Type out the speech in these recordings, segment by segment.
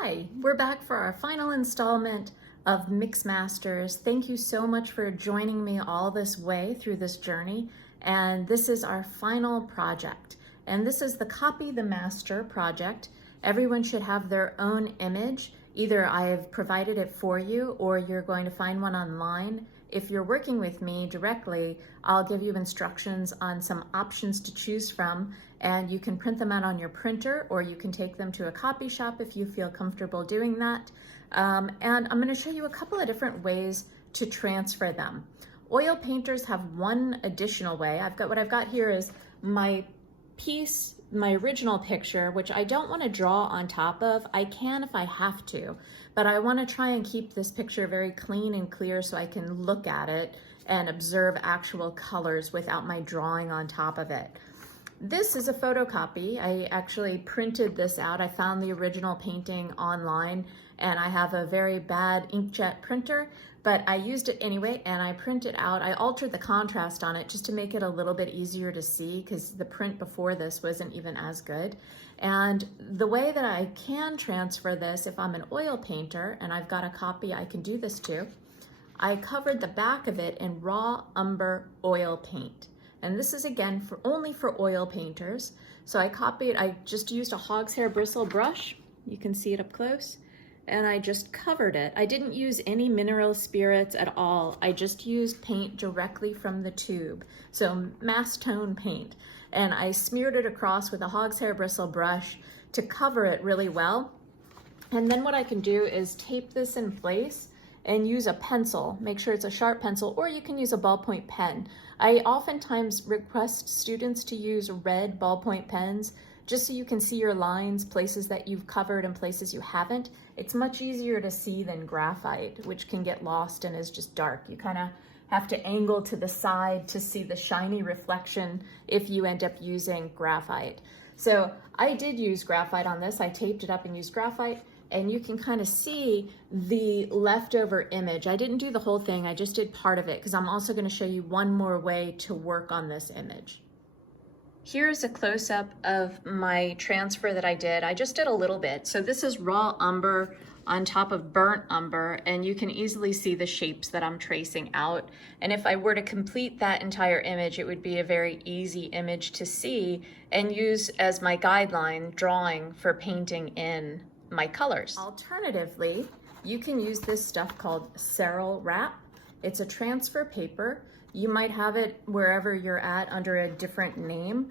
Hi, we're back for our final installment of Mix Masters. Thank you so much for joining me all this way through this journey. And this is our final project. And this is the Copy the Master project. Everyone should have their own image. Either I have provided it for you or you're going to find one online. If you're working with me directly, I'll give you instructions on some options to choose from, and you can print them out on your printer or you can take them to a copy shop if you feel comfortable doing that. And I'm going to show you a couple of different ways to transfer them. Oil painters have one additional way. What I've got here is my piece, my original picture, which I don't want to draw on top of. I can if I have to, but I want to try and keep this picture very clean and clear so I can look at it and observe actual colors without my drawing on top of it. This is a photocopy. I actually printed this out. I found the original painting online and I have a very bad inkjet printer, but I used it anyway and I printed out. I altered the contrast on it just to make it a little bit easier to see because the print before this wasn't even as good. And the way that I can transfer this, if I'm an oil painter and I've got a copy I can do this to, I covered the back of it in raw umber oil paint. And this is again only for oil painters. So I just used a hog's hair bristle brush. You can see it up close. And I just covered it. I didn't use any mineral spirits at all. I just used paint directly from the tube. So mass tone paint. And I smeared it across with a hog's hair bristle brush to cover it really well. And then what I can do is tape this in place and use a pencil. Make sure it's a sharp pencil, or you can use a ballpoint pen. I oftentimes request students to use red ballpoint pens just so you can see your lines, places that you've covered and places you haven't. It's much easier to see than graphite, which can get lost and is just dark. You kind of have to angle to the side to see the shiny reflection if you end up using graphite. So I did use graphite on this. I taped it up and used graphite, and you can kind of see the leftover image. I didn't do the whole thing, I just did part of it because I'm also going to show you one more way to work on this image. Here's a close-up of my transfer that I did. I just did a little bit. So this is raw umber on top of burnt umber, and you can easily see the shapes that I'm tracing out. And if I were to complete that entire image, it would be a very easy image to see and use as my guideline drawing for painting in my colors. Alternatively, you can use this stuff called Seral Wrap. It's a transfer paper. You might have it wherever you're at under a different name.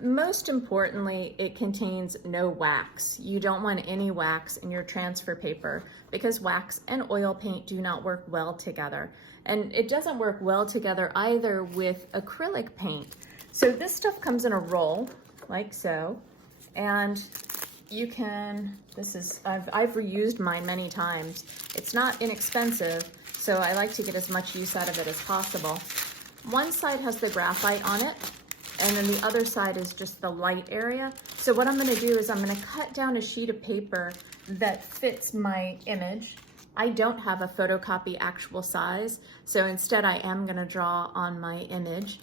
Most importantly, it contains no wax. You don't want any wax in your transfer paper because wax and oil paint do not work well together. And it doesn't work well together either with acrylic paint. So this stuff comes in a roll like so, and you can, I've reused mine many times. It's not inexpensive, so I like to get as much use out of it as possible. One side has the graphite on it, and then the other side is just the light area. So what I'm gonna do is I'm gonna cut down a sheet of paper that fits my image. I don't have a photocopy actual size, so instead I am gonna draw on my image.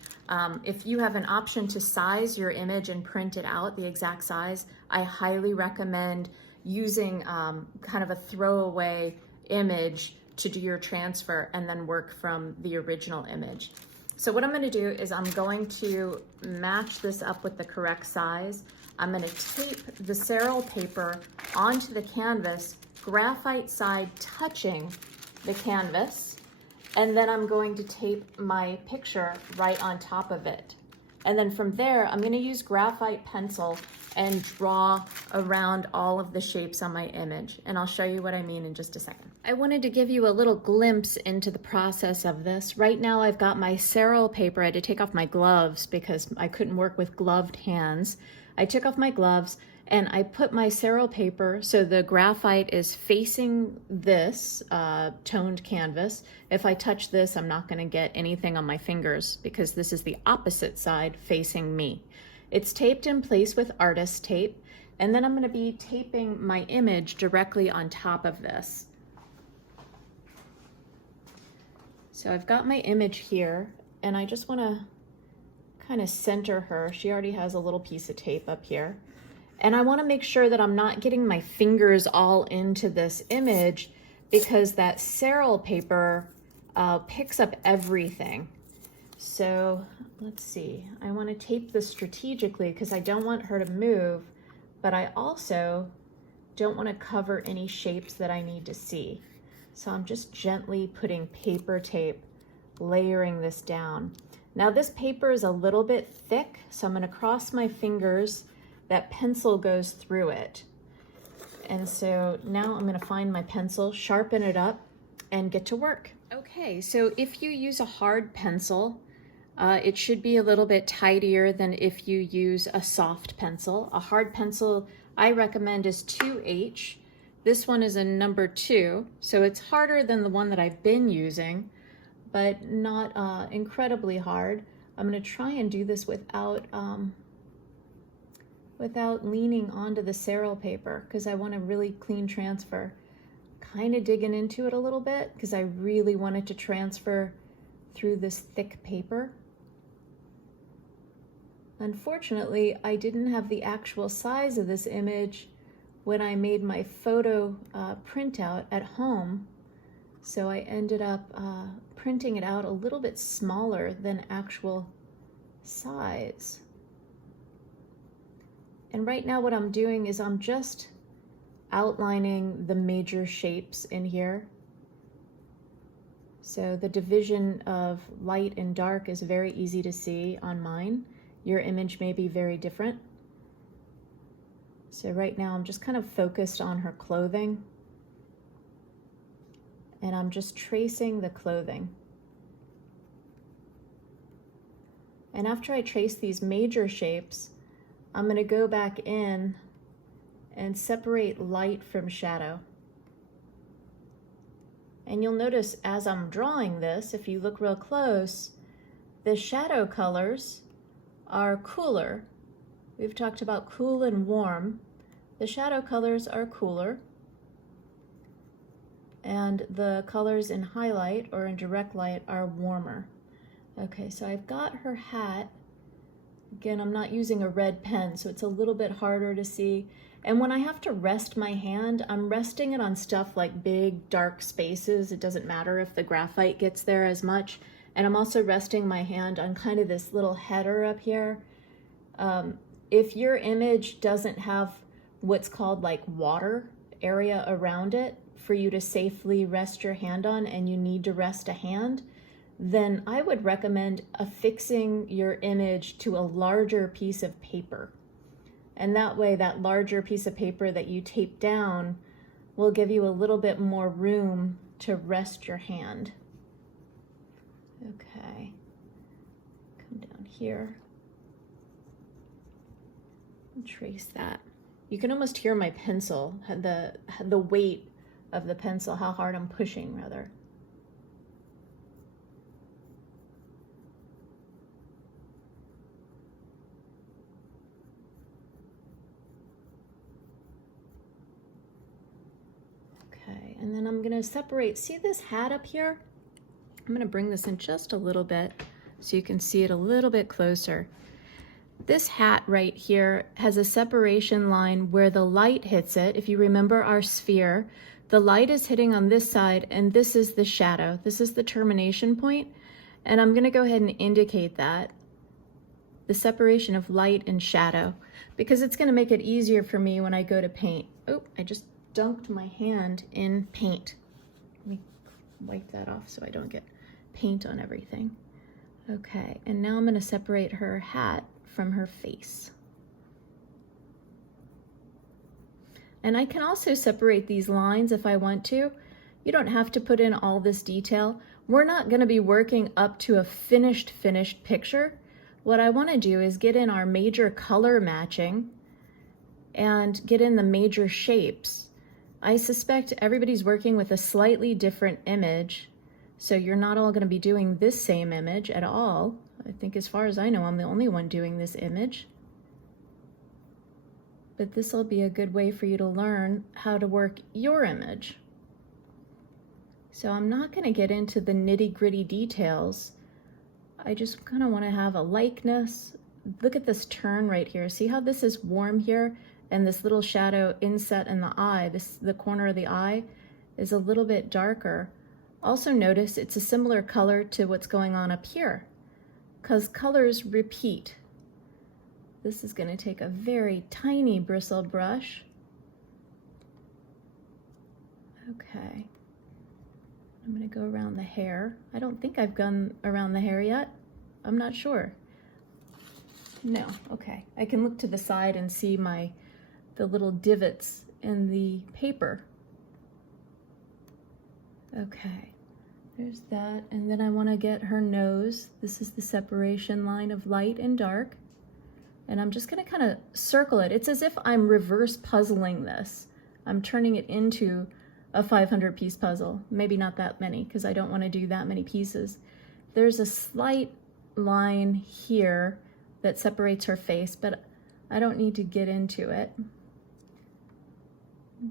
If you have an option to size your image and print it out the exact size, I highly recommend using kind of a throwaway image to do your transfer and then work from the original image. So what I'm going to do is I'm going to match this up with the correct size. I'm going to tape the Seral paper onto the canvas, graphite side touching the canvas, and then I'm going to tape my picture right on top of it. And then from there, I'm going to use graphite pencil and draw around all of the shapes on my image. And I'll show you what I mean in just a second. I wanted to give you a little glimpse into the process of this. Right now I've got my Seral paper. I had to take off my gloves because I couldn't work with gloved hands. I took off my gloves and I put my Seral paper so the graphite is facing this toned canvas. If I touch this, I'm not going to get anything on my fingers because this is the opposite side facing me. It's taped in place with artist tape, and then I'm going to be taping my image directly on top of this. So I've got my image here, and I just want to kind of center her. She already has a little piece of tape up here. And I want to make sure that I'm not getting my fingers all into this image because that Seral paper picks up everything. So let's see, I want to tape this strategically because I don't want her to move, but I also don't want to cover any shapes that I need to see. So I'm just gently putting paper tape, layering this down. Now this paper is a little bit thick, so I'm going to cross my fingers. That pencil goes through it. And so now I'm going to find my pencil, sharpen it up, and get to work. Okay, so if you use a hard pencil, it should be a little bit tidier than if you use a soft pencil. A hard pencil I recommend is 2H. This one is a number 2, so it's harder than the one that I've been using, but not incredibly hard. I'm going to try and do this without leaning onto the Seral paper because I want a really clean transfer. Kind of digging into it a little bit because I really want it to transfer through this thick paper. Unfortunately, I didn't have the actual size of this image when I made my photo printout at home, so I ended up printing it out a little bit smaller than actual size. And right now what I'm doing is I'm just outlining the major shapes in here. So the division of light and dark is very easy to see on mine. Your image may be very different. So right now I'm just kind of focused on her clothing, and I'm just tracing the clothing. And after I trace these major shapes, I'm going to go back in and separate light from shadow. And you'll notice as I'm drawing this, if you look real close, the shadow colors are cooler. We've talked about cool and warm. The shadow colors are cooler, and the colors in highlight or in direct light are warmer. Okay, so I've got her hat. Again, I'm not using a red pen, so it's a little bit harder to see. And when I have to rest my hand, I'm resting it on stuff like big, dark spaces. It doesn't matter if the graphite gets there as much. And I'm also resting my hand on kind of this little header up here. If your image doesn't have what's called like water area around it for you to safely rest your hand on, and you need to rest a hand, then I would recommend affixing your image to a larger piece of paper. And that way, that larger piece of paper that you tape down will give you a little bit more room to rest your hand. Okay, come down here and trace that. You can almost hear my pencil, the weight of the pencil, how hard I'm pushing rather. Okay, and then I'm gonna separate, see this hat up here? I'm gonna bring this in just a little bit so you can see it a little bit closer. This hat right here has a separation line where the light hits it. If you remember our sphere, the light is hitting on this side, and this is the shadow. This is the termination point, and I'm gonna go ahead and indicate that, the separation of light and shadow, because it's gonna make it easier for me when I go to paint. Oh, I just dunked my hand in paint. Let me wipe that off so I don't get paint on everything. Okay, and now I'm gonna separate her hat from her face. And I can also separate these lines if I want to. You don't have to put in all this detail. We're not gonna be working up to a finished picture. What I wanna do is get in our major color matching and get in the major shapes. I suspect everybody's working with a slightly different image, so you're not all gonna be doing this same image at all. I think as far as I know, I'm the only one doing this image. But this will be a good way for you to learn how to work your image. So I'm not gonna get into the nitty-gritty details. I just kind of wanna have a likeness. Look at this turn right here. See how this is warm here And this little shadow inset in the eye, the corner of the eye, is a little bit darker. Also notice it's a similar color to what's going on up here, because colors repeat. This is going to take a very tiny bristle brush. Okay. I'm going to go around the hair. I don't think I've gone around the hair yet. I'm not sure. No, okay. I can look to the side and see the little divots in the paper. Okay, there's that. And then I want to get her nose. This is the separation line of light and dark. And I'm just going to kind of circle it. It's as if I'm reverse puzzling this. I'm turning it into a 500-piece puzzle. Maybe not that many, because I don't want to do that many pieces. There's a slight line here that separates her face, but I don't need to get into it.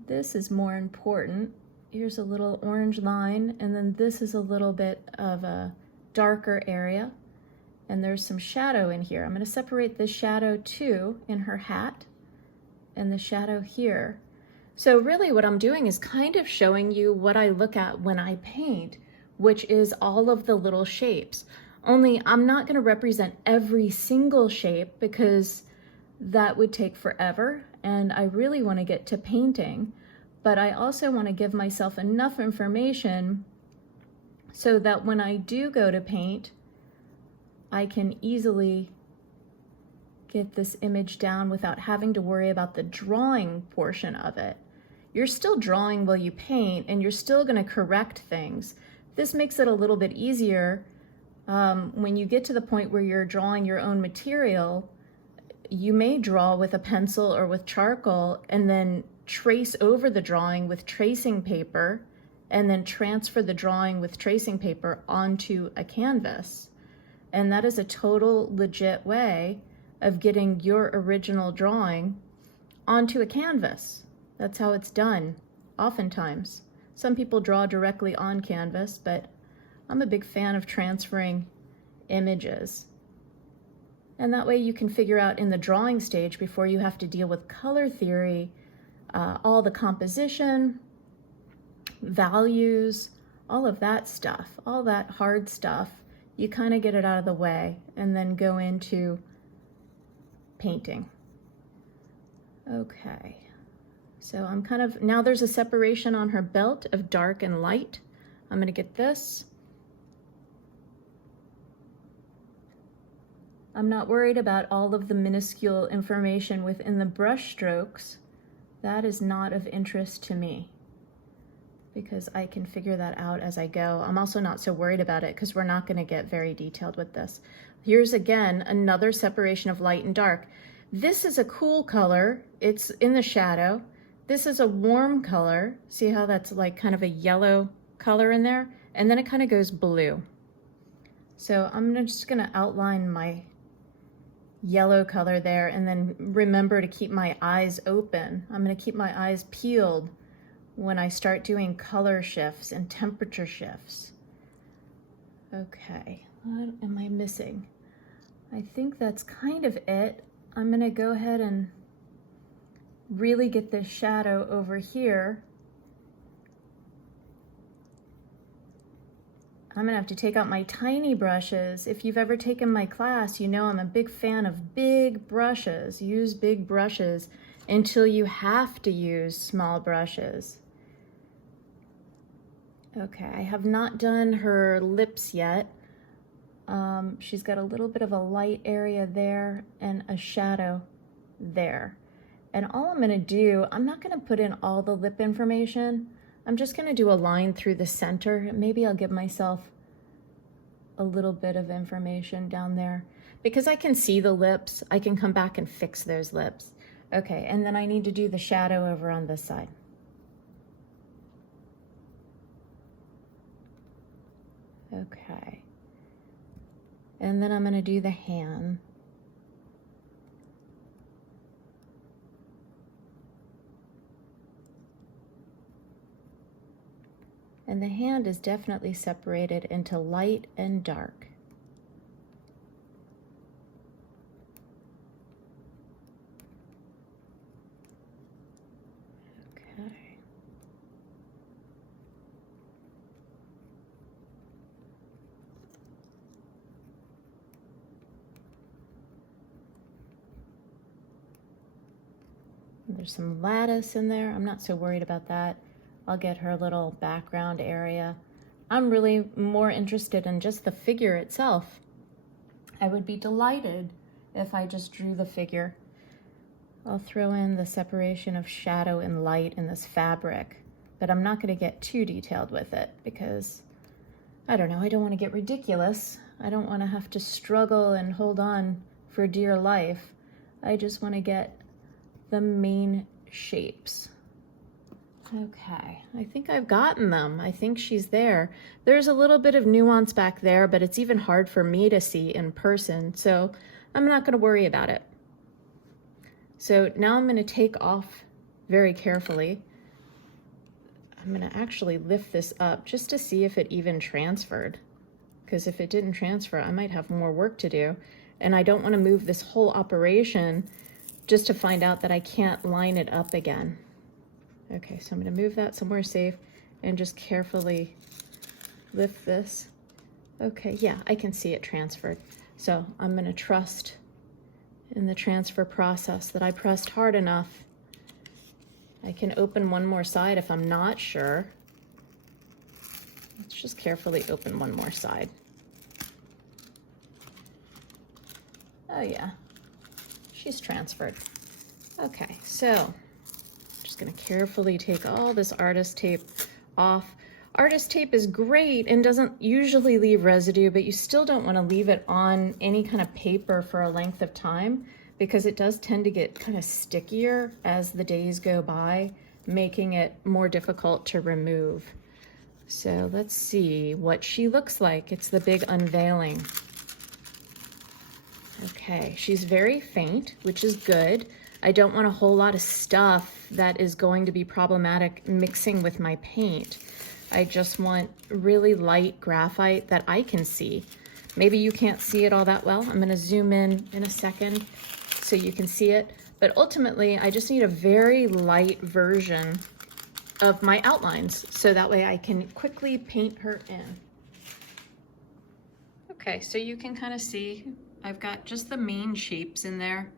This is more important. Here's a little orange line, and then this is a little bit of a darker area, and there's some shadow in here. I'm going to separate this shadow too in her hat and the shadow here. So really what I'm doing is kind of showing you what I look at when I paint, which is all of the little shapes. Only I'm not going to represent every single shape because that would take forever, and I really want to get to painting, but I also want to give myself enough information so that when I do go to paint, I can easily get this image down without having to worry about the drawing portion of it. You're still drawing while you paint, and you're still going to correct things. This makes it a little bit easier when you get to the point where you're drawing your own material. You may draw with a pencil or with charcoal and then trace over the drawing with tracing paper, and then transfer the drawing with tracing paper onto a canvas. And that is a total legit way of getting your original drawing onto a canvas. That's how it's done, oftentimes. Some people draw directly on canvas, but I'm a big fan of transferring images. And that way you can figure out in the drawing stage, before you have to deal with color theory, all the composition, values, all of that stuff, all that hard stuff, you kind of get it out of the way and then go into painting. Okay. So I'm kind of, now there's a separation on her belt of dark and light. I'm going to get this. I'm not worried about all of the minuscule information within the brush strokes. That is not of interest to me because I can figure that out as I go. I'm also not so worried about it because we're not going to get very detailed with this. Here's again another separation of light and dark. This is a cool color. It's in the shadow. This is a warm color. See how that's like kind of a yellow color in there? And then it kind of goes blue. So I'm just going to outline my yellow color there, and then remember to keep my eyes open. I'm going to keep my eyes peeled when I start doing color shifts and temperature shifts. Okay, what am I missing? I think that's kind of it. I'm going to go ahead and really get this shadow over here. I'm gonna have to take out my tiny brushes. If you've ever taken my class, you know I'm a big fan of big brushes. Use big brushes until you have to use small brushes. Okay, I have not done her lips yet. She's got a little bit of a light area there and a shadow there. And all I'm gonna do, I'm not gonna put in all the lip information. I'm just gonna do a line through the center. Maybe I'll give myself a little bit of information down there. Because I can see the lips, I can come back and fix those lips. Okay, and then I need to do the shadow over on this side. Okay. And then I'm gonna do the hand. And the hand is definitely separated into light and dark. There's some lattice in there. I'm not so worried about that. I'll get her little background area. I'm really more interested in just the figure itself. I would be delighted if I just drew the figure. I'll throw in the separation of shadow and light in this fabric, but I'm not going to get too detailed with it because, I don't know, I don't want to get ridiculous. I don't want to have to struggle and hold on for dear life. I just want to get the main shapes. Okay, I think I've gotten them. I think she's there. There's a little bit of nuance back there, but it's even hard for me to see in person, so I'm not going to worry about it. So now I'm going to take off very carefully. I'm going to actually lift this up just to see if it even transferred. Because if it didn't transfer, I might have more work to do. And I don't want to move this whole operation just to find out that I can't line it up again. Okay, so I'm going to move that somewhere safe and just carefully lift this. Okay, yeah, I can see it transferred. So I'm going to trust in the transfer process that I pressed hard enough. I can open one more side if I'm not sure. Let's just carefully open one more side. Oh yeah, she's transferred. Okay, so I'm just gonna carefully take all this artist tape off. Artist tape is great and doesn't usually leave residue, but you still don't want to leave it on any kind of paper for a length of time because it does tend to get kind of stickier as the days go by, making it more difficult to remove. So let's see what she looks like. It's the big unveiling. Okay, she's very faint, which is good. I don't want a whole lot of stuff that is going to be problematic mixing with my paint. I just want really light graphite that I can see. Maybe you can't see it all that well. I'm gonna zoom in a second so you can see it. But ultimately, I just need a very light version of my outlines so that way I can quickly paint her in. Okay, so you can kind of see I've got just the main shapes in there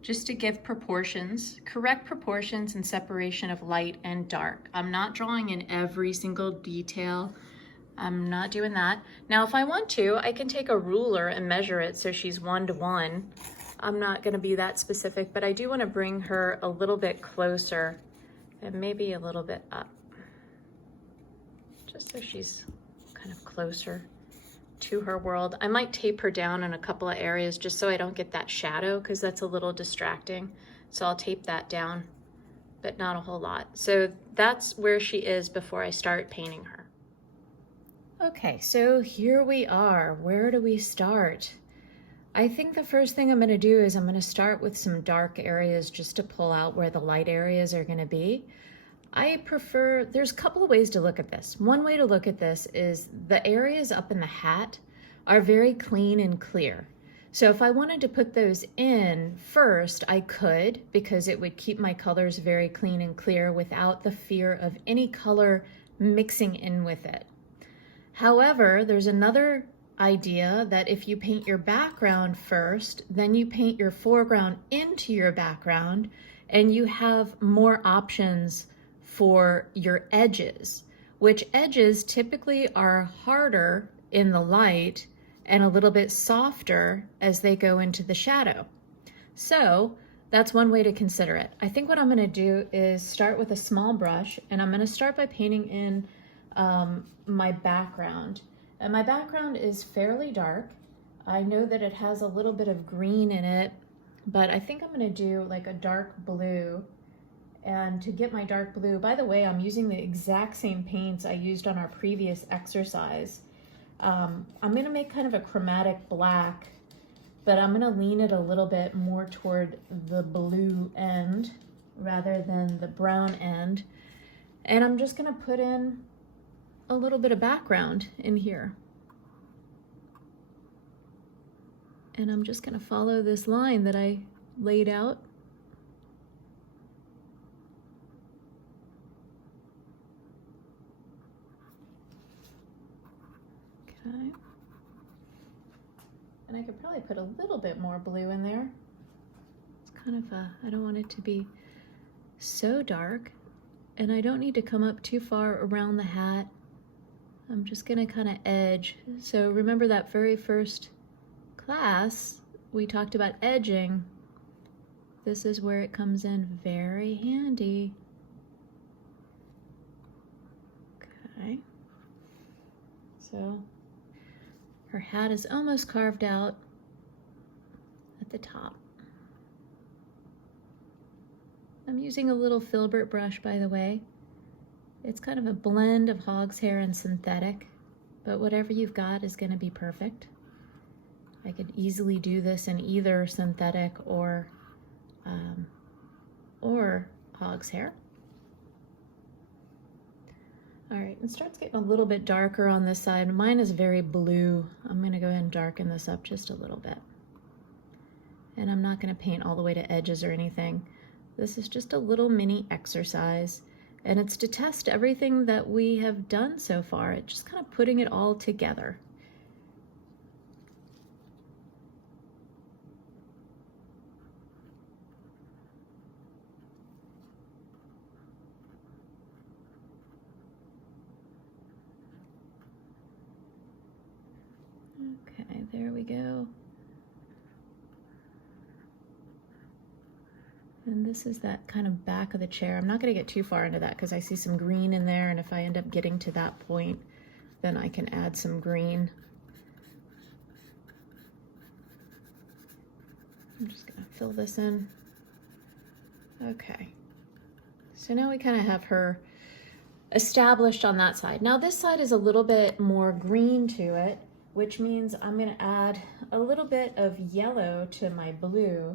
just to give proportions, correct proportions and separation of light and dark. I'm not drawing in every single detail. I'm not doing that. Now, if I want to, I can take a ruler and measure it so she's 1 to 1. I'm not gonna be that specific, but I do wanna bring her a little bit closer and maybe a little bit up, just so she's kind of closer to her world. I might tape her down in a couple of areas just so I don't get that shadow because that's a little distracting. So I'll tape that down, but not a whole lot. So that's where she is before I start painting her. Okay, so here we are. Where do we start? I think the first thing I'm going to do is I'm going to start with some dark areas just to pull out where the light areas are going to be. I prefer, there's a couple of ways to look at this. One way to look at this is the areas up in the hat are very clean and clear. So if I wanted to put those in first, I could, because it would keep my colors very clean and clear without the fear of any color mixing in with it. However, there's another idea that if you paint your background first, then you paint your foreground into your background, and you have more options for your edges, which edges typically are harder in the light and a little bit softer as they go into the shadow. So that's one way to consider it. I think what I'm gonna do is start with a small brush, and I'm gonna start by painting in my background. And my background is fairly dark. I know that it has a little bit of green in it, but I think I'm gonna do like a dark blue. And to get my dark blue, by the way, I'm using the exact same paints I used on our previous exercise. I'm gonna make kind of a chromatic black, but I'm gonna lean it a little bit more toward the blue end rather than the brown end. And I'm just gonna put in a little bit of background in here. And I'm just gonna follow this line that I laid out. Okay. And I could probably put a little bit more blue in there. It's kind of I don't want it to be so dark, and I don't need to come up too far around the hat. I'm just gonna kind of edge. So remember that very first class, we talked about edging. This is where it comes in very handy. Okay. So her hat is almost carved out at the top. I'm using a little filbert brush, by the way. It's kind of a blend of hog's hair and synthetic, but whatever you've got is going to be perfect. I could easily do this in either synthetic or hog's hair. All right, it starts getting a little bit darker on this side. Mine is very blue. I'm going to go ahead and darken this up just a little bit. And I'm not going to paint all the way to edges or anything. This is just a little mini exercise, and it's to test everything that we have done so far. It's just kind of putting it all together. Okay, there we go. And this is that kind of back of the chair. I'm not going to get too far into that because I see some green in there, and if I end up getting to that point, then I can add some green. I'm just going to fill this in. Okay. So now we kind of have her established on that side. Now this side is a little bit more green to it, which means I'm going to add a little bit of yellow to my blue.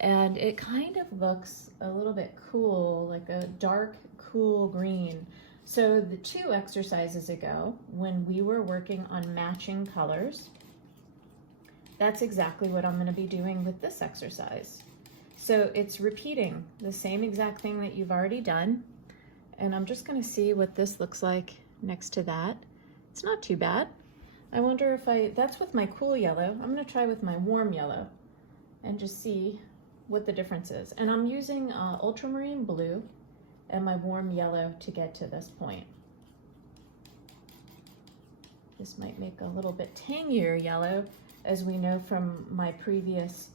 And it kind of looks a little bit cool, like a dark, cool green. So the 2 exercises ago, when we were working on matching colors, that's exactly what I'm going to be doing with this exercise. So it's repeating the same exact thing that you've already done. And I'm just going to see what this looks like next to that. It's not too bad. I wonder if that's with my cool yellow. I'm going to try with my warm yellow and just see what the difference is. And I'm using ultramarine blue and my warm yellow to get to this point. This might make a little bit tangier yellow, as we know from my previous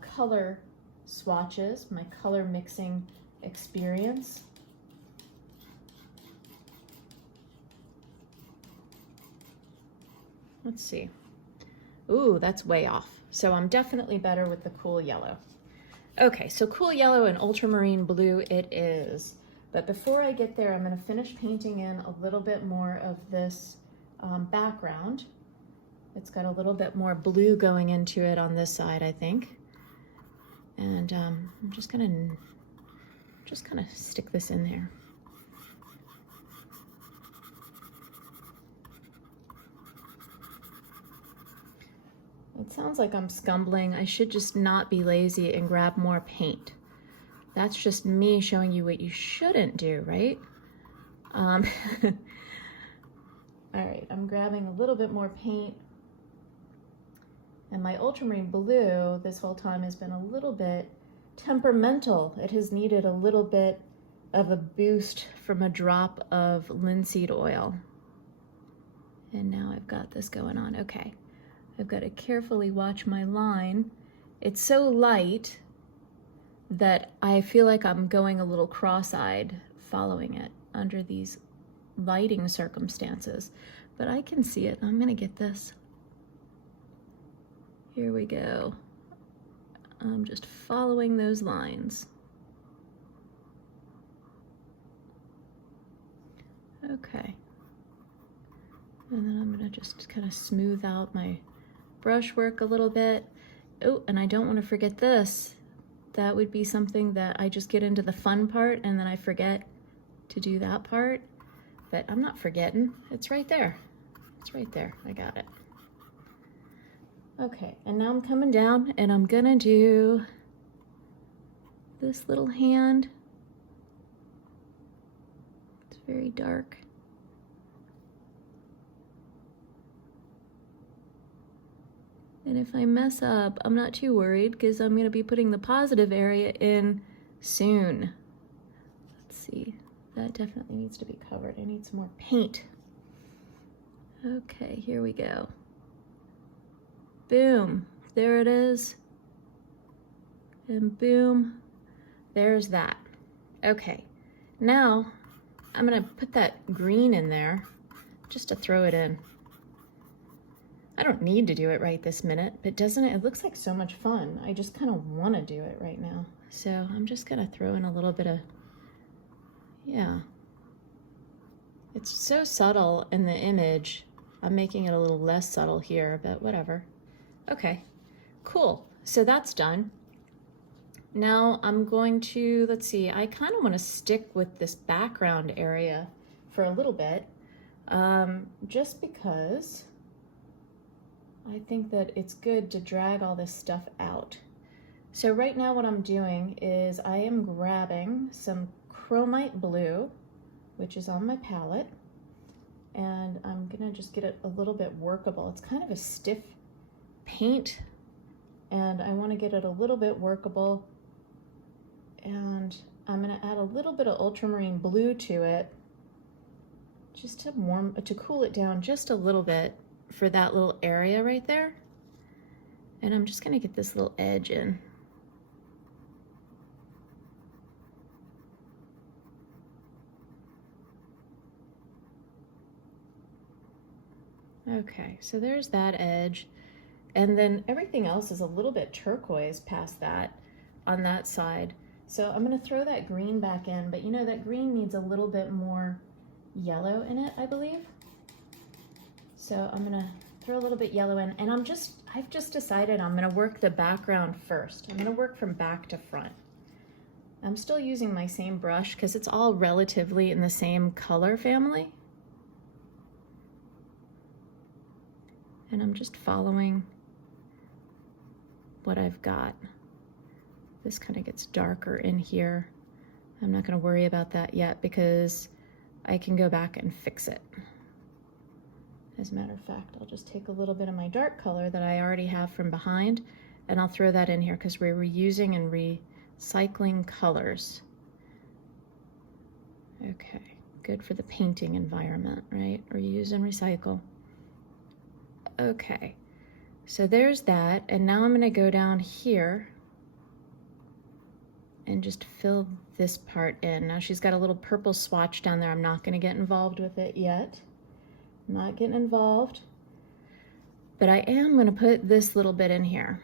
color swatches, my color mixing experience. Let's see. Ooh, that's way off. So I'm definitely better with the cool yellow. Okay, so cool yellow and ultramarine blue it is. But before I get there, I'm going to finish painting in a little bit more of this background. It's got a little bit more blue going into it on this side, I think. And I'm just going to stick this in there. It sounds like I'm scumbling. I should just not be lazy and grab more paint. That's just me showing you what you shouldn't do, right? All right, I'm grabbing a little bit more paint. And my ultramarine blue this whole time has been a little bit temperamental. It has needed a little bit of a boost from a drop of linseed oil. And now I've got this going on. Okay. I've got to carefully watch my line. It's so light that I feel like I'm going a little cross-eyed following it under these lighting circumstances. But I can see it. I'm going to get this. Here we go. I'm just following those lines. Okay. And then I'm going to just kind of smooth out my brushwork a little bit. Oh, and I don't want to forget this. That would be something that I just get into the fun part and then I forget to do that part. But I'm not forgetting. It's right there. It's right there. I got it. Okay, and now I'm coming down and I'm gonna do this little hand. It's very dark. And if I mess up, I'm not too worried because I'm going to be putting the positive area in soon. let's see, that definitely needs to be covered. I need some more paint. Okay, here we go. Boom, there it is. And boom, there's that. Okay, now I'm gonna put that green in there just to throw it in. I don't need to do it right this minute, but doesn't it? It looks like so much fun. I just kind of want to do it right now. So I'm just gonna throw in a little bit of, yeah. It's so subtle in the image. I'm making it a little less subtle here, but whatever. Okay, cool. So that's done. Now I'm going to, let's see, I kind of want to stick with this background area for a little bit, just because I think that it's good to drag all this stuff out. So right now what I'm doing is I am grabbing some chromite blue, which is on my palette, and I'm gonna just get it a little bit workable. It's kind of a stiff paint, and I want to get it a little bit workable, and I'm gonna add a little bit of ultramarine blue to it just to cool it down just a little bit for that little area right there. And I'm just gonna get this little edge in. Okay, so there's that edge. And then everything else is a little bit turquoise past that on that side. So I'm gonna throw that green back in, but you know, that green needs a little bit more yellow in it, I believe. So I'm gonna throw a little bit yellow in, and I've just decided I'm gonna work the background first. I'm gonna work from back to front. I'm still using my same brush because it's all relatively in the same color family. And I'm just following what I've got. This kind of gets darker in here. I'm not gonna worry about that yet because I can go back and fix it. As a matter of fact, I'll just take a little bit of my dark color that I already have from behind, and I'll throw that in here because we're reusing and recycling colors. Okay, good for the painting environment, right? Reuse and recycle. Okay, so there's that, and now I'm gonna go down here and just fill this part in. Now she's got a little purple swatch down there. I'm not gonna get involved with it yet. Not getting involved, but I am going to put this little bit in here.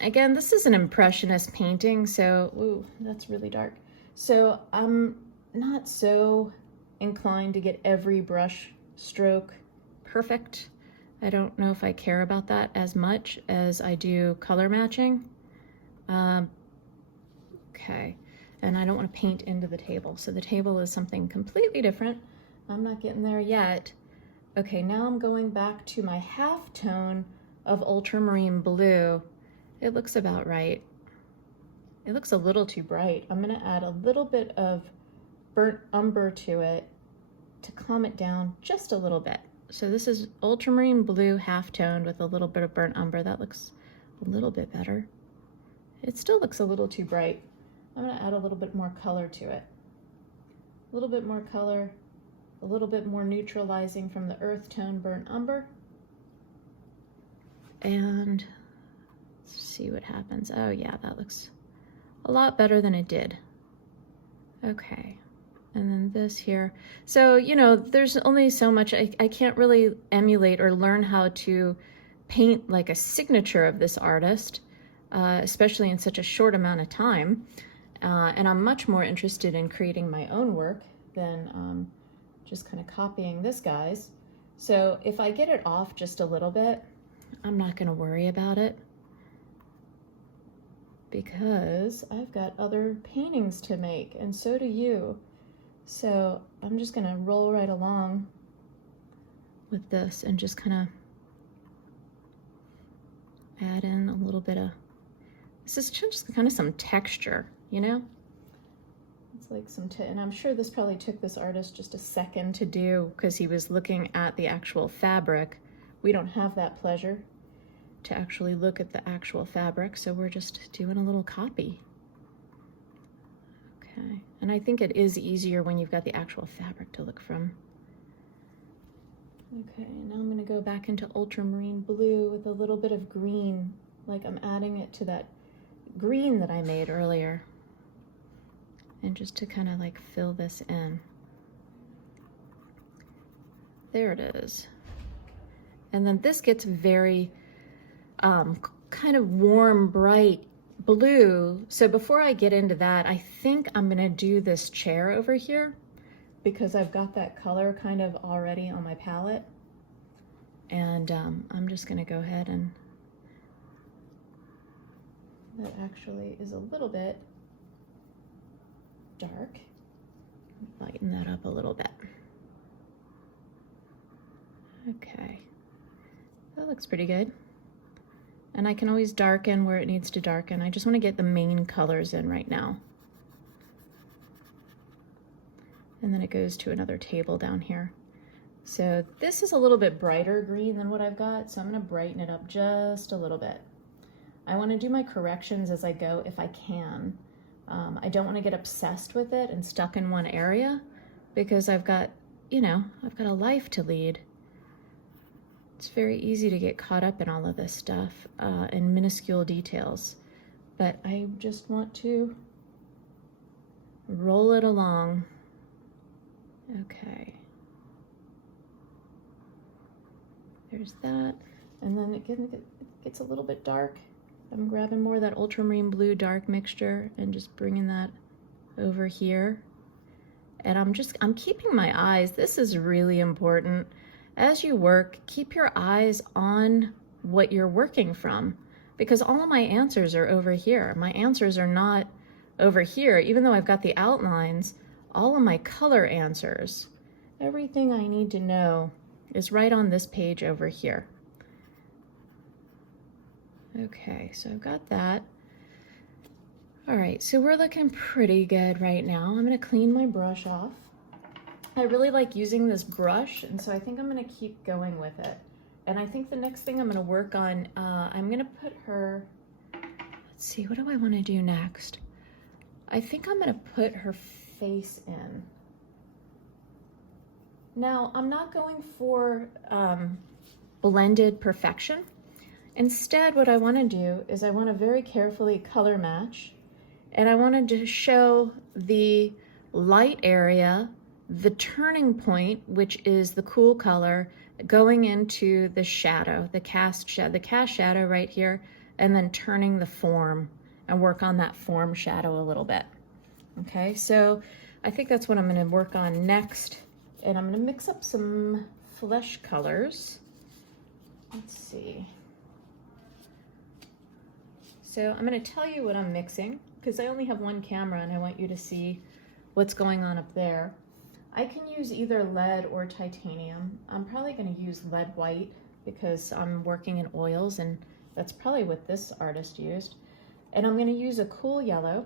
Again, this is an impressionist painting, so ooh, that's really dark. So I'm not so inclined to get every brush stroke perfect. I don't know if I care about that as much as I do color matching. Okay, and I don't want to paint into the table, so the table is something completely different. I'm not getting there yet. Okay, now I'm going back to my half tone of ultramarine blue. It looks about right. It looks a little too bright. I'm gonna add a little bit of burnt umber to it to calm it down just a little bit. So this is ultramarine blue half toned with a little bit of burnt umber. That looks a little bit better. It still looks a little too bright. I'm gonna add a little bit more color to it. A little bit more color. A little bit more neutralizing from the earth tone burnt umber. And let's see what happens. Oh yeah, that looks a lot better than it did. Okay, and then this here. So, you know, there's only so much, I can't really emulate or learn how to paint like a signature of this artist, especially in such a short amount of time. And I'm much more interested in creating my own work than just kind of copying this guy's. So if I get it off just a little bit, I'm not gonna worry about it because I've got other paintings to make, and so do you. So I'm just gonna roll right along with this and just kind of add in a little bit of, this is just kind of some texture, you know? It's like some, and I'm sure this probably took this artist just a second to do because he was looking at the actual fabric. We don't have that pleasure to actually look at the actual fabric, so we're just doing a little copy. Okay, and I think it is easier when you've got the actual fabric to look from. Okay, now I'm gonna go back into ultramarine blue with a little bit of green, like I'm adding it to that green that I made earlier. And just to kind of like fill this in. There it is. And then this gets very kind of warm, bright blue. So before I get into that, I think I'm gonna do this chair over here because I've got that color kind of already on my palette. And I'm just gonna go ahead and, that actually is a little bit dark. Lighten that up a little bit. Okay, that looks pretty good. And I can always darken where it needs to darken. I just want to get the main colors in right now. And then it goes to another table down here. So this is a little bit brighter green than what I've got, so I'm going to brighten it up just a little bit. I want to do my corrections as I go if I can. I don't want to get obsessed with it and stuck in one area because I've got, you know, I've got a life to lead. It's very easy to get caught up in all of this stuff and minuscule details, but I just want to roll it along. Okay. There's that. And then again, it gets a little bit dark. I'm grabbing more of that ultramarine blue dark mixture and just bringing that over here. And I'm keeping my eyes, this is really important. As you work, keep your eyes on what you're working from because all of my answers are over here. My answers are not over here, even though I've got the outlines, all of my color answers, everything I need to know is right on this page over here. Okay, so I've got that. All right, so we're looking pretty good right now. I'm gonna clean my brush off. I really like using this brush, and so I think I'm gonna keep going with it. And I think the next thing I'm gonna work on, I'm gonna put her, let's see, what do I wanna do next? I think I'm gonna put her face in. Now, I'm not going for blended perfection. Instead, what I want to do is I want to very carefully color match, and I wanted to show the light area, the turning point, which is the cool color, going into the shadow, the cast shadow right here, and then turning the form and work on that form shadow a little bit. Okay, so I think that's what I'm going to work on next, and I'm going to mix up some flesh colors. Let's see. So I'm going to tell you what I'm mixing because I only have one camera and I want you to see what's going on up there. I can use either lead or titanium. I'm probably going to use lead white because I'm working in oils and that's probably what this artist used. And I'm going to use a cool yellow.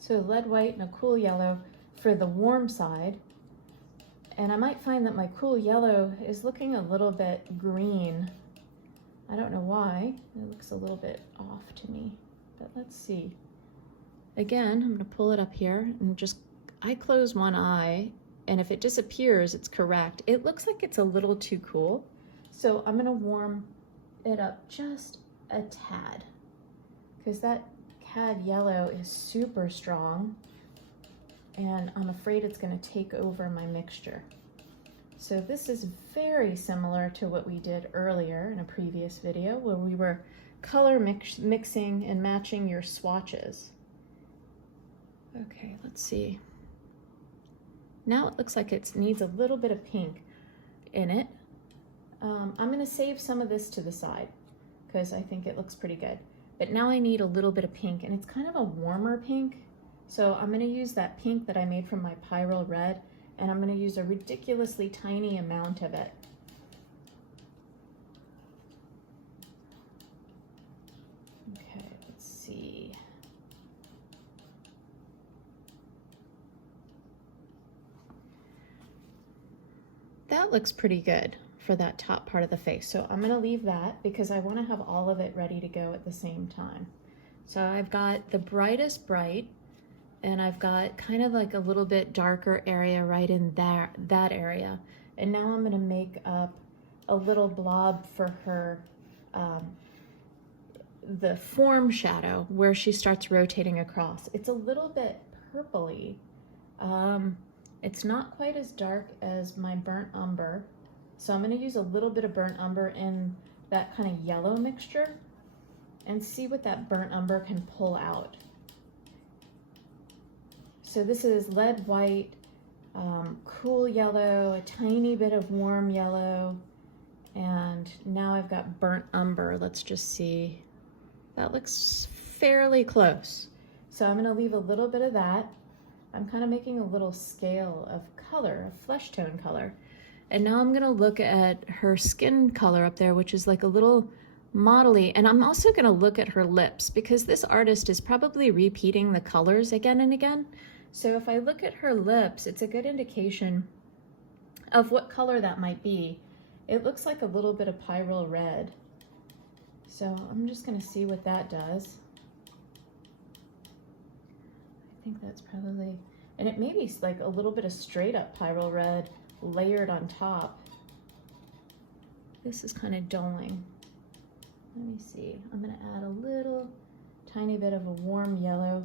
So lead white and a cool yellow for the warm side. And I might find that my cool yellow is looking a little bit green. I don't know why. It looks a little bit off to me, but let's see. Again, I'm going to pull it up here and just, I close one eye, and if it disappears, it's correct. It looks like it's a little too cool, so I'm going to warm it up just a tad because that cad yellow is super strong, and I'm afraid it's going to take over my mixture. So this is very similar to what we did earlier in a previous video where we were color mixing and matching your swatches. Okay, let's see. Now it looks like it needs a little bit of pink in it. I'm going to save some of this to the side because I think it looks pretty good. But now I need a little bit of pink, and it's kind of a warmer pink. So I'm going to use that pink that I made from my Pyrrole Red, and I'm going to use a ridiculously tiny amount of it. Okay, let's see. That looks pretty good for that top part of the face. So I'm going to leave that because I want to have all of it ready to go at the same time. So I've got the brightest bright, and I've got kind of like a little bit darker area right in that area. And now I'm gonna make up a little blob for her, the form shadow where she starts rotating across. It's a little bit purpley. It's not quite as dark as my burnt umber. So I'm gonna use a little bit of burnt umber in that kind of yellow mixture and see what that burnt umber can pull out. So this is lead white, cool yellow, a tiny bit of warm yellow, and now I've got burnt umber. Let's just see. That looks fairly close. So I'm gonna leave a little bit of that. I'm kind of making a little scale of color, a flesh tone color. And now I'm gonna look at her skin color up there, which is like a little modelly. And I'm also gonna look at her lips because this artist is probably repeating the colors again and again. So if I look at her lips, it's a good indication of what color that might be. It looks like a little bit of pyrrole red. So I'm just gonna see what that does. I think that's probably, and it may be like a little bit of straight up pyrrole red layered on top. This is kind of dulling. Let me see. I'm gonna add a little tiny bit of a warm yellow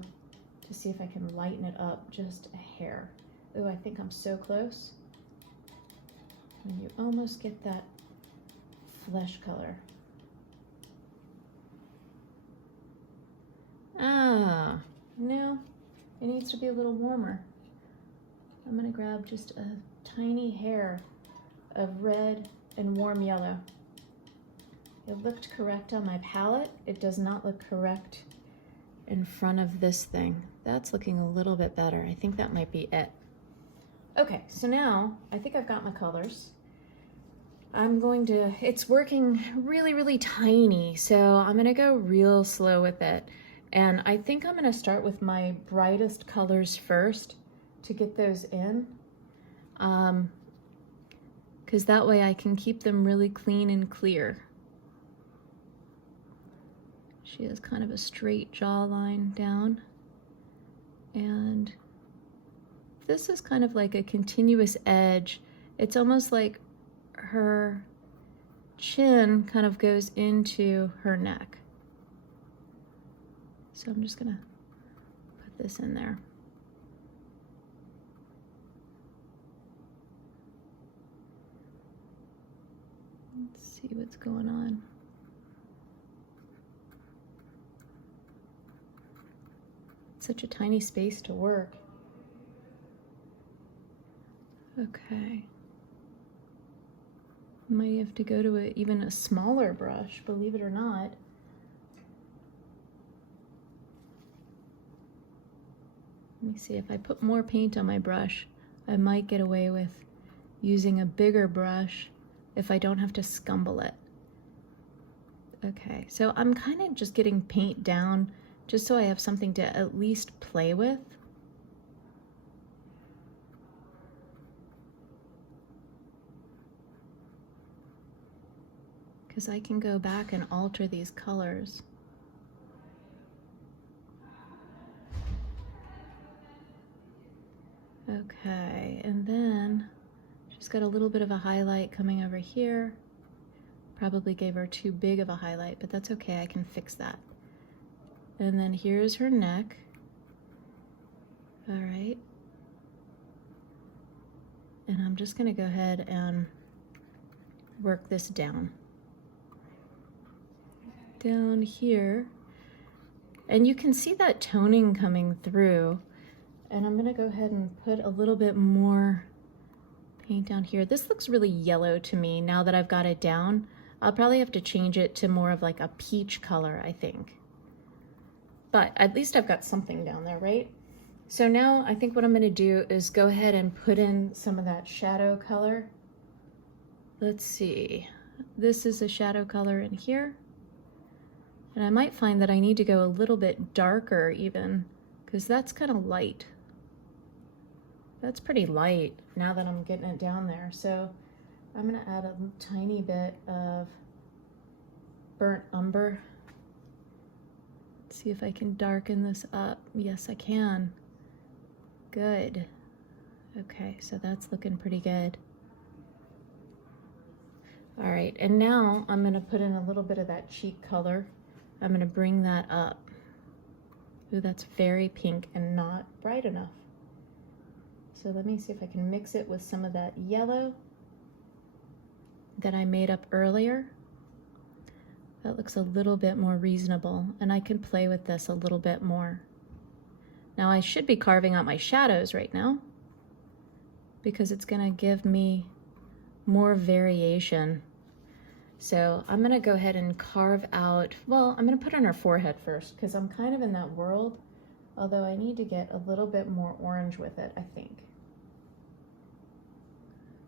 to see if I can lighten it up just a hair. Ooh, I think I'm so close. And you almost get that flesh color. Ah, no, it needs to be a little warmer. I'm gonna grab just a tiny hair of red and warm yellow. It looked correct on my palette. It does not look correct in front of this thing. That's looking a little bit better. I think that might be it. Okay, so now I think I've got my colors. It's working really, really tiny, so I'm gonna go real slow with it. And I think I'm gonna start with my brightest colors first to get those in. Because that way I can keep them really clean and clear. She has kind of a straight jawline down. And this is kind of like a continuous edge. It's almost like her chin kind of goes into her neck. So I'm just gonna put this in there. Let's see what's going on. It's such a tiny space to work. Okay. Might have to go to even a smaller brush, believe it or not. Let me see, if I put more paint on my brush, I might get away with using a bigger brush if I don't have to scumble it. Okay, so I'm kind of just getting paint down just so I have something to at least play with. Because I can go back and alter these colors. Okay, and then she's got a little bit of a highlight coming over here. Probably gave her too big of a highlight, but that's okay, I can fix that. And then here's her neck. All right. And I'm just gonna go ahead and work this down. Down here. And you can see that toning coming through. And I'm gonna go ahead and put a little bit more paint down here. This looks really yellow to me now that I've got it down. I'll probably have to change it to more of like a peach color, I think. But at least I've got something down there, right? So now I think what I'm gonna do is go ahead and put in some of that shadow color. Let's see. This is a shadow color in here. And I might find that I need to go a little bit darker even, because that's kind of light. That's pretty light now that I'm getting it down there. So I'm gonna add a tiny bit of burnt umber. Let's see if I can darken this up. Yes, I can. Good. Okay, so that's looking pretty good. All right, and now I'm gonna put in a little bit of that cheek color. I'm gonna bring that up. Ooh, that's very pink and not bright enough. So let me see if I can mix it with some of that yellow that I made up earlier. That looks a little bit more reasonable, and I can play with this a little bit more. Now I should be carving out my shadows right now because it's gonna give me more variation. So I'm gonna go ahead and carve out, well, I'm gonna put on her forehead first because I'm kind of in that world, although I need to get a little bit more orange with it, I think.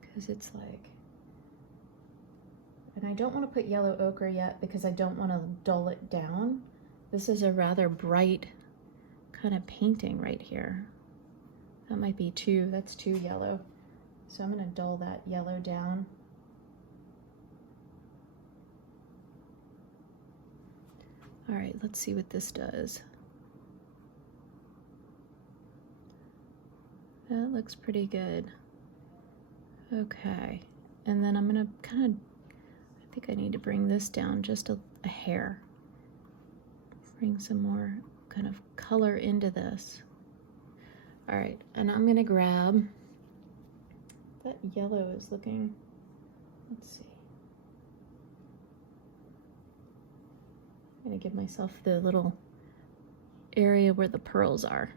Because it's like, and I don't want to put yellow ochre yet because I don't want to dull it down. This is a rather bright kind of painting right here. That might be that's too yellow. So I'm going to dull that yellow down. All right, let's see what this does. That looks pretty good. Okay, and then I'm gonna kind of, I think I need to bring this down just a hair. Bring some more kind of color into this. All right, and I'm gonna grab, that yellow is looking, let's see. I'm gonna give myself the little area where the pearls are.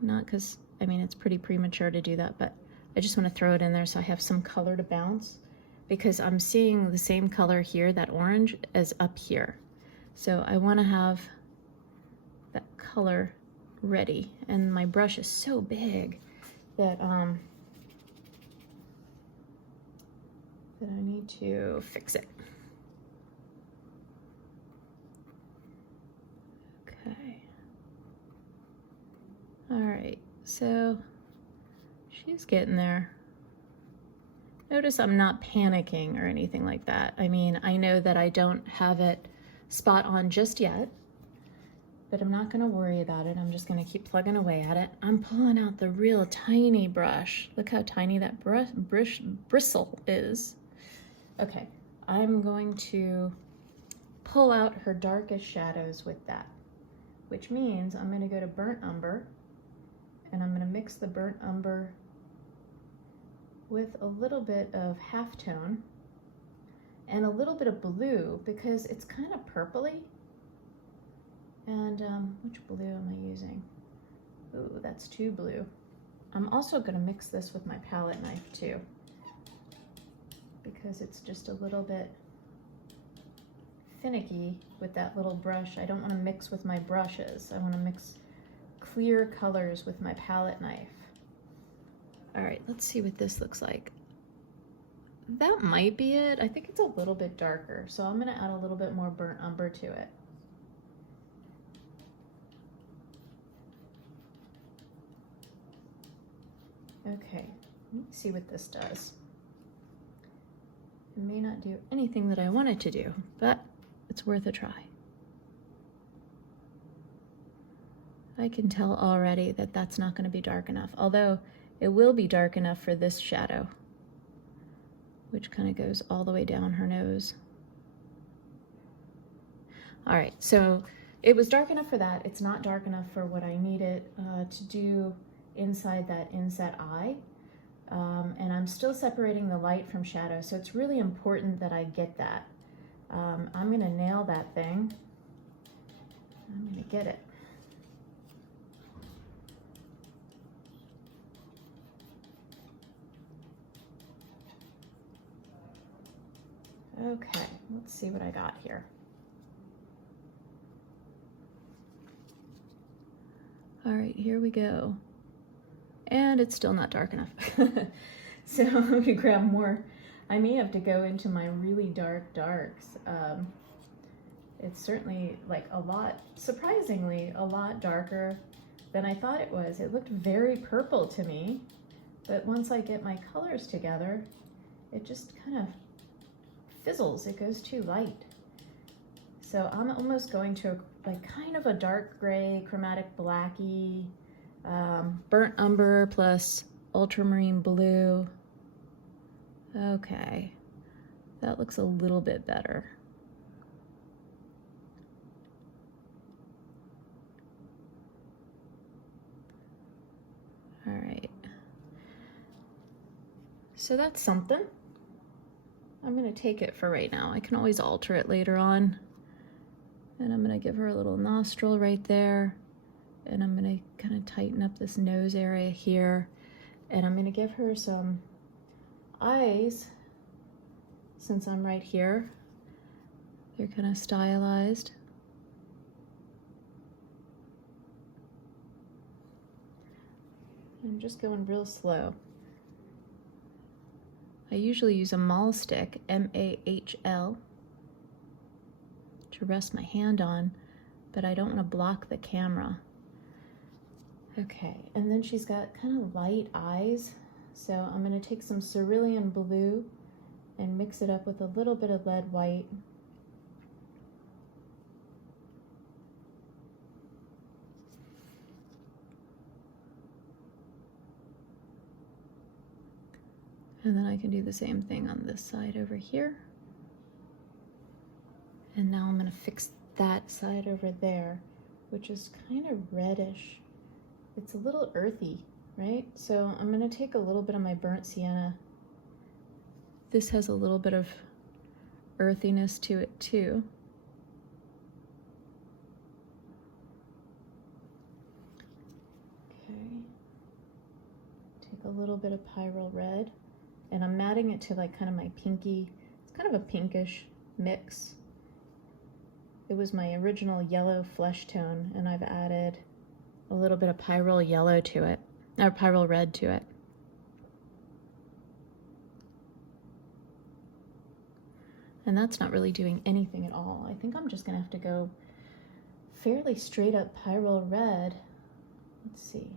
Not because, I mean, it's pretty premature to do that, but I just want to throw it in there so I have some color to bounce, because I'm seeing the same color here, that orange, as up here. So I want to have that color ready, and my brush is so big that I need to fix it. Okay. All right, so she's getting there. Notice I'm not panicking or anything like that. I mean, I know that I don't have it spot on just yet, but I'm not gonna worry about it. I'm just gonna keep plugging away at it. I'm pulling out the real tiny brush. Look how tiny that bristle is. Okay, I'm going to pull out her darkest shadows with that, which means I'm gonna go to burnt umber, and I'm gonna mix the burnt umber with a little bit of halftone and a little bit of blue because it's kind of purpley. And which blue am I using? Ooh, that's too blue. I'm also gonna mix this with my palette knife too, because it's just a little bit finicky with that little brush. I don't wanna mix with my brushes. I wanna mix clear colors with my palette knife. All right, let's see what this looks like. That might be it. I think it's a little bit darker, so I'm gonna add a little bit more burnt umber to it. Okay, let me see what this does. It may not do anything that I want it to do, but it's worth a try. I can tell already that that's not going to be dark enough, although it will be dark enough for this shadow, which kind of goes all the way down her nose. All right, so it was dark enough for that. It's not dark enough for what I needed to do inside that inset eye. And I'm still separating the light from shadow, so it's really important that I get that. I'm gonna nail that thing. I'm gonna get it. Okay, let's see what I got here. All right, here we go. And it's still not dark enough. So I'm gonna grab more. I may have to go into my really dark darks. It's certainly like a lot, surprisingly, a lot darker than I thought it was. It looked very purple to me, but once I get my colors together, it just kind of fizzles. It goes too light. So I'm almost going to like kind of a dark gray, chromatic blacky Burnt umber plus ultramarine blue. Okay, that looks a little bit better. All right, so that's something. I'm gonna take it for right now. I can always alter it later on. And I'm gonna give her a little nostril right there. And I'm gonna kind of tighten up this nose area here. And I'm gonna give her some eyes, since I'm right here. They're kind of stylized. I'm just going real slow. I usually use a mahl stick, M-A-H-L, to rest my hand on, but I don't want to block the camera. Okay, and then she's got kind of light eyes, so I'm going to take some cerulean blue and mix it up with a little bit of lead white. And then I can do the same thing on this side over here. And now I'm going to fix that side over there, which is kind of reddish. It's a little earthy, right? So I'm going to take a little bit of my burnt sienna. This has a little bit of earthiness to it too. Okay. Take a little bit of pyrrole red. And I'm matting it to like kind of my pinky. It's kind of a pinkish mix. It was my original yellow flesh tone, and I've added a little bit of pyrrole yellow to it, or pyrrole red to it. And that's not really doing anything at all. I think I'm just gonna have to go fairly straight up pyrrole red. Let's see.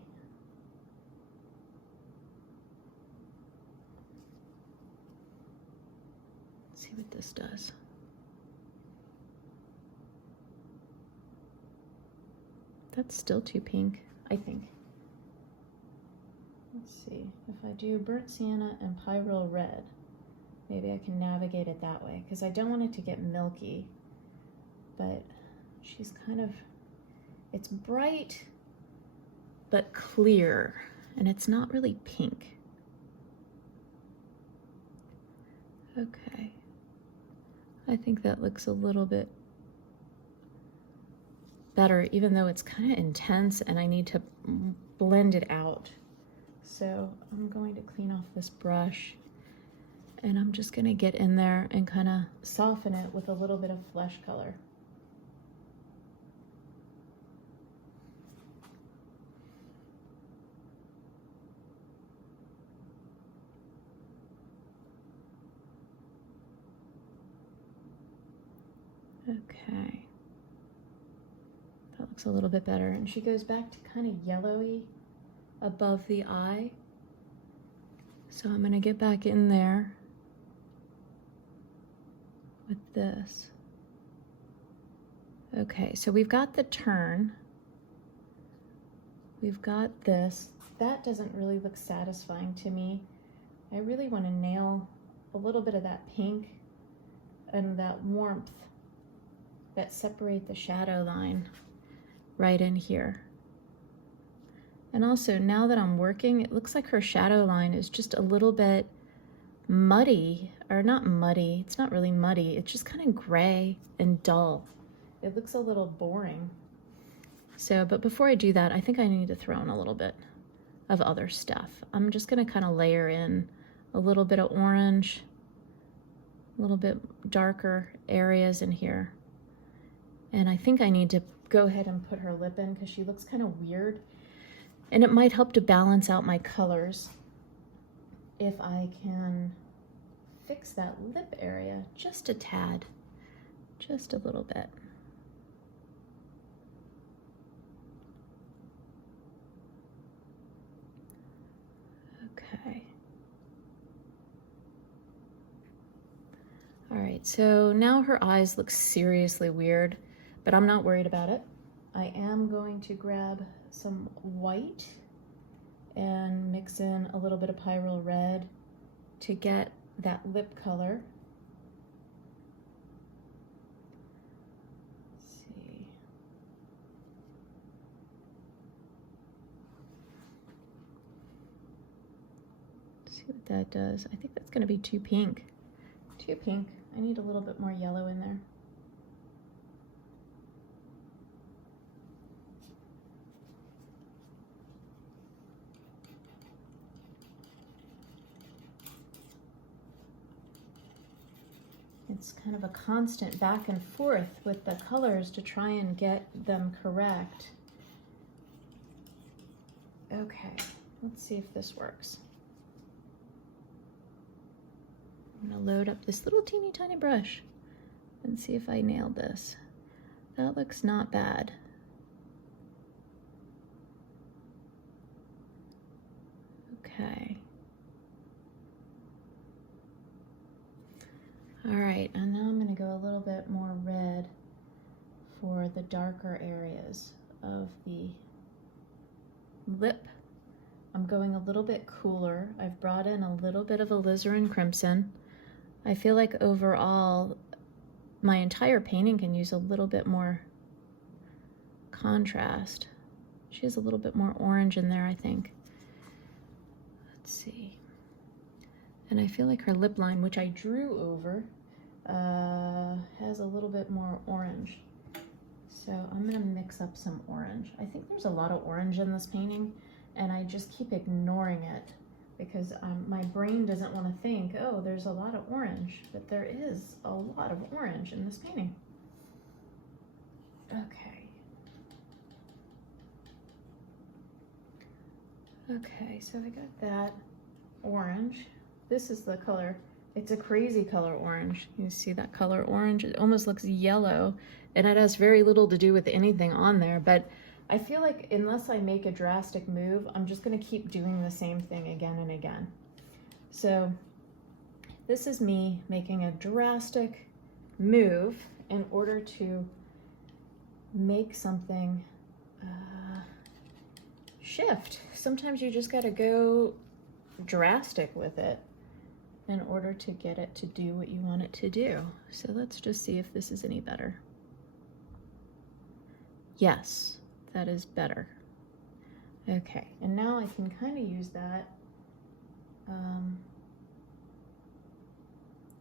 See what this does. That's still too pink, I think. Let's see, if I do burnt sienna and pyrrole red, maybe I can navigate it that way, because I don't want it to get milky, but she's kind of, it's bright, but clear, and it's not really pink. Okay. I think that looks a little bit better, even though it's kind of intense and I need to blend it out. So I'm going to clean off this brush, and I'm just going to get in there and kind of soften it with a little bit of flesh color. Okay, that looks a little bit better. And she goes back to kind of yellowy above the eye. So I'm gonna get back in there with this. Okay, so we've got the turn. We've got this. That doesn't really look satisfying to me. I really want to nail a little bit of that pink and that warmth that separate the shadow line right in here. And also, now that I'm working, it looks like her shadow line is just a little bit muddy, or not muddy, it's not really muddy, it's just kind of gray and dull. It looks a little boring. So, but before I do that, I think I need to throw in a little bit of other stuff. I'm just gonna kind of layer in a little bit of orange, a little bit darker areas in here. And I think I need to go ahead and put her lip in because she looks kind of weird. And it might help to balance out my colors if I can fix that lip area just a tad, just a little bit. Okay. All right, so now her eyes look seriously weird, but I'm not worried about it. I am going to grab some white and mix in a little bit of Pyrrole Red to get that lip color. Let's see. Let's see what that does. I think that's going to be too pink. Too pink. I need a little bit more yellow in there. It's kind of a constant back and forth with the colors to try and get them correct. Okay, let's see if this works. I'm gonna load up this little teeny tiny brush and see if I nailed this. That looks not bad. Okay. All right, and now I'm gonna go a little bit more red for the darker areas of the lip. I'm going a little bit cooler. I've brought in a little bit of alizarin crimson. I feel like overall, my entire painting can use a little bit more contrast. She has a little bit more orange in there, I think. Let's see. And I feel like her lip line, which I drew over, has a little bit more orange. So I'm gonna mix up some orange. I think there's a lot of orange in this painting, and I just keep ignoring it because my brain doesn't want to think, oh, there's a lot of orange, but there is a lot of orange in this painting. Okay. Okay, so I got that orange. This is the color. It's a crazy color orange. You see that color orange? It almost looks yellow, and it has very little to do with anything on there, but I feel like unless I make a drastic move, I'm just gonna keep doing the same thing again and again. So this is me making a drastic move in order to make something shift. Sometimes you just gotta go drastic with it in order to get it to do what you want it to do. So let's just see if this is any better. Yes, that is better. Okay, and now I can kind of use that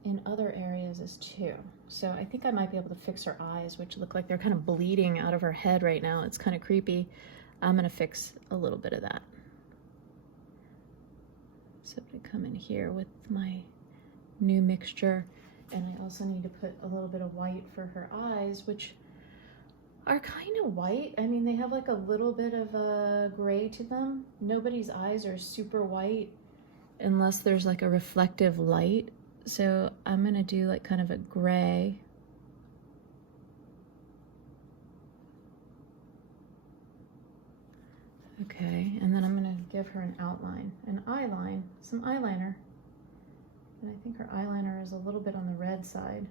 in other areas as too. So I think I might be able to fix her eyes, which look like they're kind of bleeding out of her head right now. It's kind of creepy. I'm gonna fix a little bit of that. So I'm gonna come in here with my new mixture, and I also need to put a little bit of white for her eyes, which are kind of white. I mean, they have like a little bit of a gray to them. Nobody's eyes are super white unless there's like a reflective light. So I'm gonna do like kind of a gray. Okay, and then I'm gonna give her an outline, an eye line, some eyeliner. And I think her eyeliner is a little bit on the red side.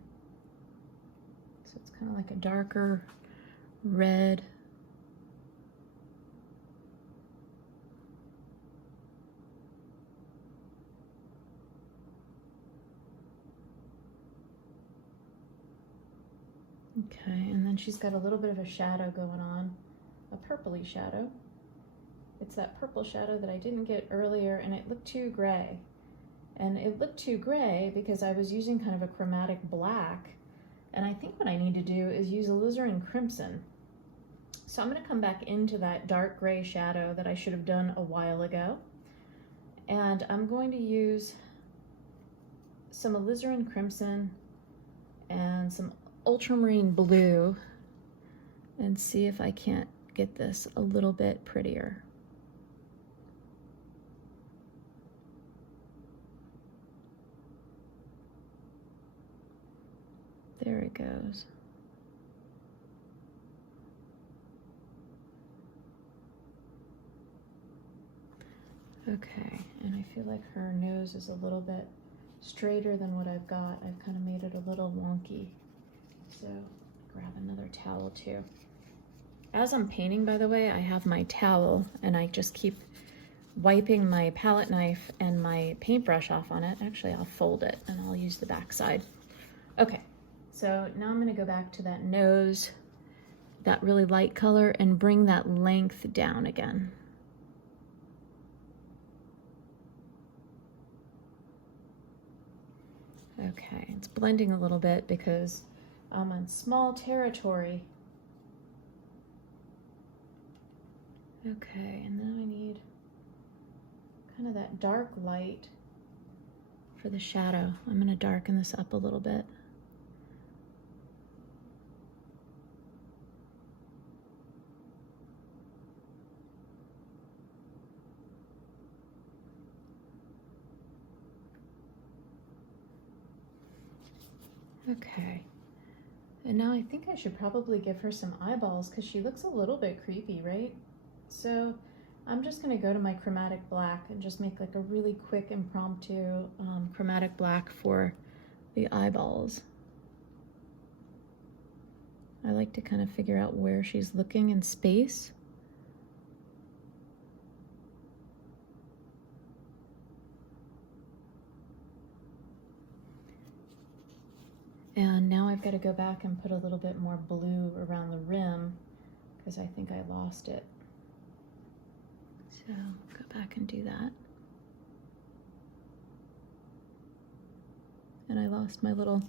So it's kind of like a darker red. Okay, and then she's got a little bit of a shadow going on, a purpley shadow. It's that purple shadow that I didn't get earlier, and it looked too gray. And it looked too gray because I was using kind of a chromatic black, and I think what I need to do is use alizarin crimson. So I'm gonna come back into that dark gray shadow that I should have done a while ago, and I'm going to use some alizarin crimson and some ultramarine blue and see if I can't get this a little bit prettier. There it goes. Okay, and I feel like her nose is a little bit straighter than what I've got. I've kind of made it a little wonky. So grab another towel too. As I'm painting, by the way, I have my towel and I just keep wiping my palette knife and my paintbrush off on it. Actually, I'll fold it and I'll use the back side. Okay, so now I'm gonna go back to that nose, that really light color, and bring that length down again. Okay, it's blending a little bit because I'm on small territory. Okay, and then I need kind of that dark light for the shadow. I'm gonna darken this up a little bit. Okay, and now I think I should probably give her some eyeballs because she looks a little bit creepy, right? So I'm just gonna go to my chromatic black and just make like a really quick impromptu chromatic black for the eyeballs. I like to kind of figure out where she's looking in space. And now I've got to go back and put a little bit more blue around the rim because I think I lost it. So go back and do that. And I lost my little,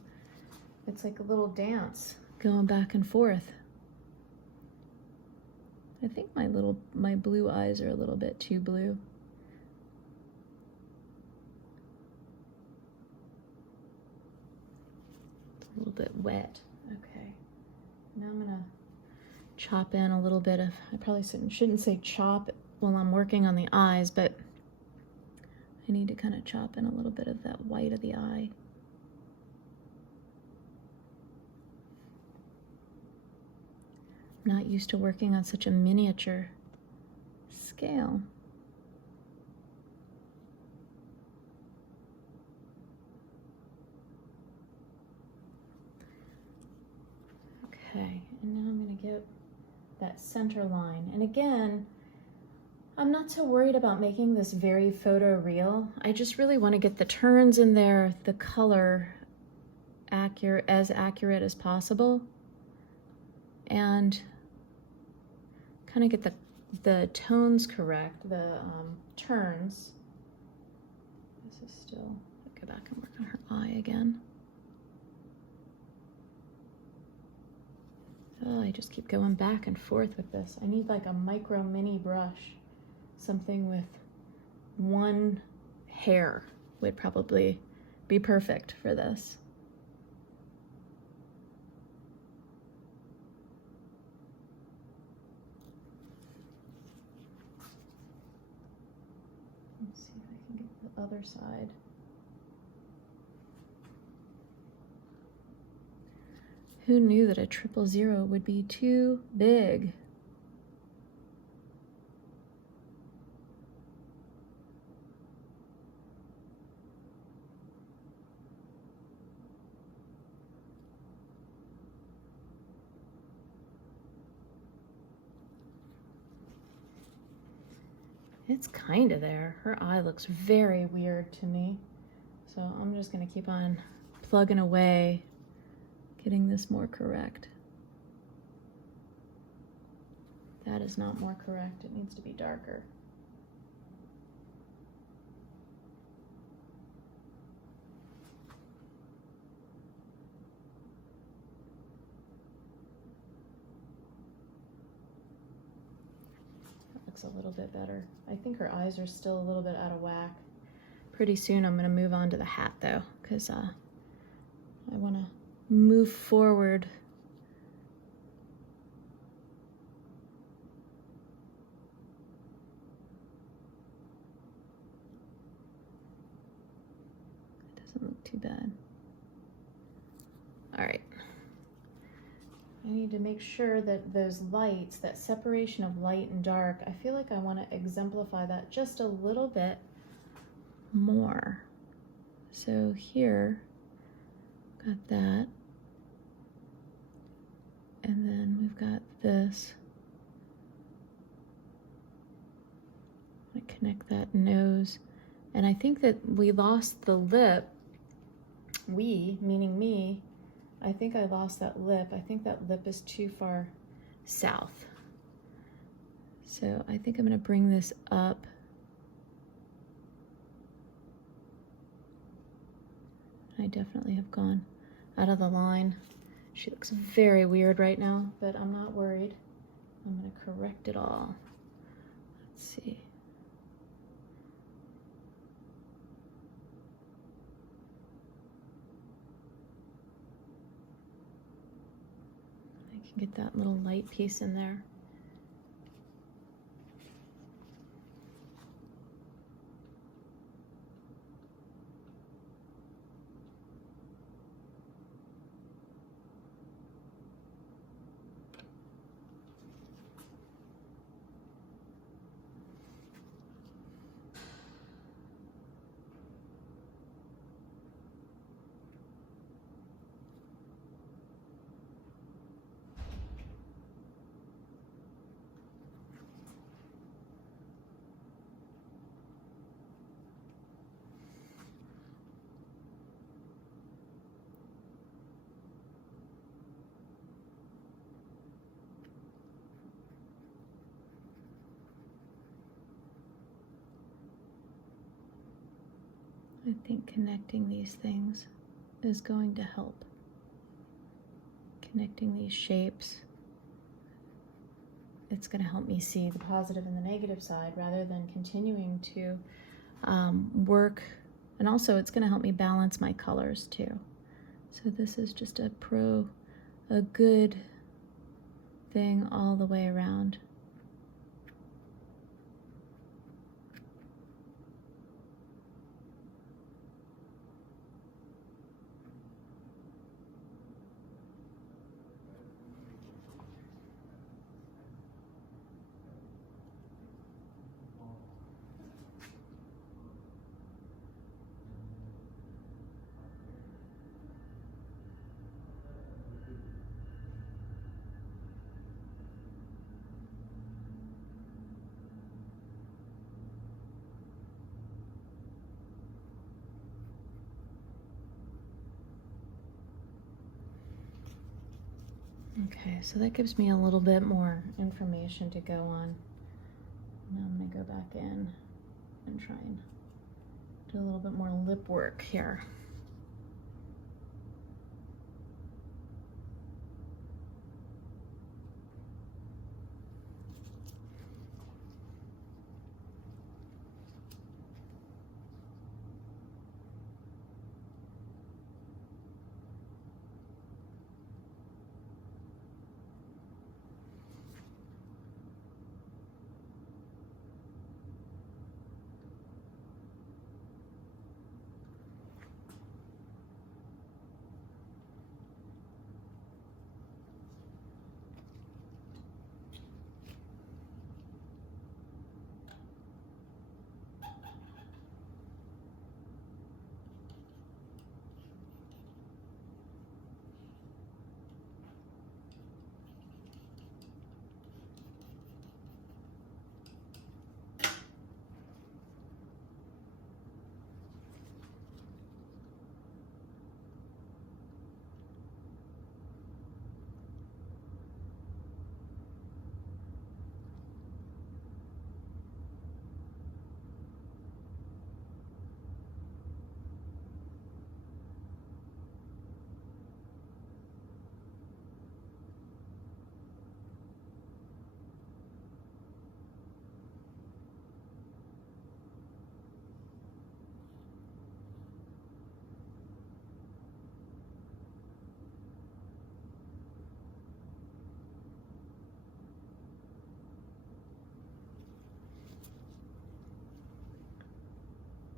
it's like a little dance going back and forth. I think my blue eyes are a little bit too blue. A little bit wet. Okay. Now I'm gonna chop in a little bit of, I probably shouldn't say chop while I'm working on the eyes, but I need to kind of chop in a little bit of that white of the eye. I'm not used to working on such a miniature scale. Okay, and now I'm going to get that center line. And again, I'm not so worried about making this very photoreal. I just really want to get the turns in there, the color as accurate as possible, and kind of get the tones correct, the turns. This is still, I'll go back and work on her eye again. Oh, I just keep going back and forth with this. I need like a micro mini brush. Something with one hair would probably be perfect for this. Let's see if I can get the other side. Who knew that a 000 would be too big? It's kind of there. Her eye looks very weird to me. So I'm just gonna keep on plugging away, getting this more correct. That is not more correct. It needs to be darker. A little bit better. I think her eyes are still a little bit out of whack. Pretty soon I'm going to move on to the hat though, because I want to move forward. It doesn't look too bad. All right. I need to make sure that those lights, that separation of light and dark, I feel like I want to exemplify that just a little bit more. So here, got that. And then we've got this. Connect that nose. And I think that we lost the lip. We, meaning me, I think I lost that lip. I think that lip is too far south. So I think I'm going to bring this up. I definitely have gone out of the line. She looks very weird right now, but I'm not worried. I'm going to correct it all. Let's see. I can get that little light piece in there. I think connecting these things is going to help. Connecting these shapes, it's going to help me see the positive and the negative side rather than continuing to work. And also it's going to help me balance my colors too. So this is just a good thing all the way around. Okay, so that gives me a little bit more information to go on. Now I'm going to go back in and try and do a little bit more lip work here.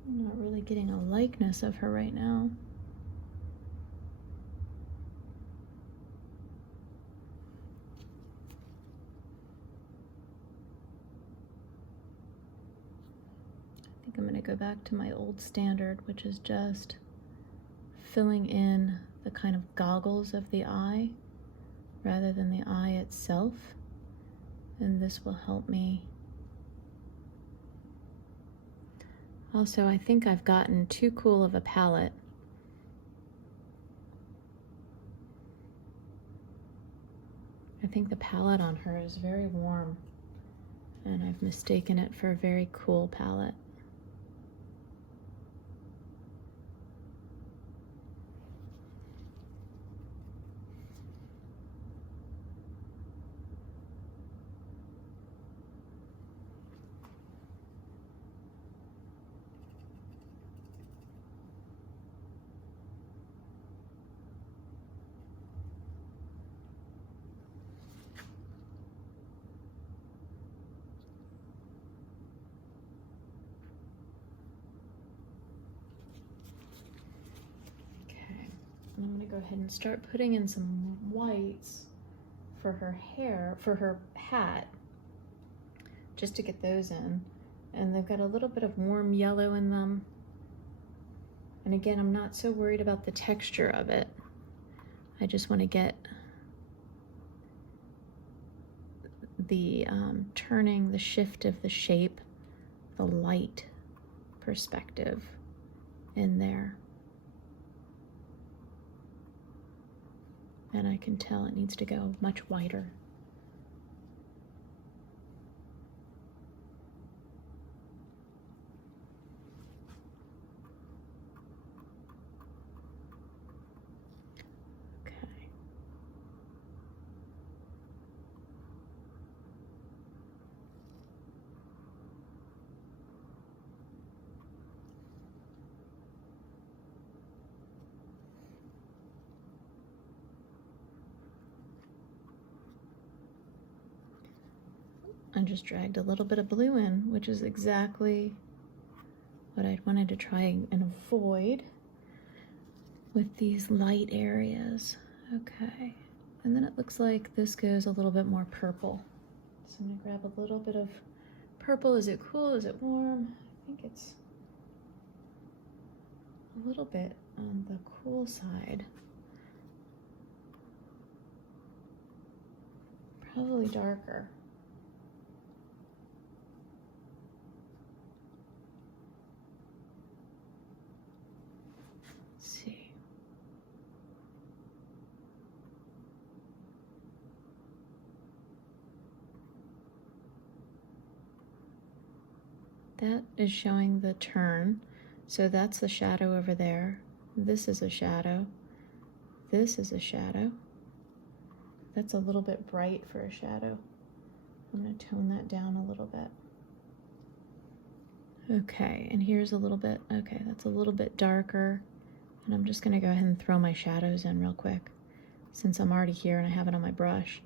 I'm not really getting a likeness of her right now. I think I'm going to go back to my old standard, which is just filling in the kind of goggles of the eye rather than the eye itself. And this will help me Also, I think I've gotten too cool of a palette. I think the palette on her is very warm, and I've mistaken it for a very cool palette. I'm going to go ahead and start putting in some whites for her hair, for her hat, just to get those in. And they've got a little bit of warm yellow in them. And again, I'm not so worried about the texture of it. I just want to get the turning, the shift of the shape, the light perspective in there. And I can tell it needs to go much wider. Okay. I just dragged a little bit of blue in, which is exactly what I wanted to try and avoid with these light areas. Okay, and then it looks like this goes a little bit more purple. So I'm gonna grab a little bit of purple. Is it cool? Is it warm? I think it's a little bit on the cool side. Probably darker. That is showing the turn. So that's the shadow over there. This is a shadow. This is a shadow. That's a little bit bright for a shadow. I'm going to tone that down a little bit. Okay, and here's a little bit. Okay, that's a little bit darker. And I'm just going to go ahead and throw my shadows in real quick, since I'm already here and I have it on my brush.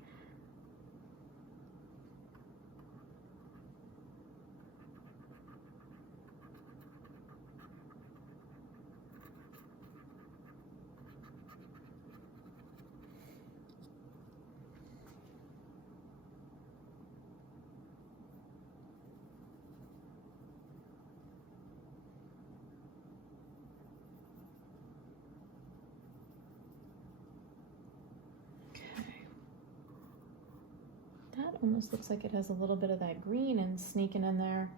That almost looks like it has a little bit of that green and sneaking in there.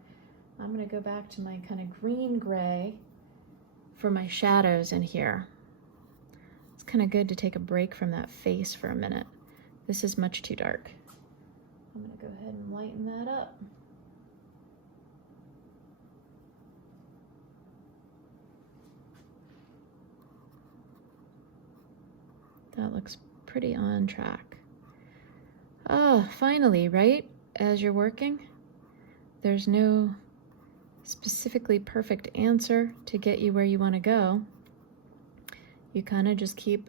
I'm going to go back to my kind of green gray for my shadows in here. It's kind of good to take a break from that face for a minute. This is much too dark. I'm going to go ahead and lighten that up. That looks pretty on track. Ah, finally, right? As you're working, there's no specifically perfect answer to get you where you want to go. You kind of just keep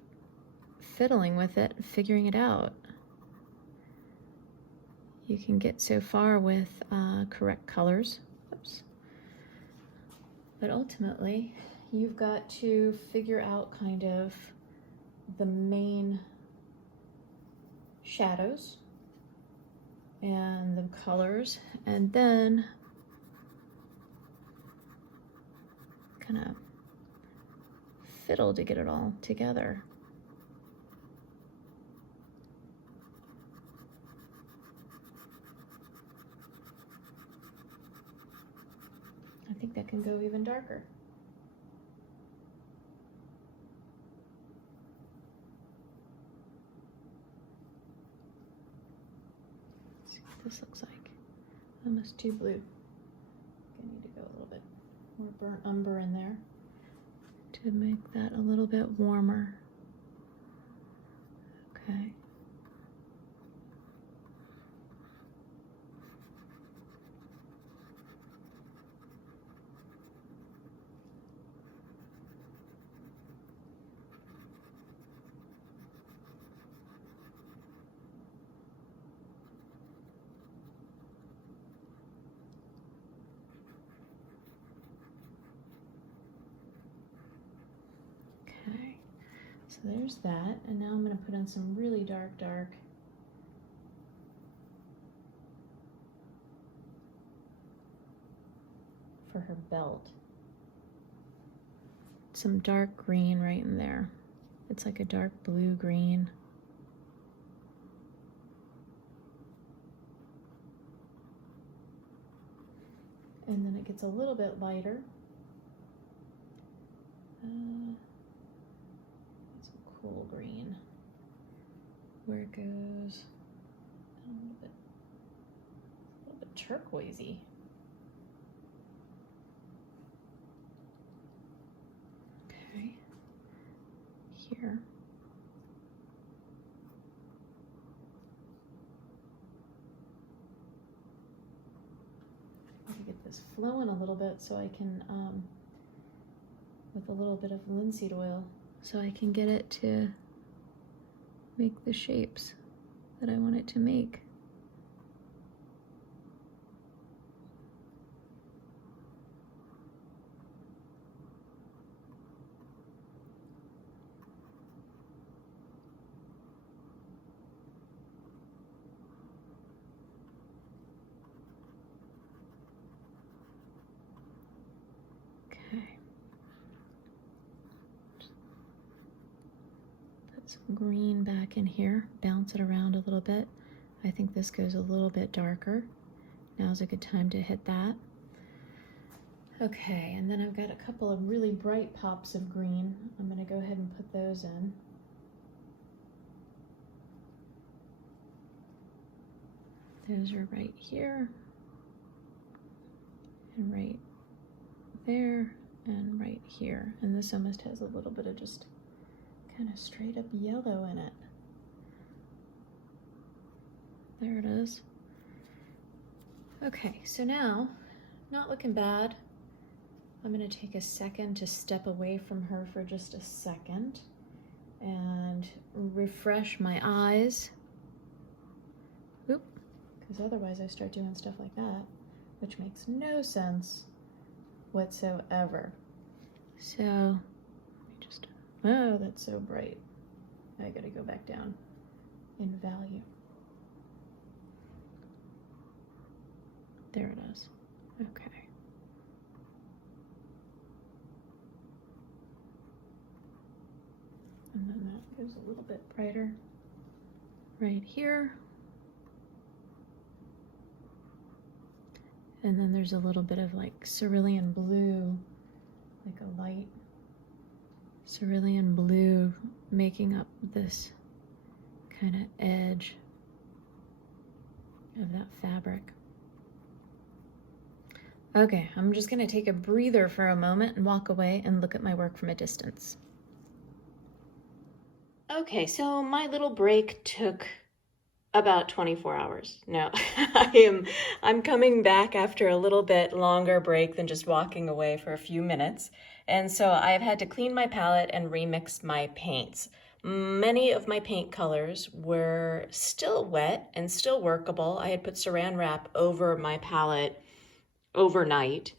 fiddling with it, figuring it out. You can get so far with correct colors. Oops. But ultimately, you've got to figure out kind of the main shadows and the colors, and then kind of fiddle to get it all together. I think that can go even darker. Let's see what this looks like. Almost too blue. I need to go a little bit more burnt umber in there to make that a little bit warmer. Okay. Okay, so there's that, and now I'm going to put in some really dark for her belt. Some dark green right in there. It's like a dark blue green. And then it gets a little bit lighter. Some cool green where it goes a little bit turquoisey. Okay, here. I can get this flowing a little bit so I can, with a little bit of linseed oil, so I can get it to make the shapes that I want it to make. Some green back in here, bounce it around a little bit. I think this goes a little bit darker. Now's a good time to hit that. Okay, and then I've got a couple of really bright pops of green. I'm going to go ahead and put those in. Those are right here, and right there, and right here. And this almost has a little bit of just kind of straight up yellow in it. There it is. Okay, so now, not looking bad. I'm going to take a second to step away from her for just a second and refresh my eyes. Oop, because otherwise I start doing stuff like that, which makes no sense whatsoever. So, just, oh, that's so bright. I gotta go back down in value. There it is. Okay. And then that goes a little bit brighter right here. And then there's a little bit of like cerulean blue, like a light cerulean blue making up this kind of edge of that fabric. Okay, I'm just gonna take a breather for a moment and walk away and look at my work from a distance. Okay, so my little break took about 24 hours. No, I'm coming back after a little bit longer break than just walking away for a few minutes. And so I've had to clean my palette and remix my paints. Many of my paint colors were still wet and still workable. I had put saran wrap over my palette overnight.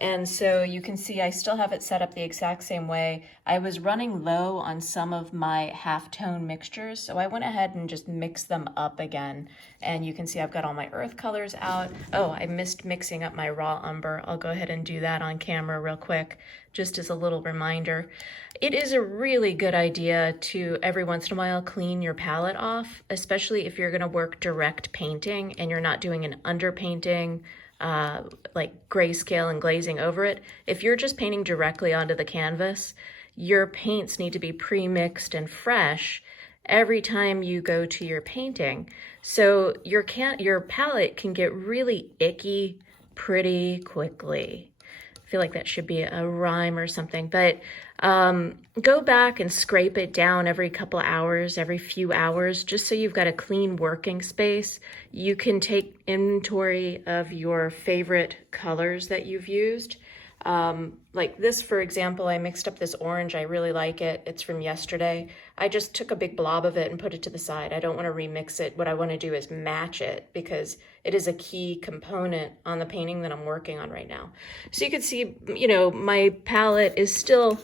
And so you can see I still have it set up the exact same way. I was running low on some of my halftone mixtures, so I went ahead and just mixed them up again. And you can see I've got all my earth colors out. Oh, I missed mixing up my raw umber. I'll go ahead and do that on camera real quick, just as a little reminder. It is a really good idea to every once in a while clean your palette off, especially if you're gonna work direct painting and you're not doing an underpainting like grayscale and glazing over it. If you're just painting directly onto the canvas, your paints need to be pre-mixed and fresh every time you go to your painting. So your palette can get really icky pretty quickly. I feel like that should be a rhyme or something, but go back and scrape it down every couple hours, every few hours, just so you've got a clean working space. You can take inventory of your favorite colors that you've used. Like this, for example, I mixed up this orange. I really like it. It's from yesterday. I just took a big blob of it and put it to the side. I don't want to remix it. What I want to do is match it because it is a key component on the painting that I'm working on right now. So you can see, you know, my palette is still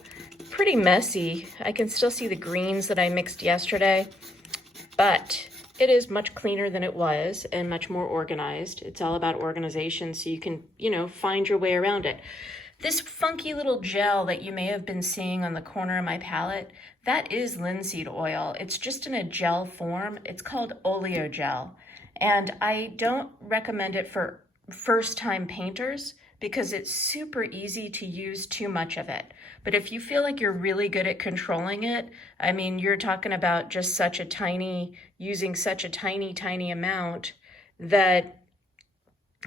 pretty messy. I can still see the greens that I mixed yesterday, but it is much cleaner than it was and much more organized. It's all about organization, so you can, you know, find your way around it. This funky little gel that you may have been seeing on the corner of my palette, that is linseed oil. It's just in a gel form. It's called oleo gel. And I don't recommend it for first-time painters because it's super easy to use too much of it. But if you feel like you're really good at controlling it, I mean, you're talking about just using such a tiny amount that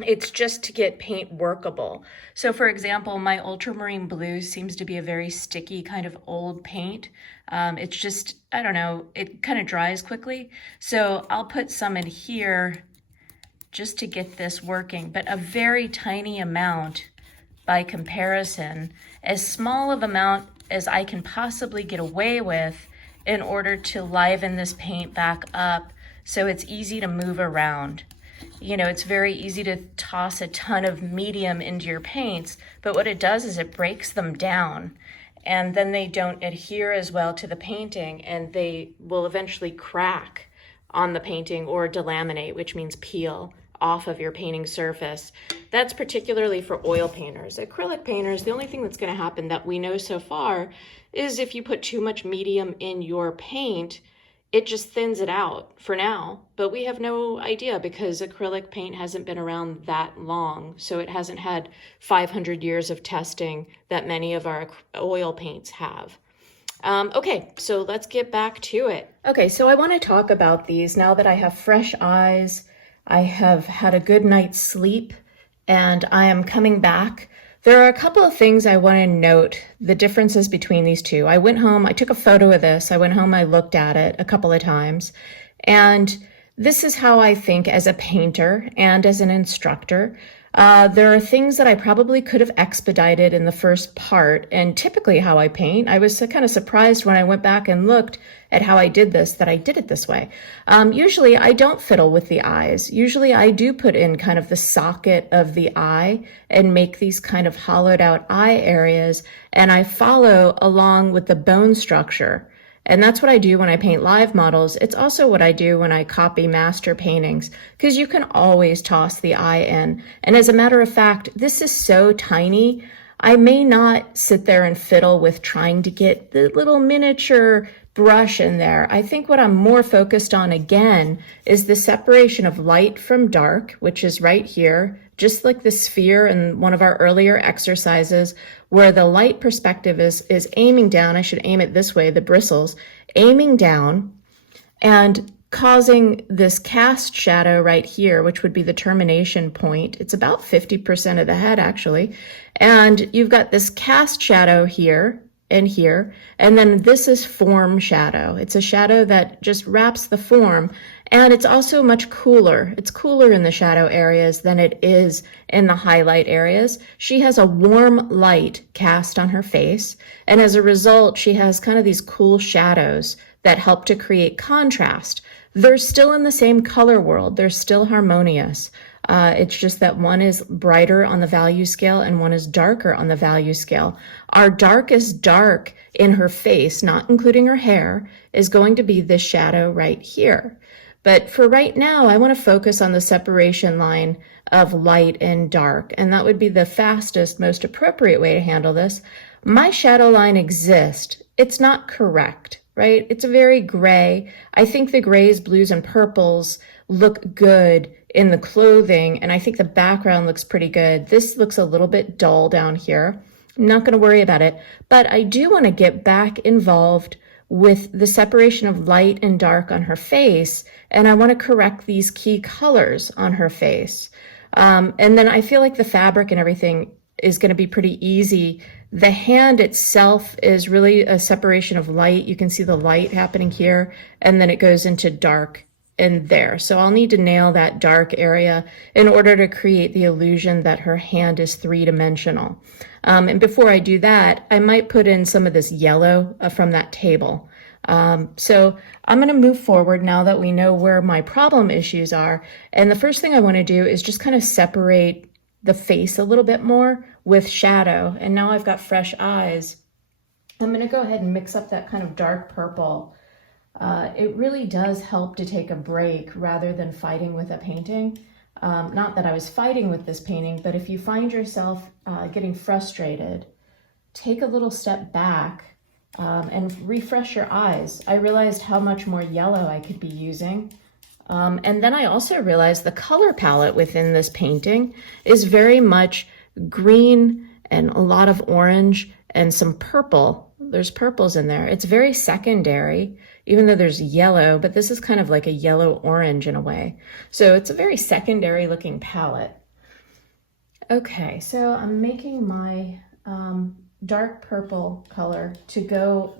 it's just to get paint workable. So for example, my ultramarine blue seems to be a very sticky kind of old paint. It's just, I don't know, it kind of dries quickly. So I'll put some in here just to get this working, but a very tiny amount by comparison, as small of amount as I can possibly get away with in order to liven this paint back up so it's easy to move around. You know, it's very easy to toss a ton of medium into your paints, but what it does is it breaks them down, and then they don't adhere as well to the painting, and they will eventually crack on the painting or delaminate, which means peel off of your painting surface. That's particularly for oil painters. Acrylic painters, the only thing that's going to happen that we know so far is if you put too much medium in your paint, it just thins it out for now, but we have no idea because acrylic paint hasn't been around that long, so it hasn't had 500 years of testing that many of our oil paints have. Okay, so let's get back to it. Okay, so I want to talk about these now that I have fresh eyes, I have had a good night's sleep, and I am coming back. There are a couple of things I want to note, the differences between these two. I went home, I took a photo of this, I went home, I looked at it a couple of times, and this is how I think as a painter and as an instructor. There are things that I probably could have expedited in the first part, and typically how I paint, I was kind of surprised when I went back and looked at how I did this, that I did it this way. Usually I don't fiddle with the eyes. Usually I do put in kind of the socket of the eye and make these kind of hollowed out eye areas, and I follow along with the bone structure. And that's what I do when I paint live models. It's also what I do when I copy master paintings, because you can always toss the eye in. And as a matter of fact, this is so tiny, I may not sit there and fiddle with trying to get the little miniature brush in there. I think what I'm more focused on again is the separation of light from dark, which is right here, just like the sphere in one of our earlier exercises, where the light perspective is aiming down. I should aim it this way, the bristles, aiming down and causing this cast shadow right here, which would be the termination point. It's about 50% of the head, actually. And you've got this cast shadow here and here, and then this is form shadow. It's a shadow that just wraps the form, and it's also much cooler. It's cooler in the shadow areas than it is in the highlight areas. She has a warm light cast on her face, and as a result, she has kind of these cool shadows that help to create contrast. They're still in the same color world. They're still harmonious. It's just that one is brighter on the value scale and one is darker on the value scale. Our darkest dark in her face, not including her hair, is going to be this shadow right here. But for right now, I want to focus on the separation line of light and dark, and that would be the fastest, most appropriate way to handle this. My shadow line exists. It's not correct. right? It's a very gray. I think the grays, blues, and purples look good in the clothing, and I think the background looks pretty good. This looks a little bit dull down here. I'm not going to worry about it, but I do want to get back involved with the separation of light and dark on her face, and I want to correct these key colors on her face. And then I feel like the fabric and everything is going to be pretty easy. The hand itself is really a separation of light. You can see the light happening here, and then it goes into dark in there. So I'll need to nail that dark area in order to create the illusion that her hand is three-dimensional. And before I do that, I might put in some of this yellow from that table. So I'm going to move forward now that we know where my problem issues are. And the first thing I want to do is just kind of separate the face a little bit more with shadow. And now I've got fresh eyes. I'm going to go ahead and mix up that kind of dark purple. It really does help to take a break rather than fighting with a painting. Not that I was fighting with this painting, but if you find yourself getting frustrated, take a little step back and refresh your eyes. I realized how much more yellow I could be using. And then I also realized the color palette within this painting is very much green and a lot of orange and some purple. There's purples in there. It's very secondary, even though there's yellow, but this is kind of like a yellow orange in a way. So it's a very secondary looking palette. Okay, so I'm making my dark purple color to go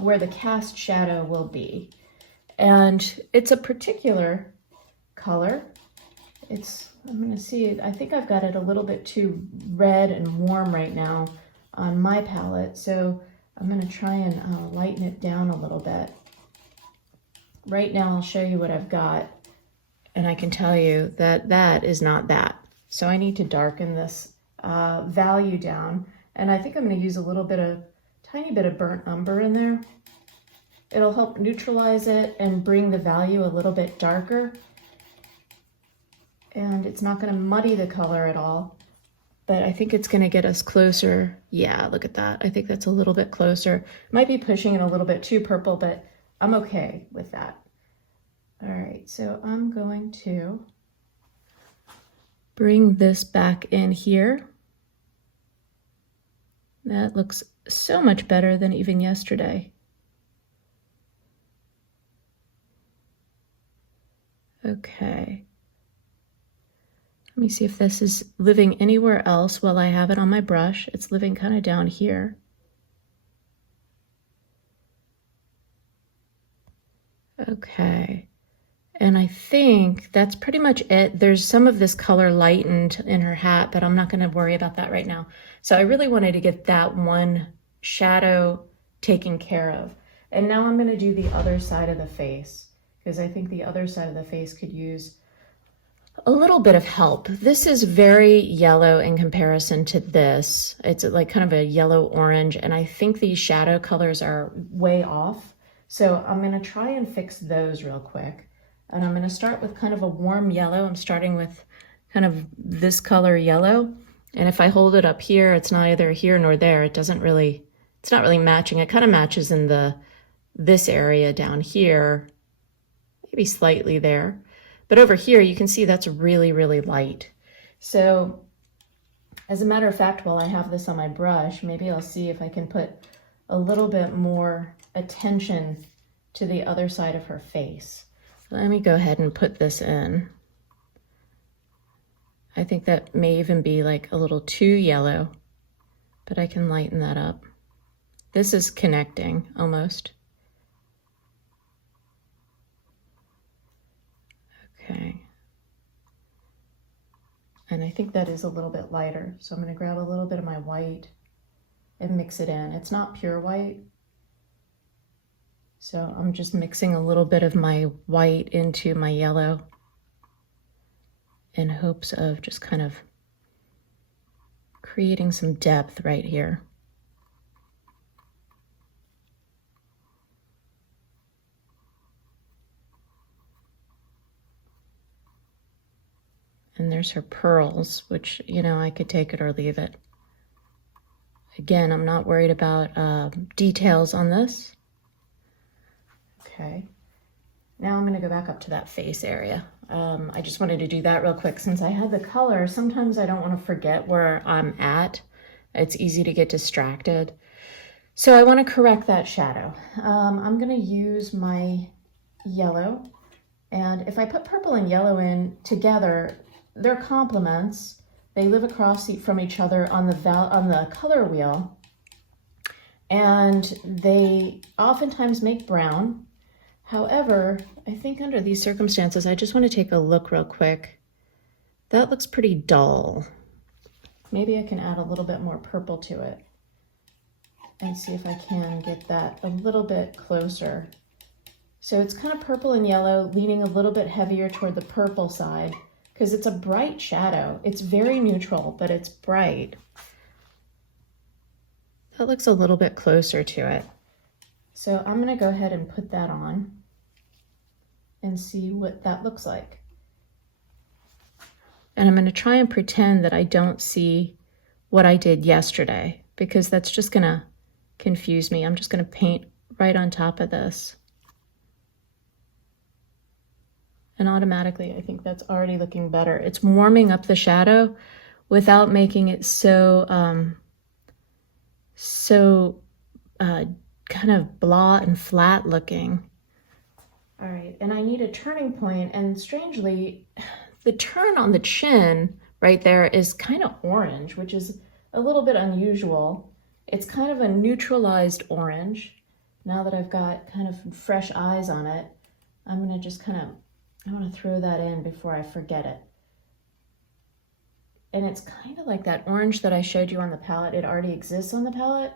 where the cast shadow will be. And it's a particular color. I'm gonna see, I think I've got it a little bit too red and warm right now on my palette. So I'm gonna try and lighten it down a little bit. Right now I'll show you what I've got, and I can tell you that that is not that. So I need to darken this value down, and I think I'm gonna use tiny bit of burnt umber in there. It'll help neutralize it and bring the value a little bit darker. And it's not gonna muddy the color at all, but I think it's gonna get us closer. Yeah, look at that. I think that's a little bit closer. Might be pushing it a little bit too purple, but I'm okay with that. All right, so I'm going to bring this back in here. That looks so much better than even yesterday. Okay. Let me see if this is living anywhere else while I have it on my brush. It's living kind of down here. Okay. And I think that's pretty much it. There's some of this color lightened in her hat, but I'm not going to worry about that right now. So I really wanted to get that one shadow taken care of. And now I'm going to do the other side of the face, because I think the other side of the face could use a little bit of help. This is very yellow in comparison to this. It's like kind of a yellow orange, and I think these shadow colors are way off. So I'm going to try and fix those real quick. And I'm going to start with kind of a warm yellow. I'm starting with kind of this color yellow. And if I hold it up here, it's neither here nor there. It's not really matching. It kind of matches in this area down here, maybe slightly there. But over here, you can see that's really, really light. So as a matter of fact, while I have this on my brush, maybe I'll see if I can put a little bit more attention to the other side of her face. Let me go ahead and put this in. I think that may even be like a little too yellow, but I can lighten that up. This is connecting almost. Okay. And I think that is a little bit lighter. So I'm going to grab a little bit of my white and mix it in. It's not pure white. So I'm just mixing a little bit of my white into my yellow in hopes of just kind of creating some depth right here. And there's her pearls, which, you know, I could take it or leave it. Again, I'm not worried about details on this. Okay. Now I'm going to go back up to that face area. I just wanted to do that real quick since I had the color. Sometimes I don't want to forget where I'm at. It's easy to get distracted. So I want to correct that shadow. I'm going to use my yellow. And if I put purple and yellow in together, they're complements. They live across from each other on the color wheel. And they oftentimes make brown. However, I think under these circumstances, I just want to take a look real quick. That looks pretty dull. Maybe I can add a little bit more purple to it and see if I can get that a little bit closer. So it's kind of purple and yellow, leaning a little bit heavier toward the purple side because it's a bright shadow. It's very neutral, but it's bright. That looks a little bit closer to it. So I'm going to go ahead and put that on and see what that looks like. And I'm going to try and pretend that I don't see what I did yesterday because that's just going to confuse me. I'm just going to paint right on top of this. And automatically, I think that's already looking better. It's warming up the shadow without making it so kind of blah and flat looking. All right, and I need a turning point, and strangely, the turn on the chin right there is kind of orange, which is a little bit unusual. It's kind of a neutralized orange. Now that I've got kind of fresh eyes on it, I'm gonna just I want to throw that in before I forget it. And it's kind of like that orange that I showed you on the palette. It already exists on the palette.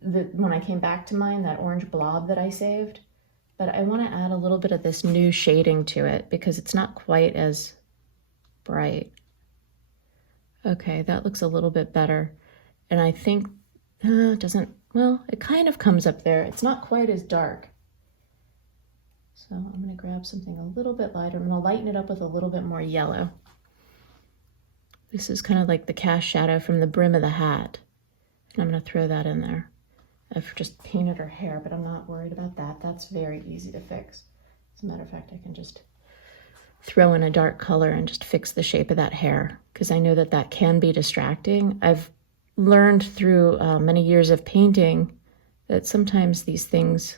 When I came back to mine, that orange blob that I saved. But I want to add a little bit of this new shading to it because it's not quite as bright. Okay, that looks a little bit better. And I think it kind of comes up there. It's not quite as dark. So I'm going to grab something a little bit lighter. I'm going to lighten it up with a little bit more yellow. This is kind of like the cast shadow from the brim of the hat. And I'm going to throw that in there. I've just painted her hair, but I'm not worried about that. That's very easy to fix. As a matter of fact, I can just throw in a dark color and just fix the shape of that hair because I know that that can be distracting. I've learned through many years of painting that sometimes these things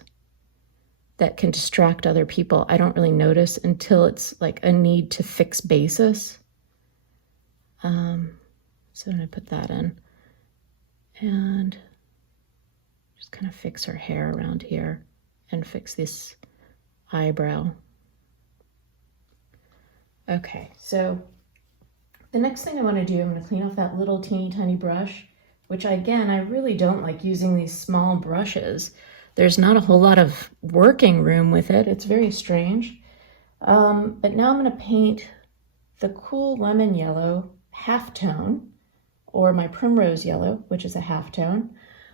that can distract other people, I don't really notice until it's like a need to fix basis. So I'm going to put that in and just kind of fix her hair around here and fix this eyebrow. Okay, so the next thing I want to do, I'm going to clean off that little teeny tiny brush, which I really don't like using these small brushes. There's not a whole lot of working room with it. It's very strange. But now I'm going to paint the cool lemon yellow halftone, or my primrose yellow, which is a halftone.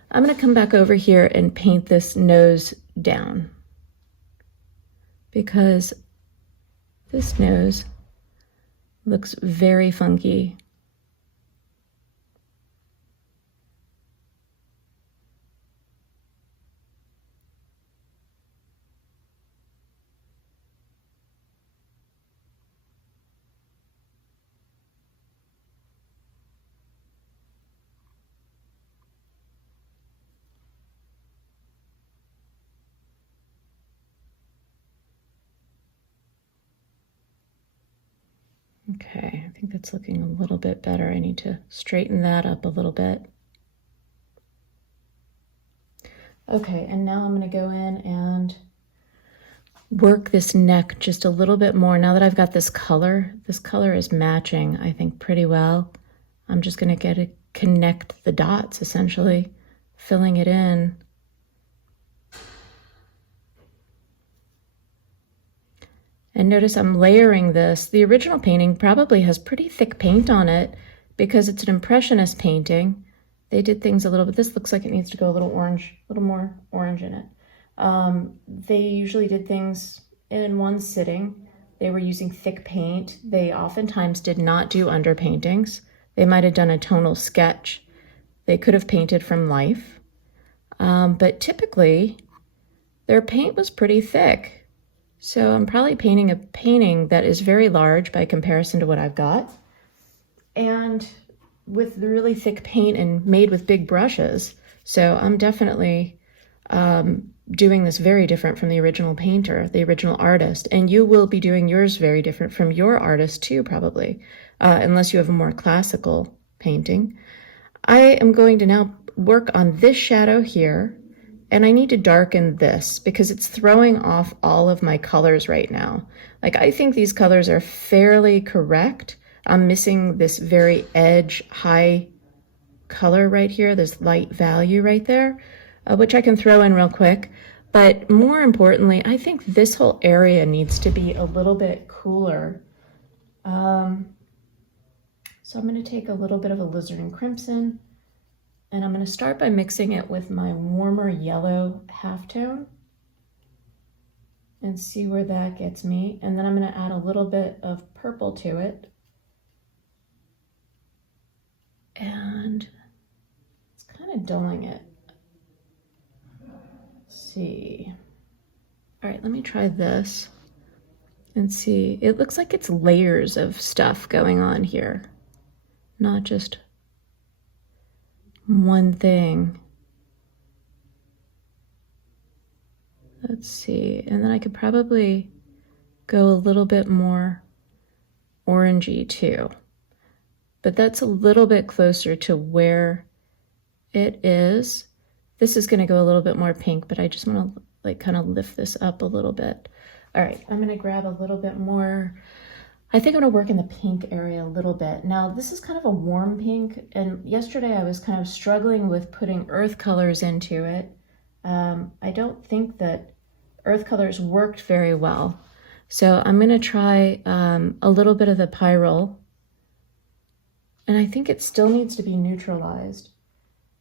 I'm going to come back over here and paint this nose down because this nose looks very funky. Okay, I think that's looking a little bit better. I need to straighten that up a little bit. Okay, and now I'm going to go in and work this neck just a little bit more. Now that I've got this color is matching, I think, pretty well. I'm just going to connect the dots, essentially, filling it in. And notice I'm layering this. The original painting probably has pretty thick paint on it because it's an impressionist painting. They did things a little bit. This looks like it needs to go a little orange, a little more orange in it. They usually did things in one sitting. They were using thick paint. They oftentimes did not do underpaintings. They might have done a tonal sketch. They could have painted from life. But typically, their paint was pretty thick. So I'm probably painting a painting that is very large by comparison to what I've got. And with the really thick paint and made with big brushes. So I'm definitely doing this very different from the original painter, the original artist. And you will be doing yours very different from your artist too, probably, unless you have a more classical painting. I am going to now work on this shadow here, and I need to darken this because it's throwing off all of my colors right now. Like, I think these colors are fairly correct. I'm missing this very edge high color right here, this light value right there, which I can throw in real quick. But more importantly, I think this whole area needs to be a little bit cooler. So I'm going to take a little bit of a alizarin crimson, and I'm going to start by mixing it with my warmer yellow halftone and see where that gets me. And then I'm going to add a little bit of purple to it. And it's kind of dulling it. Let's see. All right, let me try this and see. It looks like it's layers of stuff going on here, not just one thing. Let's see. And then I could probably go a little bit more orangey too. But that's a little bit closer to where it is. This is going to go a little bit more pink, but I just want to like kind of lift this up a little bit. All right, I'm going to grab a little bit more. I think I'm going to work in the pink area a little bit. Now, this is kind of a warm pink, and yesterday I was kind of struggling with putting earth colors into it. I don't think that earth colors worked very well. So I'm going to try a little bit of the pyrrole. And I think it still needs to be neutralized.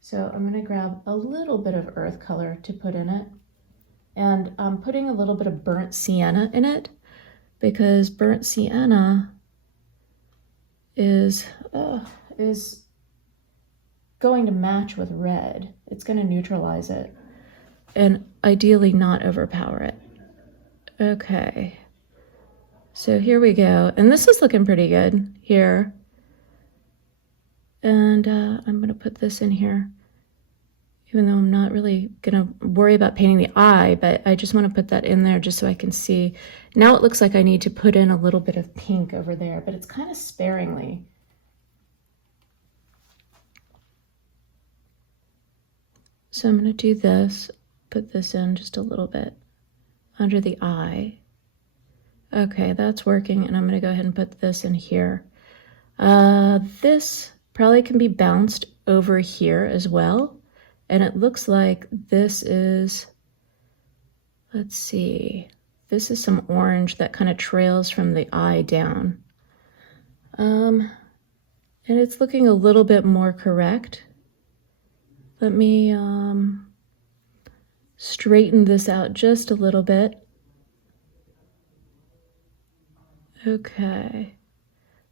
So I'm going to grab a little bit of earth color to put in it. And I'm putting a little bit of burnt sienna in it because burnt sienna is going to match with red. It's going to neutralize it and ideally not overpower it. Okay. So here we go. And this is looking pretty good here. And I'm going to put this in here, even though I'm not really going to worry about painting the eye, but I just want to put that in there just so I can see. Now it looks like I need to put in a little bit of pink over there, but it's kind of sparingly. So I'm going to do this, put this in just a little bit under the eye. Okay, that's working, and I'm going to go ahead and put this in here. This probably can be bounced over here as well. And it looks like this is, let's see, this is some orange that kind of trails from the eye down. And it's looking a little bit more correct. Let me straighten this out just a little bit. Okay.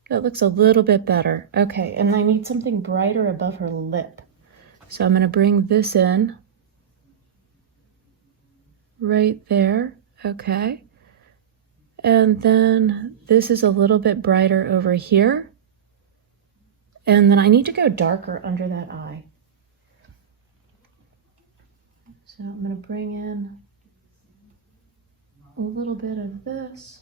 That looks a little bit better. Okay, and I need something brighter above her lip. So I'm going to bring this in right there. Okay. And then this is a little bit brighter over here. And then I need to go darker under that eye. So I'm going to bring in a little bit of this.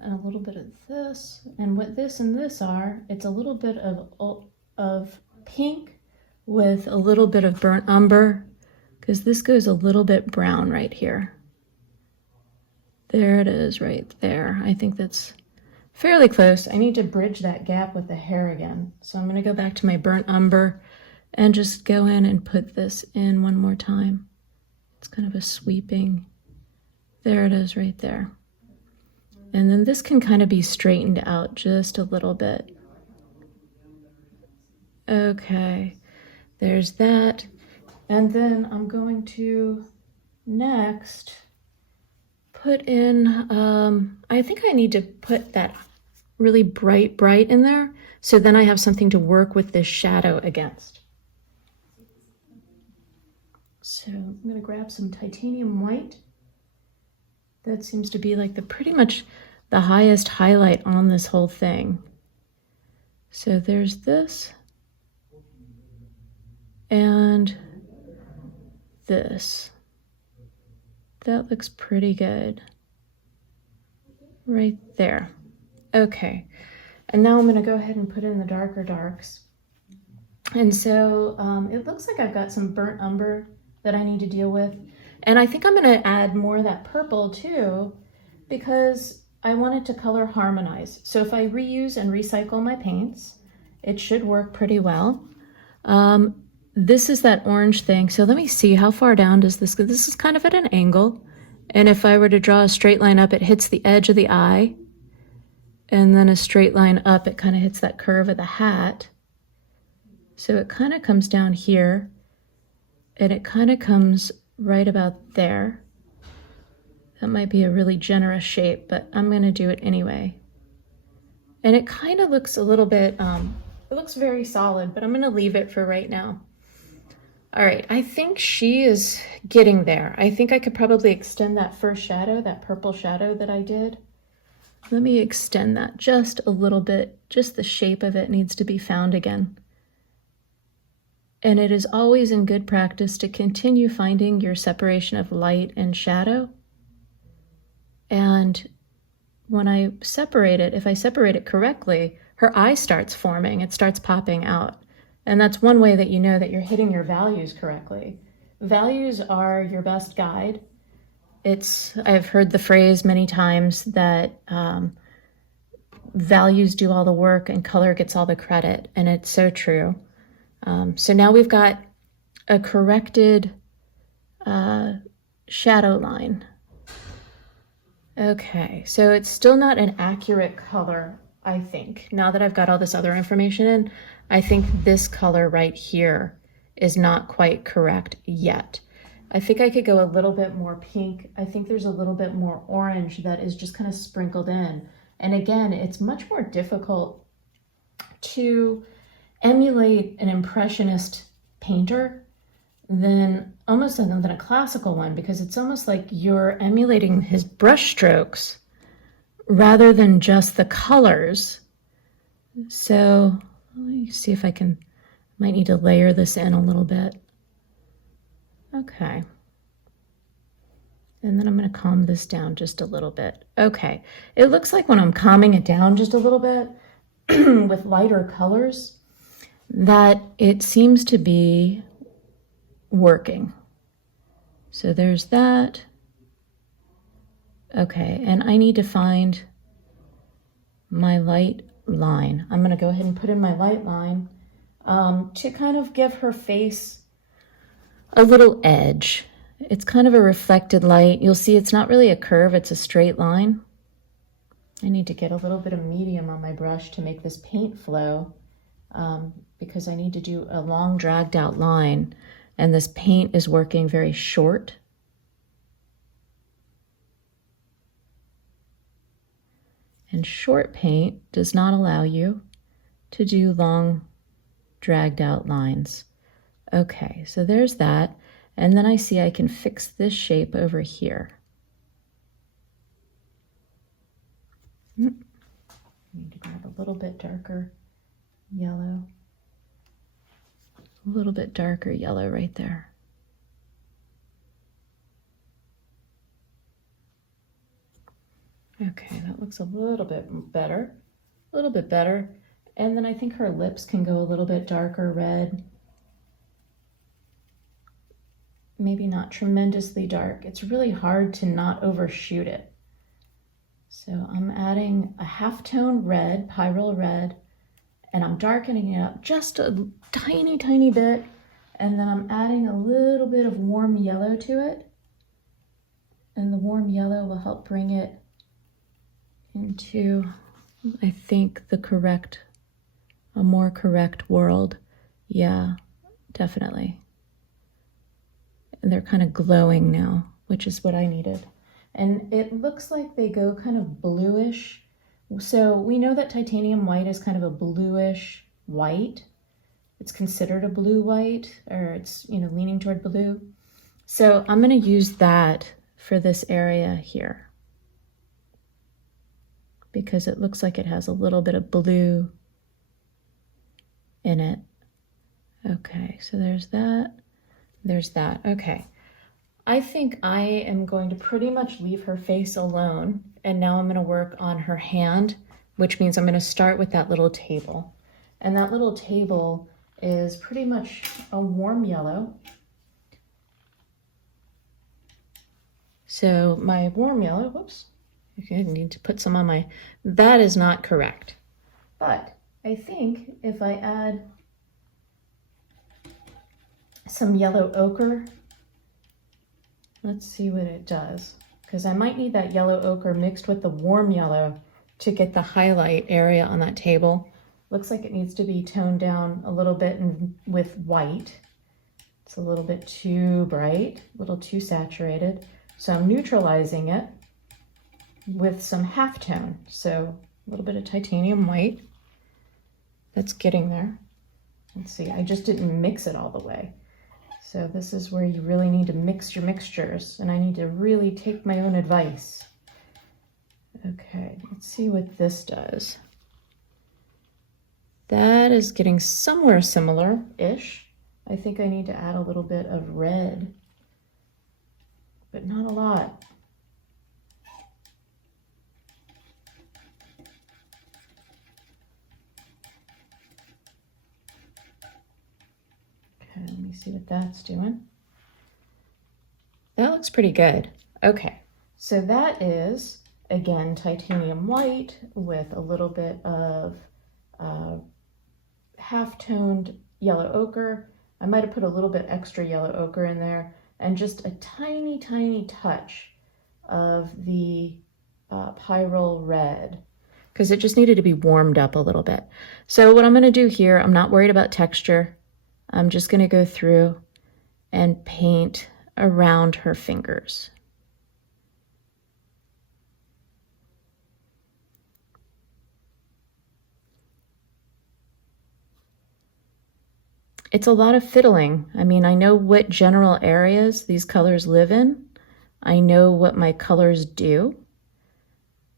And a little bit of this, and what this and this are, it's a little bit of pink with a little bit of burnt umber, because this goes a little bit brown right here. There it is right there. I think that's fairly close. I need to bridge that gap with the hair again. So I'm going to go back to my burnt umber and just go in and put this in one more time. It's kind of a sweeping, there it is right there. And then this can kind of be straightened out just a little bit. Okay, there's that. And then I'm going to next put in, I think I need to put that really bright in there. So then I have something to work with this shadow against. So I'm gonna grab some titanium white. That seems to be like pretty much the highest highlight on this whole thing. So there's this and this. That looks pretty good. Right there. Okay. And now I'm going to go ahead and put in the darker darks. And so it looks like I've got some burnt umber that I need to deal with. And I think I'm going to add more of that purple too, because I want it to color harmonize. So if I reuse and recycle my paints, it should work pretty well. This is that orange thing. So let me see, how far down does this go? This is kind of at an angle. And if I were to draw a straight line up, it hits the edge of the eye. And then a straight line up, it kind of hits that curve of the hat. So it kind of comes down here. And it kind of comes right about there. That might be a really generous shape, but I'm going to do it anyway. And it kind of looks a little bit, it looks very solid, but I'm going to leave it for right now. All right, I think she is getting there. I think I could probably extend that first shadow, that purple shadow that I did. Let me extend that just a little bit. Just the shape of it needs to be found again. And it is always in good practice to continue finding your separation of light and shadow. And when I separate it, if I separate it correctly, her eye starts forming, it starts popping out. And that's one way that you know that you're hitting your values correctly. Values are your best guide. I've heard the phrase many times that values do all the work and color gets all the credit, and it's so true. So now we've got a corrected shadow line. Okay, so it's still not an accurate color, I think. Now that I've got all this other information in, I think this color right here is not quite correct yet. I think I could go a little bit more pink. I think there's a little bit more orange that is just kind of sprinkled in. And again, it's much more difficult to emulate an impressionist painter than a classical one, because it's almost like you're emulating his brush strokes rather than just the colors. So let me see if might need to layer this in a little bit. Okay. And then I'm going to calm this down just a little bit. Okay. It looks like when I'm calming it down just a little bit with lighter colors, that it seems to be working. So there's that. Okay, and I need to find my light line. I'm going to go ahead and put in my light line to kind of give her face a little edge. It's kind of a reflected light. You'll see it's not really a curve, it's a straight line. I need to get a little bit of medium on my brush to make this paint flow because I need to do a long dragged out line, and this paint is working very short. And short paint does not allow you to do long dragged out lines. Okay, so there's that. And then I see I can fix this shape over here. I need to grab a little bit darker yellow. A little bit darker yellow right there. Okay, that looks a little bit better. A little bit better. And then I think her lips can go a little bit darker red. Maybe not tremendously dark. It's really hard to not overshoot it. So I'm adding a halftone red, pyrrole red, and I'm darkening it up just a tiny, tiny bit. And then I'm adding a little bit of warm yellow to it. And the warm yellow will help bring it into, I think, a more correct world. Yeah, definitely. And they're kind of glowing now, which is what I needed. And it looks like they go kind of bluish. So we know that titanium white is kind of a bluish white. It's considered a blue white, or it's, leaning toward blue. So I'm going to use that for this area here because it looks like it has a little bit of blue in it. Okay, so there's that. There's that. Okay. I think I am going to pretty much leave her face alone, and now I'm going to work on her hand, which means I'm going to start with that little table. And that little table is pretty much a warm yellow. So my warm yellow, whoops, okay, I need to put some on my, that is not correct. But I think if I add some yellow ochre, let's see what it does, because I might need that yellow ochre mixed with the warm yellow to get the highlight area on that table. Looks like it needs to be toned down a little bit with white. It's a little bit too bright, a little too saturated. So I'm neutralizing it with some halftone. So a little bit of titanium white. That's getting there. Let's see, I just didn't mix it all the way. So this is where you really need to mix your mixtures, and I need to really take my own advice. Okay, let's see what this does. That is getting somewhere similar-ish. I think I need to add a little bit of red, but not a lot. Okay, let me see what that's doing. That looks pretty good. Okay, so that is, again, titanium white with a little bit of half-toned yellow ochre. I might have put a little bit extra yellow ochre in there, and just a tiny, tiny touch of the pyrrole red, because it just needed to be warmed up a little bit. So what I'm going to do here, I'm not worried about texture. I'm just going to go through and paint around her fingers. It's a lot of fiddling. I mean, I know what general areas these colors live in. I know what my colors do.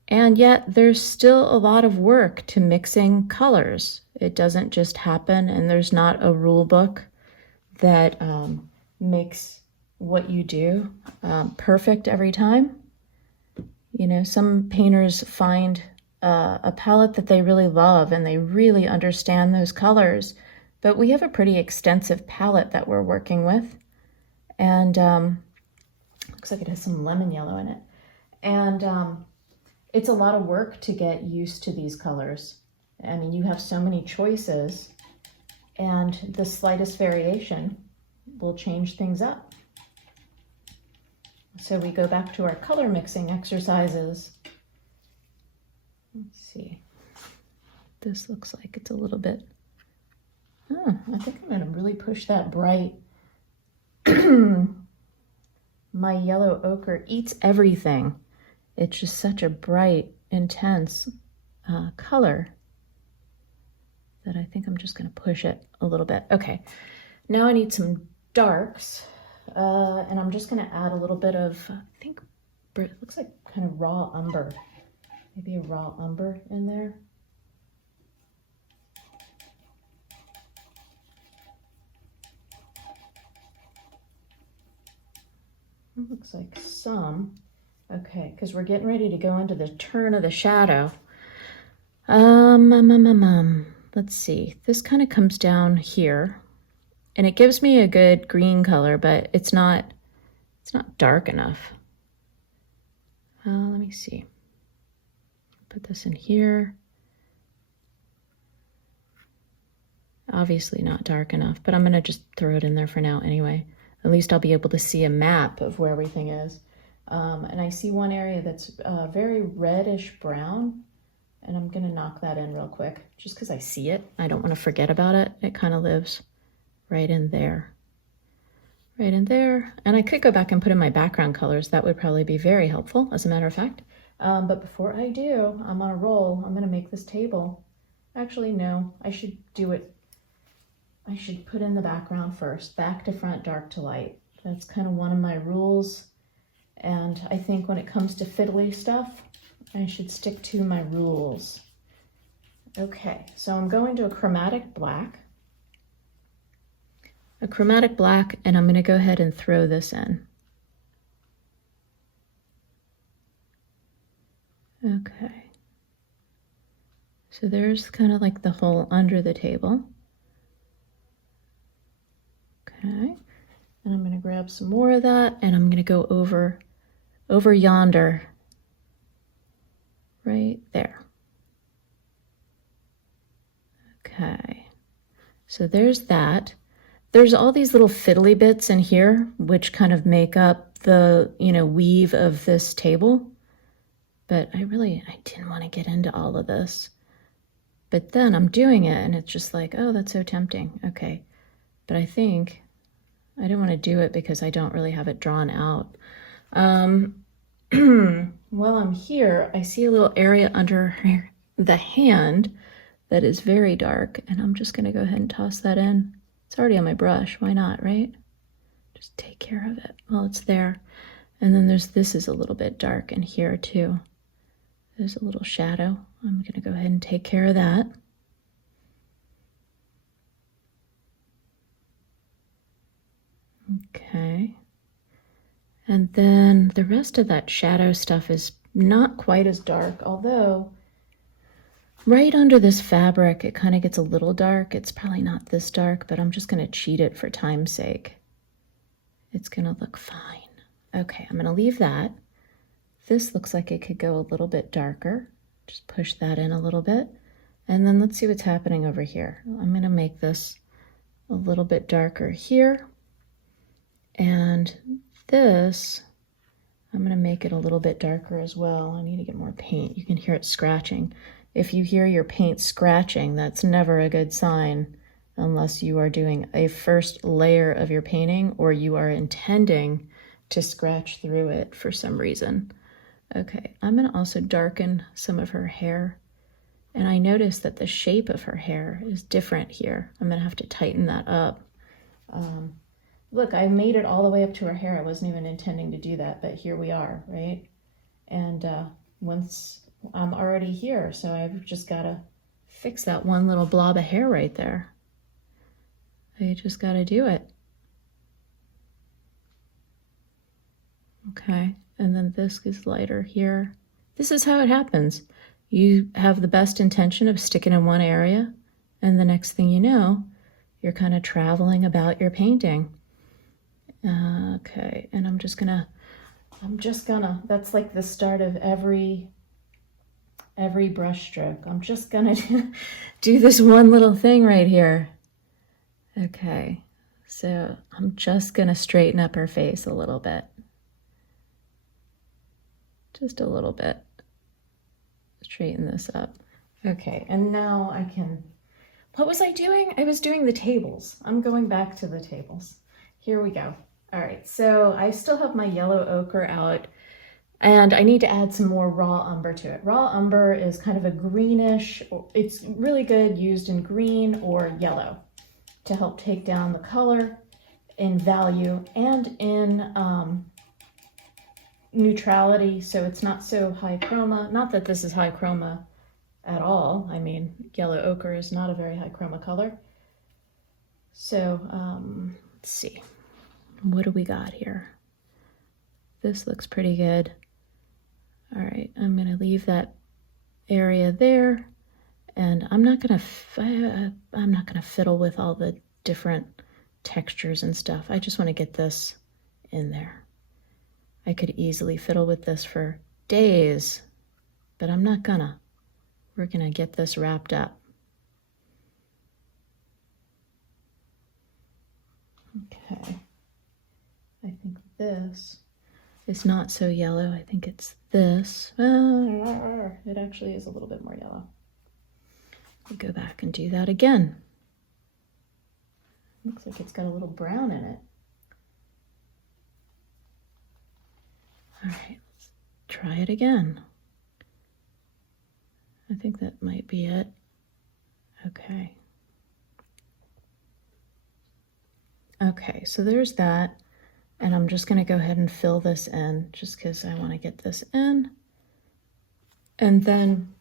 And yet there's still a lot of work to mixing colors. It doesn't just happen, and there's not a rule book that makes what you do perfect every time. You know, some painters find a palette that they really love and they really understand those colors, but we have a pretty extensive palette that we're working with, and looks like it has some lemon yellow in it, and it's a lot of work to get used to these colors. I mean, you have so many choices, and the slightest variation will change things up. So we go back to our color mixing exercises. Let's see. This looks like it's a little bit, I think I'm gonna really push that bright. My yellow ochre eats everything. It's just such a bright, intense color that I think I'm just gonna push it a little bit. Okay, now I need some darks, and I'm just gonna add a little bit of, I think it looks like kind of raw umber. Maybe a raw umber in there. It looks like some. Okay, because we're getting ready to go into the turn of the shadow. Let's see. This kind of comes down here, and it gives me a good green color, but it's not dark enough. Let me see. Put this in here. Obviously not dark enough, but I'm gonna just throw it in there for now anyway. At least I'll be able to see a map of where everything is. And I see one area that's very reddish brown, and I'm gonna knock that in real quick, just because I see it. I don't want to forget about it. It kind of lives right in there. Right in there. And I could go back and put in my background colors. That would probably be very helpful, as a matter of fact. But before I do, I'm on a roll. I'm gonna make this table. Actually, no, I should do it. I should put in the background first, back to front, dark to light. That's kind of one of my rules. And I think when it comes to fiddly stuff, I should stick to my rules. Okay, so I'm going to a chromatic black. A chromatic black, and I'm going to go ahead and throw this in. Okay. So there's kind of like the hole under the table. Okay. And I'm going to grab some more of that, and I'm going to go over yonder, right there. Okay. So there's that. There's all these little fiddly bits in here, which kind of make up the, weave of this table. But I didn't want to get into all of this. But then I'm doing it, and it's just like, oh, that's so tempting. Okay. But I think I didn't want to do it because I don't really have it drawn out. While I'm here, I see a little area under the hand that is very dark, and I'm just going to go ahead and toss that in. It's already on my brush. Why not, right? Just take care of it while it's there. And then this is a little bit dark in here too. There's a little shadow. I'm going to go ahead and take care of that. Okay. And then the rest of that shadow stuff is not quite as dark, although right under this fabric, it kind of gets a little dark. It's probably not this dark, but I'm just going to cheat it for time's sake. It's going to look fine. Okay, I'm going to leave that. This looks like it could go a little bit darker. Just push that in a little bit. And then let's see what's happening over here. I'm going to make this a little bit darker here. And this, I'm going to make it a little bit darker as well. I need to get more paint. You can hear it scratching. If you hear your paint scratching, that's never a good sign unless you are doing a first layer of your painting or you are intending to scratch through it for some reason. Okay, I'm going to also darken some of her hair. And I noticed that the shape of her hair is different here. I'm going to have to tighten that up. Look, I made it all the way up to her hair. I wasn't even intending to do that, but here we are, right? And once I'm already here, so I've just got to fix that one little blob of hair right there. I just got to do it. Okay, and then this is lighter here. This is how it happens. You have the best intention of sticking in one area, and the next thing you know, you're kind of traveling about your painting. Okay, and I'm just gonna, that's like the start of every brush stroke. I'm just gonna do this one little thing right here. Okay, so I'm just gonna straighten up her face a little bit. Just a little bit. Straighten this up. Okay, and now I can, what was I doing? I was doing the tables. I'm going back to the tables. Here we go. All right, so I still have my yellow ochre out, and I need to add some more raw umber to it. Raw umber is kind of a greenish, it's really good used in green or yellow to help take down the color in value and in neutrality, so it's not so high chroma. Not that this is high chroma at all. I mean, yellow ochre is not a very high chroma color. So let's see. What do we got here? This looks pretty good. All right, I'm gonna leave that area there, and I'm not gonna fiddle with all the different textures and stuff. I just want to get this in there. I could easily fiddle with this for days, but I'm not gonna. We're gonna get this wrapped up. Okay. I think this is not so yellow. I think it's this. It actually is a little bit more yellow. We'll go back and do that again. Looks like it's got a little brown in it. All right, let's try it again. I think that might be it. Okay. Okay, so there's that. And I'm just gonna go ahead and fill this in just because I wanna get this in. And then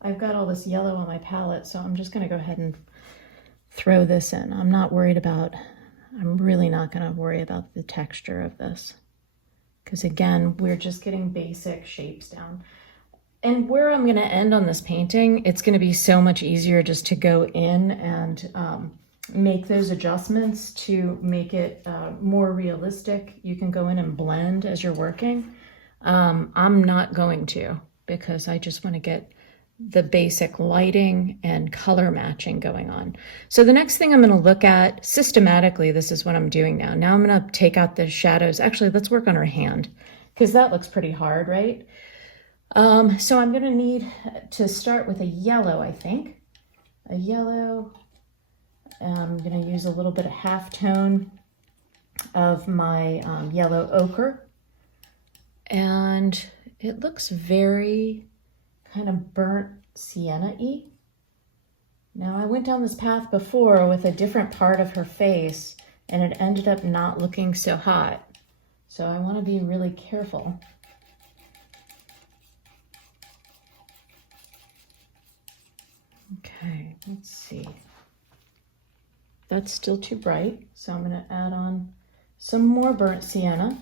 I've got all this yellow on my palette, so I'm just gonna go ahead and throw this in. I'm really not gonna worry about the texture of this, because again, we're just getting basic shapes down. And where I'm gonna end on this painting, it's gonna be so much easier just to go in and make those adjustments to make it more realistic. You can go in and blend as you're working. I'm not going to, because I just wanna get the basic lighting and color matching going on. So the next thing I'm going to look at systematically, this is what I'm doing now. Now I'm going to take out the shadows. Actually, let's work on her hand, because that looks pretty hard, right? So I'm going to need to start with a yellow, I think. A yellow. I'm going to use a little bit of halftone of my yellow ochre. And it looks very kind of burnt sienna-y. Now I went down this path before with a different part of her face and it ended up not looking so hot. So I want to be really careful. Okay, let's see. That's still too bright, so I'm going to add on some more burnt sienna.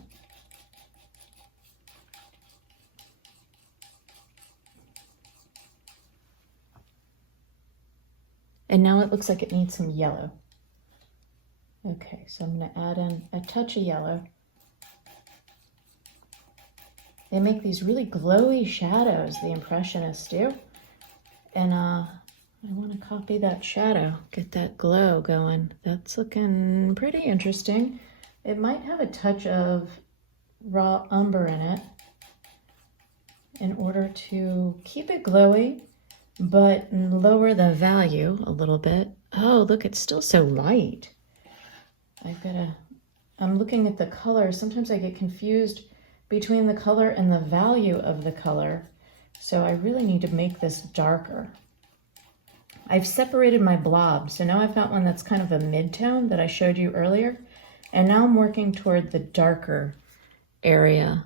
And now it looks like it needs some yellow. Okay, so I'm going to add in a touch of yellow. They make these really glowy shadows, the Impressionists do. And I want to copy that shadow, get that glow going. That's looking pretty interesting. It might have a touch of raw umber in it in order to keep it glowy, but lower the value a little bit. Oh, look, it's still so light. I'm looking at the color. Sometimes I get confused between the color and the value of the color. So I really need to make this darker. I've separated my blob. So now I've got one that's kind of a mid-tone that I showed you earlier. And now I'm working toward the darker area.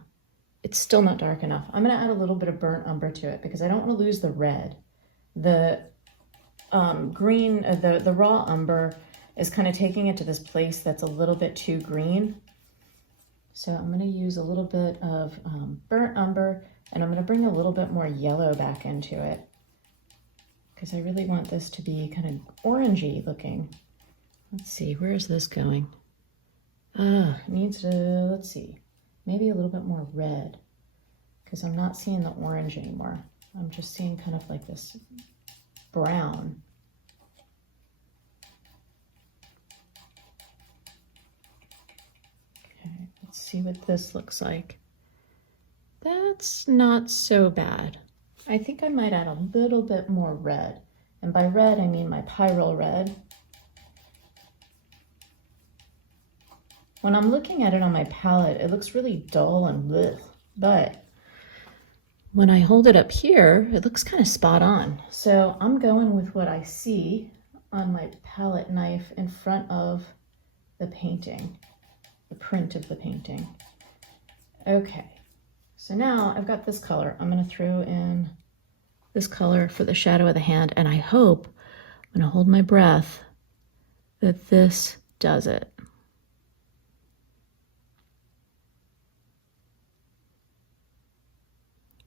It's still not dark enough. I'm gonna add a little bit of burnt umber to it because I don't want to lose the red. The green, the raw umber is kind of taking it to this place that's a little bit too green. So I'm going to use a little bit of burnt umber, and I'm going to bring a little bit more yellow back into it because I really want this to be kind of orangey looking. Let's see, where is this going? It needs to, let's see, maybe a little bit more red because I'm not seeing the orange anymore. I'm just seeing kind of like this brown. Okay, let's see what this looks like. That's not so bad. I think I might add a little bit more red. And by red, I mean my pyrrole red. When I'm looking at it on my palette, it looks really dull and blech, but when I hold it up here, it looks kind of spot on. So I'm going with what I see on my palette knife in front of the painting, the print of the painting. Okay, so now I've got this color. I'm gonna throw in this color for the shadow of the hand, and I hope, I'm gonna hold my breath, that this does it.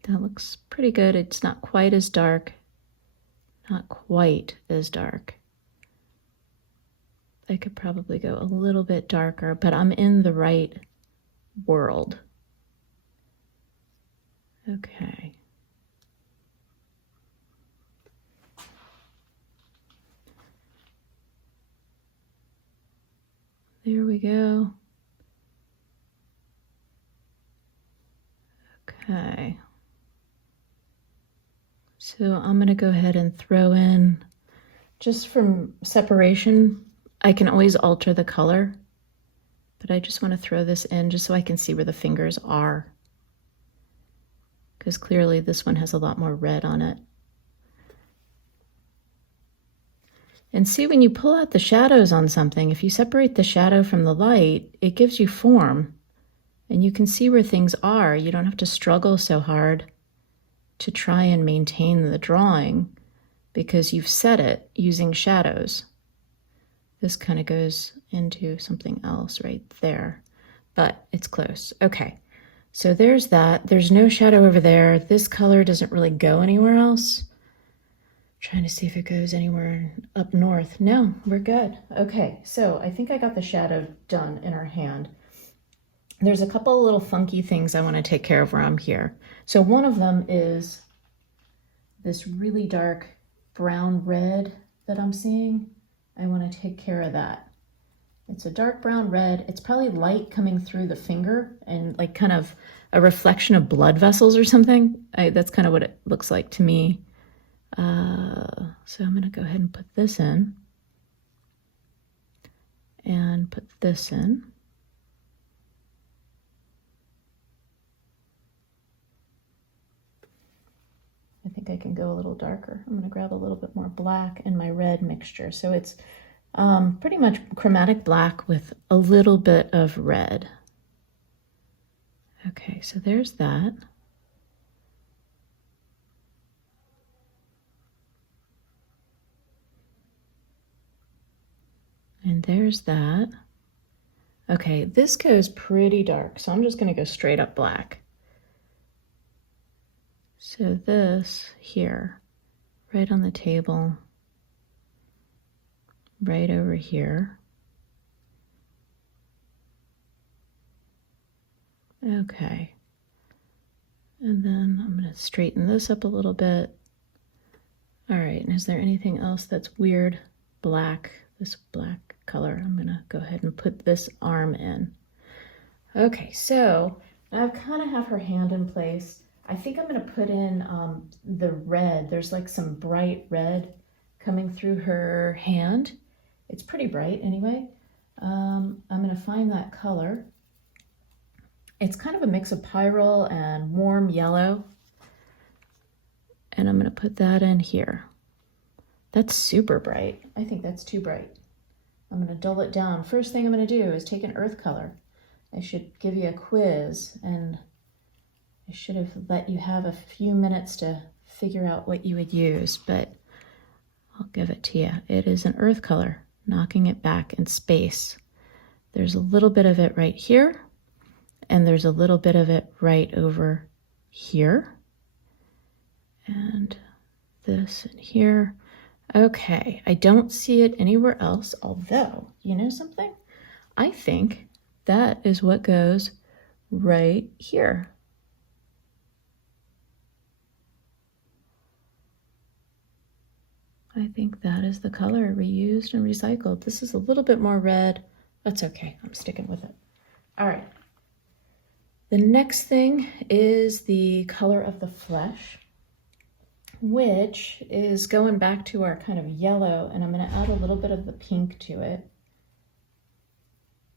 That looks pretty good. It's not quite as dark. Not quite as dark. I could probably go a little bit darker, but I'm in the right world. Okay. There we go. Okay. So I'm going to go ahead and throw in, just from separation, I can always alter the color, but I just want to throw this in just so I can see where the fingers are, because clearly this one has a lot more red on it. And see, when you pull out the shadows on something, if you separate the shadow from the light, it gives you form. And you can see where things are. You don't have to struggle so hard to try and maintain the drawing because you've set it using shadows. This kind of goes into something else right there, but it's close. Okay, so there's that. There's no shadow over there. This color doesn't really go anywhere else. Trying to see if it goes anywhere up north. No, we're good. Okay, so I think I got the shadow done in our hand. There's a couple of little funky things I want to take care of where I'm here. So one of them is this really dark brown red that I'm seeing. I want to take care of that. It's a dark brown red. It's probably light coming through the finger and like kind of a reflection of blood vessels or something. That's kind of what it looks like to me. So I'm going to go ahead and put this in and put this in. I think I can go a little darker. I'm going to grab a little bit more black in my red mixture. So it's pretty much chromatic black with a little bit of red. Okay, so there's that. And there's that. Okay, this goes pretty dark, so I'm just going to go straight up black. So this here, right on the table, right over here. Okay. And then I'm going to straighten this up a little bit. All right, and is there anything else that's weird? Black, this black color. I'm going to go ahead and put this arm in. Okay, so now I kind of have her hand in place. I think I'm going to put in the red. There's like some bright red coming through her hand. It's pretty bright anyway. I'm going to find that color. It's kind of a mix of pyrrole and warm yellow. And I'm going to put that in here. That's super bright. I think that's too bright. I'm going to dull it down. First thing I'm going to do is take an earth color. I should give you a quiz, and I should have let you have a few minutes to figure out what you would use, but I'll give it to you. It is an earth color, knocking it back in space. There's a little bit of it right here, and there's a little bit of it right over here, and this and here. Okay, I don't see it anywhere else, although, you know something? I think that is what goes right here. I think that is the color reused and recycled. This is a little bit more red. That's okay, I'm sticking with it. All right. The next thing is the color of the flesh, which is going back to our kind of yellow, and I'm going to add a little bit of the pink to it.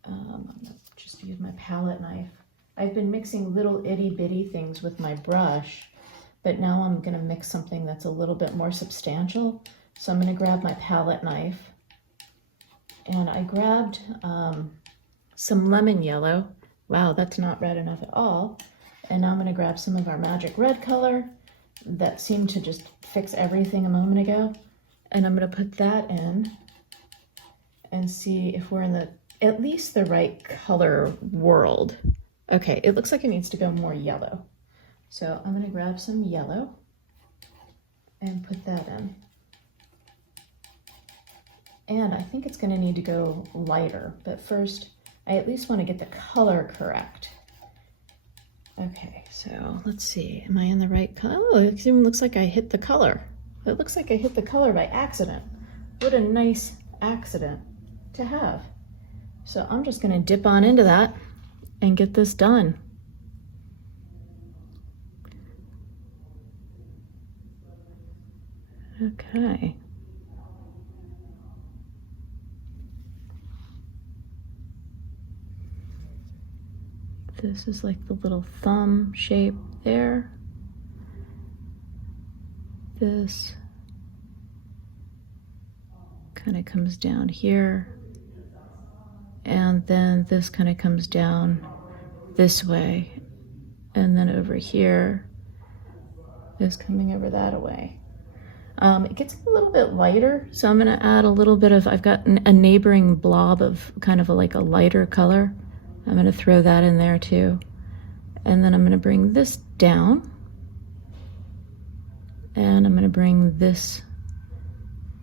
I'm going to just use my palette knife. I've been mixing little itty bitty things with my brush, but now I'm going to mix something that's a little bit more substantial. So I'm going to grab my palette knife, and I grabbed some lemon yellow. Wow, that's not red enough at all. And now I'm going to grab some of our magic red color that seemed to just fix everything a moment ago. And I'm going to put that in and see if we're in at least the right color world. Okay, it looks like it needs to go more yellow. So I'm going to grab some yellow and put that in. And I think it's going to need to go lighter, but first I at least want to get the color correct. Okay, so let's see. Am I in the right color? Oh, it even looks like I hit the color. It looks like I hit the color by accident. What a nice accident to have. So I'm just going to dip on into that and get this done. Okay. This is like the little thumb shape there. This kind of comes down here. And then this kind of comes down this way. And then over here is coming over that way. It gets a little bit lighter, so I'm going to add a little bit of, I've got a neighboring blob of kind of like a lighter color. I'm going to throw that in there too. And then I'm going to bring this down. And I'm going to bring this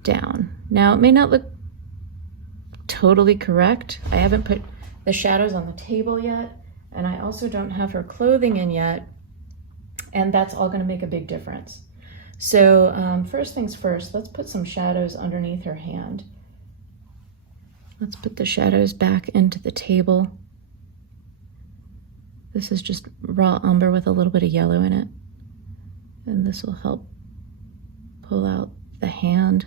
down. Now, it may not look totally correct. I haven't put the shadows on the table yet, and I also don't have her clothing in yet, and that's all going to make a big difference. So first things first, let's put some shadows underneath her hand. Let's put the shadows back into the table. This is just raw umber with a little bit of yellow in it, and this will help pull out the hand.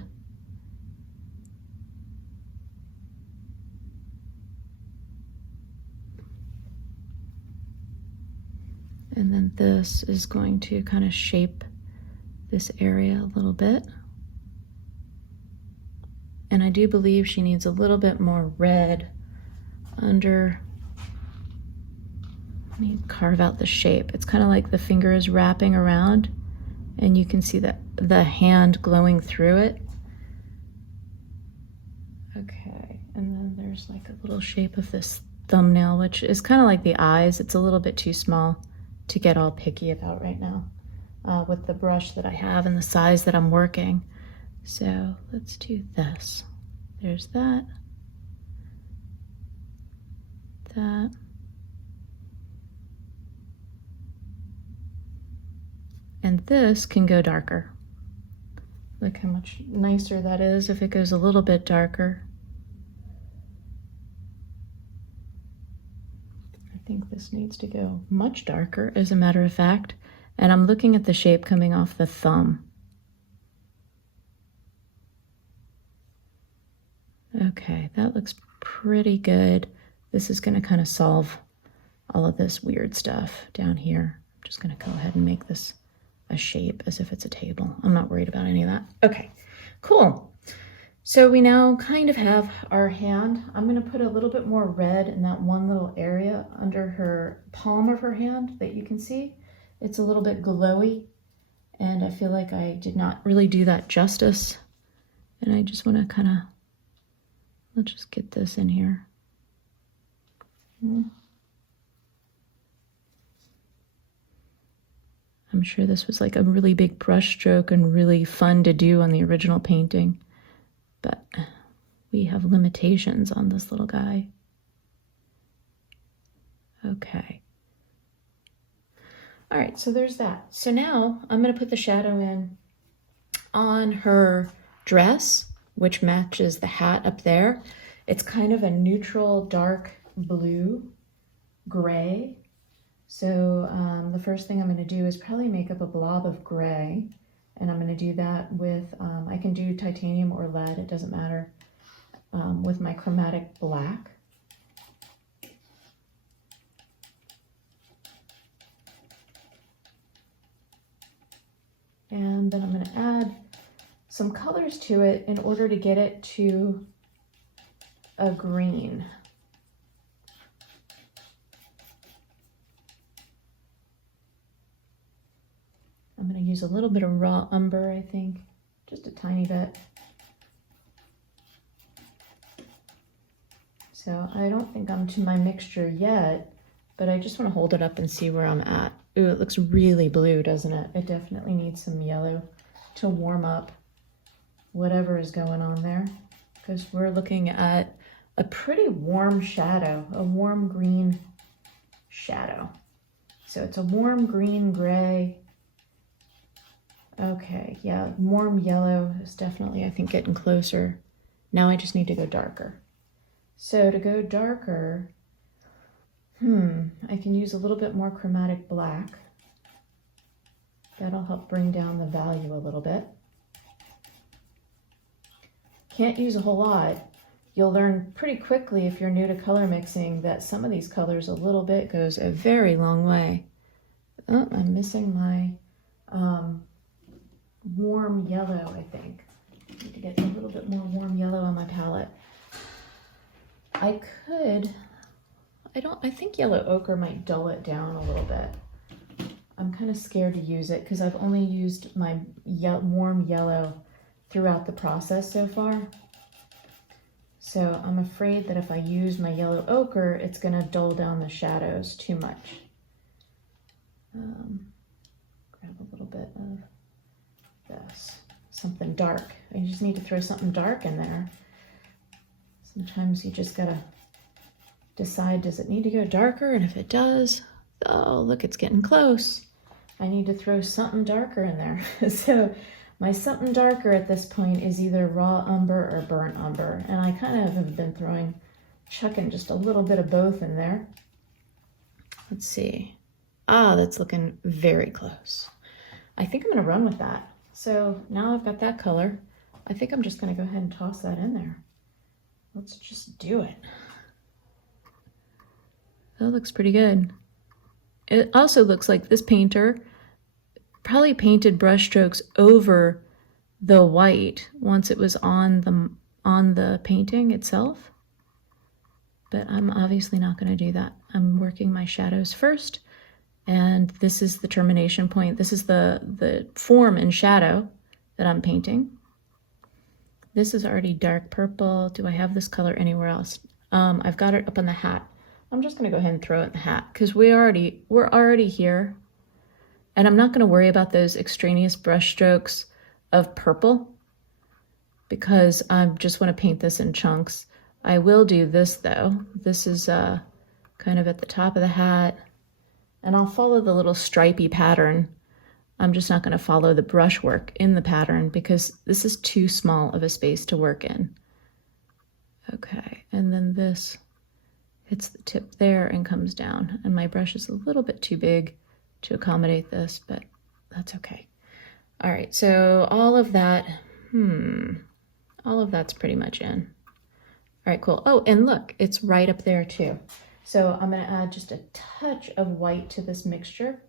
And then this is going to kind of shape this area a little bit. And I do believe she needs a little bit more red under. Let me carve out the shape. It's kind of like the finger is wrapping around, and you can see that the hand glowing through it. Okay, and then there's like a little shape of this thumbnail, which is kind of like the eyes. It's a little bit too small to get all picky about right now with the brush that I have and the size that I'm working. So let's do this. There's that. That. And this can go darker. Look how much nicer that is if it goes a little bit darker. I think this needs to go much darker, as a matter of fact. And I'm looking at the shape coming off the thumb. Okay, that looks pretty good. This is going to kind of solve all of this weird stuff down here. I'm just going to go ahead and make this a shape as if it's a table. I'm not worried about any of that. Okay, cool. So we now kind of have our hand. I'm going to put a little bit more red in that one little area under her palm of her hand that you can see. It's a little bit glowy, and I feel like I did not really do that justice. And I just want to kind of, let's just get this in here. I'm sure this was like a really big brush stroke and really fun to do on the original painting, but we have limitations on this little guy. Okay. All right, so there's that. So now I'm going to put the shadow in on her dress, which matches the hat up there. It's kind of a neutral dark blue, gray. So the first thing I'm going to do is probably make up a blob of gray, and I'm going to do that with, I can do titanium or lead, it doesn't matter, with my chromatic black. And then I'm going to add some colors to it in order to get it to a green. I'm going to use a little bit of raw umber, I think, just a tiny bit. So I don't think I'm to my mixture yet, but I just want to hold it up and see where I'm at. Ooh, it looks really blue, doesn't it? It definitely needs some yellow to warm up whatever is going on there, because we're looking at a pretty warm shadow, a warm green shadow. So it's a warm green gray. Okay, yeah, warm yellow is definitely, I think, getting closer. Now I just need to go darker. So to go darker, I can use a little bit more chromatic black. That'll help bring down the value a little bit. Can't use a whole lot. You'll learn pretty quickly if you're new to color mixing that some of these colors, a little bit goes a very long way. Oh, I'm missing my warm yellow, I think. need to get a little bit more warm yellow on my palette. I think yellow ochre might dull it down a little bit. I'm kind of scared to use it because I've only used my warm yellow throughout the process so far. So I'm afraid that if I use my yellow ochre, it's going to dull down the shadows too much. Grab a little bit of this, something dark. I just need to throw something dark in there. Sometimes you just gotta decide, does it need to go darker? And if it does, oh, look, it's getting close. I need to throw something darker in there. So my something darker at this point is either raw umber or burnt umber. And I kind of have been chucking just a little bit of both in there. Let's see. Ah, that's looking very close. I think I'm gonna run with that. So now I've got that color. I think I'm just gonna go ahead and toss that in there. Let's just do it. That looks pretty good. It also looks like this painter probably painted brush strokes over the white once it was on the painting itself. But I'm obviously not going to do that. I'm working my shadows first, and this is the termination point. This is the form and shadow that I'm painting. This is already dark purple. Do I have this color anywhere else? I've got it up on the hat. I'm just gonna go ahead and throw it in the hat because we're already here. And I'm not gonna worry about those extraneous brush strokes of purple because I just wanna paint this in chunks. I will do this though. This is kind of at the top of the hat, and I'll follow the little stripy pattern. I'm just not going to follow the brushwork in the pattern because this is too small of a space to work in. Okay, and then this hits the tip there and comes down, and my brush is a little bit too big to accommodate this, but that's okay. All right, so all of that's pretty much in. All right, cool. Oh, and look, it's right up there too. So I'm going to add just a touch of white to this mixture,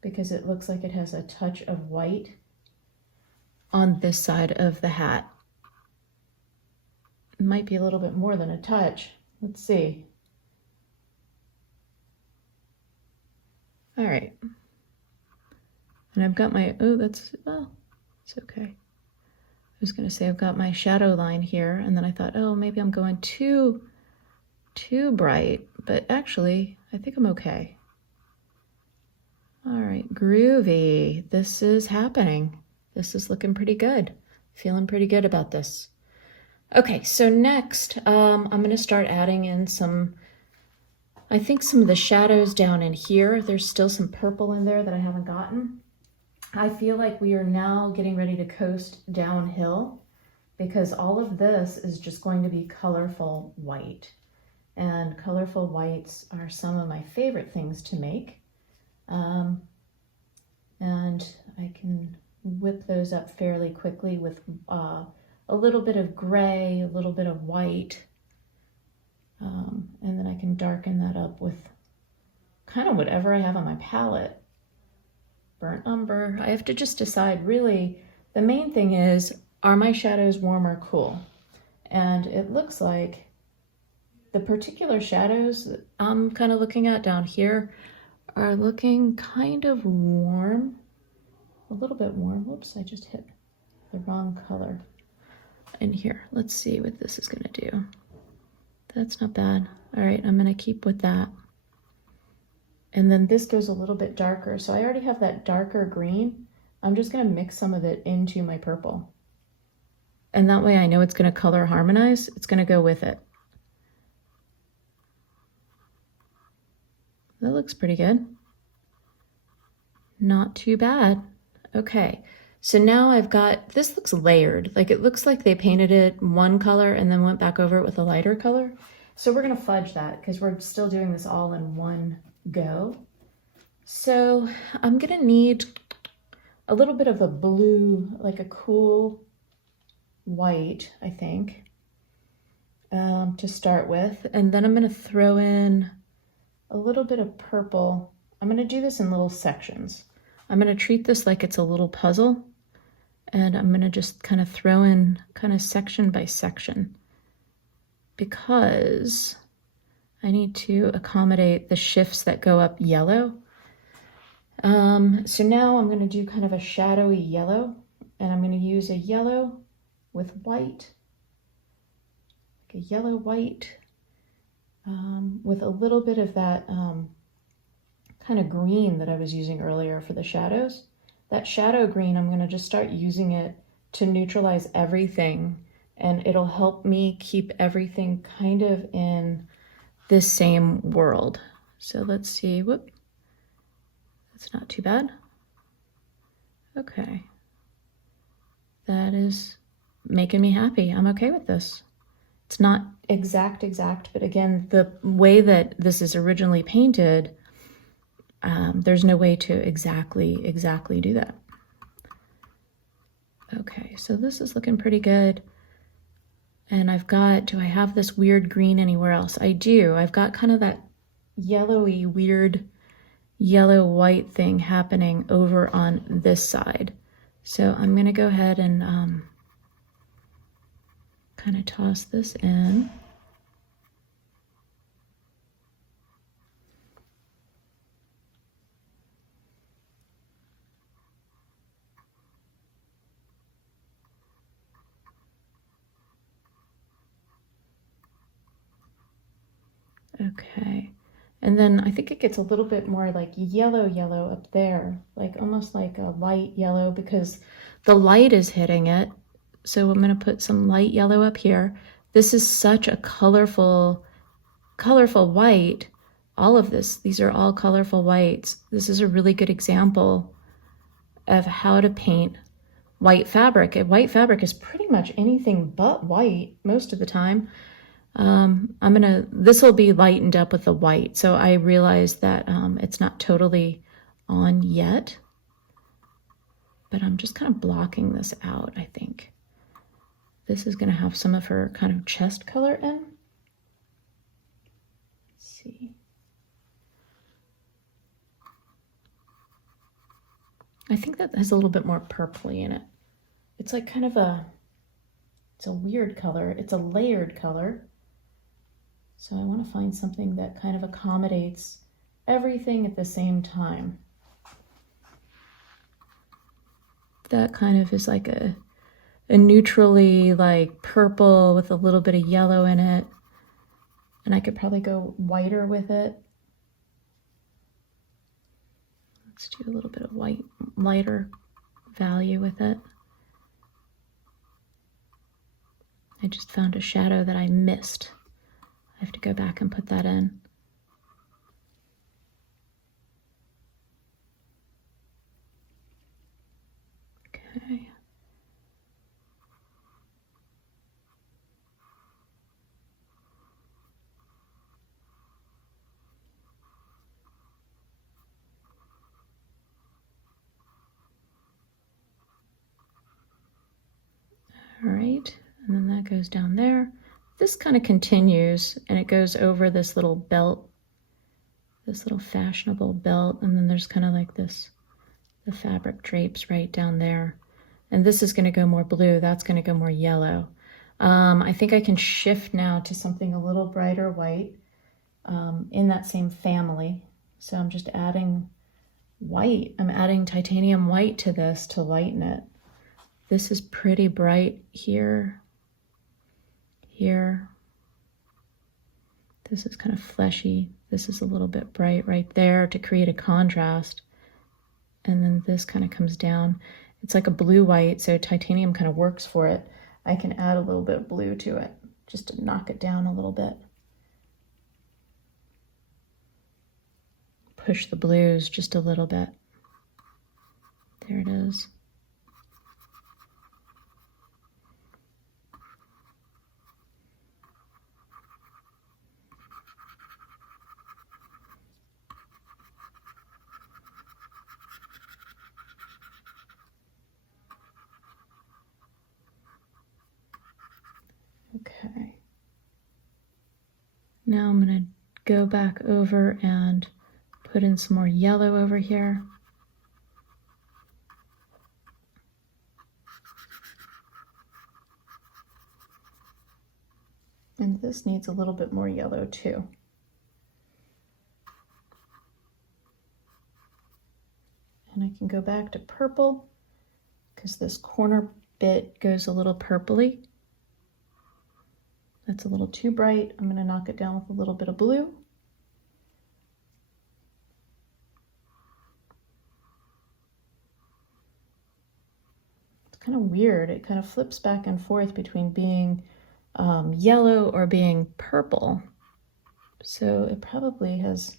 because it looks like it has a touch of white on this side of the hat. It might be a little bit more than a touch. Let's see. All right. And I've got my, it's okay. I was gonna say I've got my shadow line here, and then I thought, oh, maybe I'm going too bright, but actually, I think I'm okay. All right, groovy. This is happening. This is looking pretty good. Feeling pretty good about this. Okay, so next, I'm gonna start adding in I think some of the shadows down in here. There's still some purple in there that I haven't gotten. I feel like we are now getting ready to coast downhill because all of this is just going to be colorful white. And colorful whites are some of my favorite things to make. And I can whip those up fairly quickly with a little bit of gray, a little bit of white, and then I can darken that up with kind of whatever I have on my palette. Burnt umber. I have to just decide, really, the main thing is, are my shadows warm or cool? And it looks like the particular shadows that I'm kind of looking at down here are looking kind of warm, a little bit warm. Whoops, I just hit the wrong color in here. Let's see what this is gonna do. That's not bad. All right, I'm gonna keep with that. And then this goes a little bit darker. So I already have that darker green. I'm just gonna mix some of it into my purple. And that way I know it's gonna color harmonize. It's gonna go with it. That looks pretty good. Not too bad. Okay, so now I've got, this looks layered. Like it looks like they painted it one color and then went back over it with a lighter color. So we're gonna fudge that because we're still doing this all in one go. So I'm gonna need a little bit of a blue, like a cool white, I think, to start with. And then I'm gonna throw in a little bit of purple. I'm gonna do this in little sections. I'm gonna treat this like it's a little puzzle, And I'm going to just kind of throw in kind of section by section because I need to accommodate the shifts that go up yellow. So now I'm going to do kind of a shadowy yellow, and I'm going to use a yellow with white, like a yellow white, with a little bit of that kind of green that I was using earlier for the shadows. That shadow green, I'm going to just start using it to neutralize everything, and it'll help me keep everything kind of in this same world. So let's see, whoop, that's not too bad. Okay, that is making me happy. I'm okay with this. It's not exact, but again, the way that this is originally painted, there's no way to exactly do that. Okay, so this is looking pretty good. And I've got, do I have this weird green anywhere else? I do. I've got kind of that yellowy, weird yellow-white thing happening over on this side. So I'm gonna go ahead and kind of toss this in. Okay, and then I think it gets a little bit more like yellow up there, like almost like a light yellow because the light is hitting it. So I'm going to put some light yellow up here. This is such a colorful white. All of this, these are all colorful whites. This is a really good example of how to paint white fabric. White fabric is pretty much anything but white most of the time. This will be lightened up with the white. So I realized that it's not totally on yet, but I'm just kind of blocking this out, I think. This is going to have some of her kind of chest color in. Let's see. I think that has a little bit more purpley in it. It's like kind of it's a weird color. It's a layered color. So I want to find something that kind of accommodates everything at the same time. That kind of is like a neutrally like purple with a little bit of yellow in it. And I could probably go whiter with it. Let's do a little bit of white, lighter value with it. I just found a shadow that I missed. I have to go back and put that in. Okay. All right, and then that goes down there. This kind of continues and it goes over this little belt, this little fashionable belt, and then there's kind of like this, the fabric drapes right down there. And this is going to go more blue, that's going to go more yellow. I think I can shift now to something a little brighter white in that same family. So I'm just adding white. I'm adding titanium white to this to lighten it. This is pretty bright here. Here. This is kind of fleshy. This is a little bit bright right there to create a contrast. And then this kind of comes down. It's like a blue-white, so titanium kind of works for it. I can add a little bit of blue to it just to knock it down a little bit. Push the blues just a little bit. There it is. Okay. Now I'm going to go back over and put in some more yellow over here. And this needs a little bit more yellow too. And I can go back to purple because this corner bit goes a little purpley. That's a little too bright. I'm going to knock it down with a little bit of blue. It's kind of weird. It kind of flips back and forth between being yellow or being purple. So it probably has,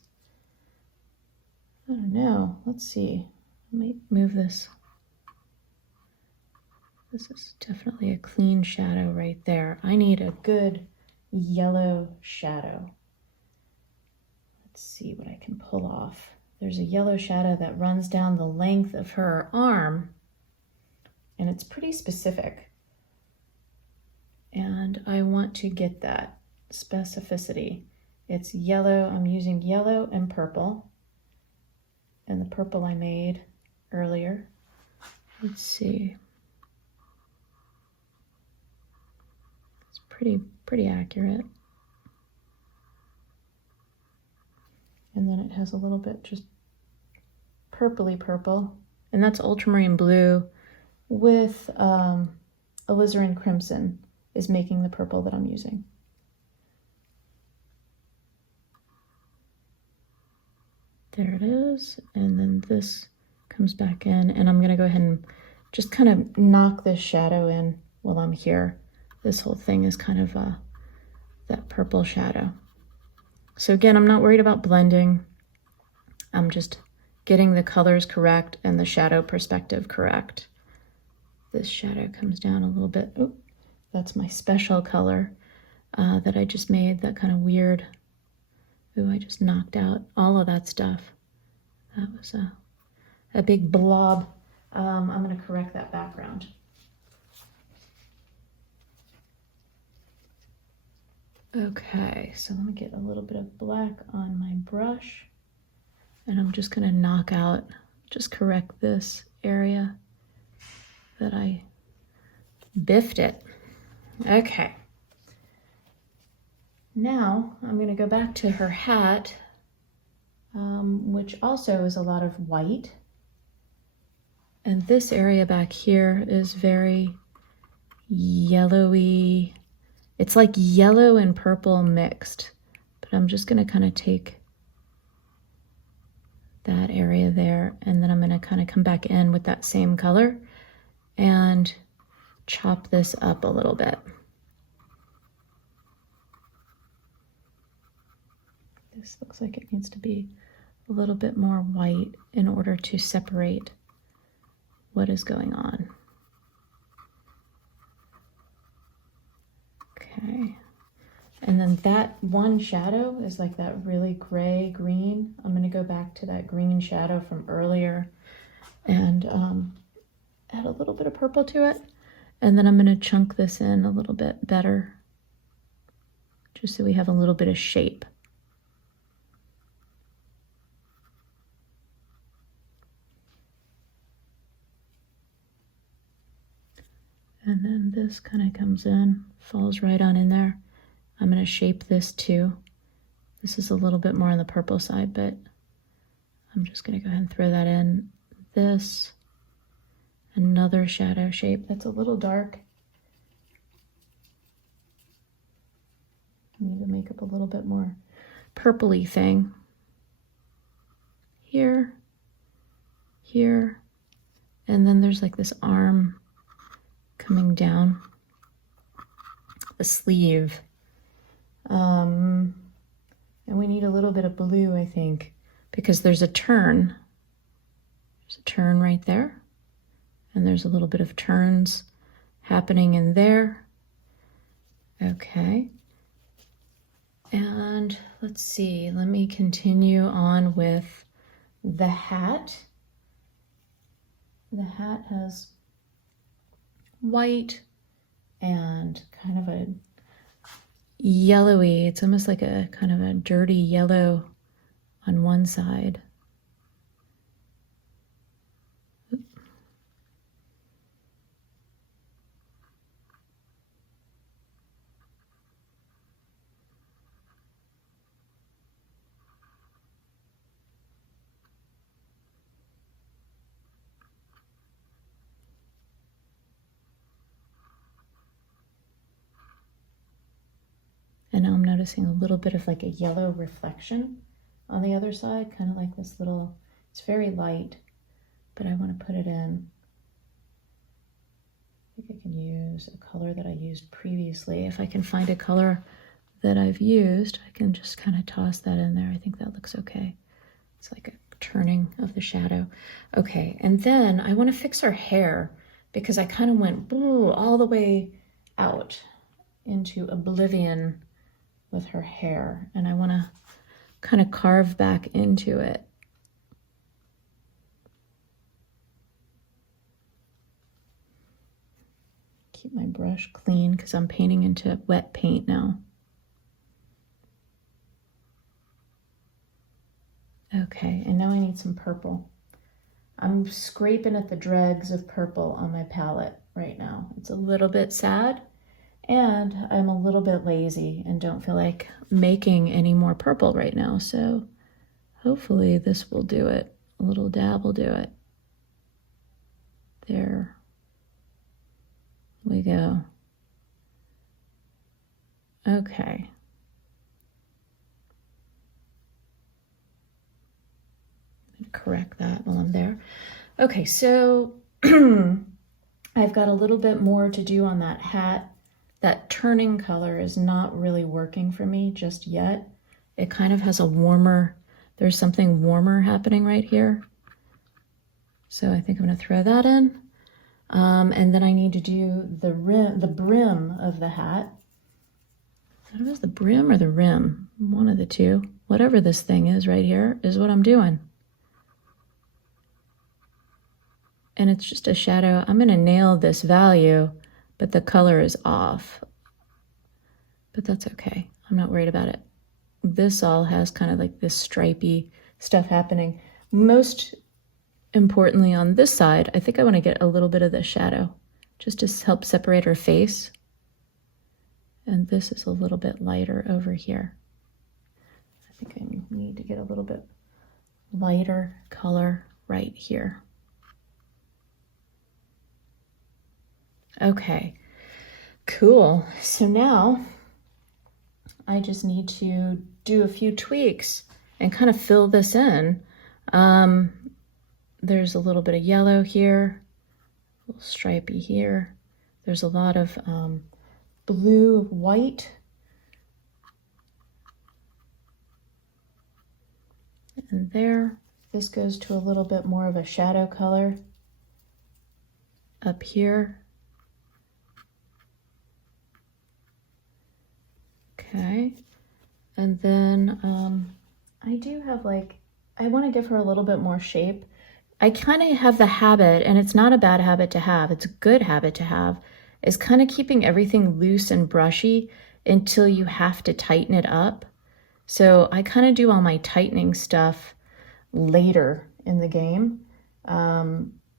I don't know. Let's see. I might move this. This is definitely a clean shadow right there. I need a good yellow shadow. Let's see what I can pull off. There's a yellow shadow that runs down the length of her arm, and it's pretty specific. And I want to get that specificity. It's yellow. I'm using yellow and purple, and the purple I made earlier. Let's see. It's pretty accurate. And then it has a little bit just purpley purple, and that's ultramarine blue with alizarin crimson is making the purple that I'm using. There it is, and then this comes back in, and I'm gonna go ahead and just kind of knock this shadow in while I'm here. This whole thing is kind of that purple shadow. So again, I'm not worried about blending. I'm just getting the colors correct and the shadow perspective correct. This shadow comes down a little bit. Oh, that's my special color that I just made, that kind of weird. Ooh, I just knocked out all of that stuff. That was a big blob. I'm going to correct that background. Okay, so let me get a little bit of black on my brush, and I'm just going to knock out, just correct this area that I biffed it. Okay. Now I'm going to go back to her hat, which also is a lot of white. And this area back here is very yellowy. It's like yellow and purple mixed, but I'm just going to kind of take that area there, and then I'm going to kind of come back in with that same color and chop this up a little bit. This looks like it needs to be a little bit more white in order to separate what is going on. Okay, and then that one shadow is like that really gray green. I'm going to go back to that green shadow from earlier and add a little bit of purple to it. And then I'm going to chunk this in a little bit better, just so we have a little bit of shape. And then this kind of comes in, falls right on in there. I'm going to shape this too. This is a little bit more on the purple side, but I'm just going to go ahead and throw that in. This, another shadow shape that's a little dark. I need to make up a little bit more purpley thing. Here, here, and then there's like this arm coming down the sleeve. And we need a little bit of blue, I think, because there's a turn. There's a turn right there. And there's a little bit of turns happening in there. Okay. And let's see, let me continue on with the hat. The hat has white and kind of a yellowy, it's almost like a kind of a dirty yellow on one side. noticing a little bit of like a yellow reflection on the other side, kind of like this little, it's very light, but I want to put it in. I think I can use a color that I used previously. If I can find a color that I've used, I can just kind of toss that in there. I think that looks okay. It's like a turning of the shadow. Okay, and then I want to fix her hair because I kind of went all the way out into oblivion with her hair, and I want to kind of carve back into it. Keep my brush clean because I'm painting into wet paint now. Okay, and now I need some purple. I'm scraping at the dregs of purple on my palette right now. It's a little bit sad, and I'm a little bit lazy and don't feel like making any more purple right now. So hopefully this will do it. A little dab will do it. There we go. Okay. Correct that while I'm there. Okay, so I've got a little bit more to do on that hat. That turning color is not really working for me just yet. It kind of has a warmer, there's something warmer happening right here. So I think I'm gonna throw that in. And then I need to do the brim of the hat. I don't know if it's the brim or the rim, one of the two. Whatever this thing is right here is what I'm doing. And it's just a shadow. I'm gonna nail this value, but the color is off. But that's okay, I'm not worried about it. This all has kind of like this stripy stuff happening. Most importantly on this side, I think I wanna get a little bit of the shadow just to help separate her face. And this is a little bit lighter over here. I think I need to get a little bit lighter color right here. Okay, cool. So now I just need to do a few tweaks and kind of fill this in. There's a little bit of yellow here, a little stripey here. There's a lot of blue, white. And there, this goes to a little bit more of a shadow color up here. Okay, and then I do have like, I want to give her a little bit more shape. I kind of have the habit, and it's not a bad habit to have, it's a good habit to have, is kind of keeping everything loose and brushy until you have to tighten it up. So I kind of do all my tightening stuff later in the game,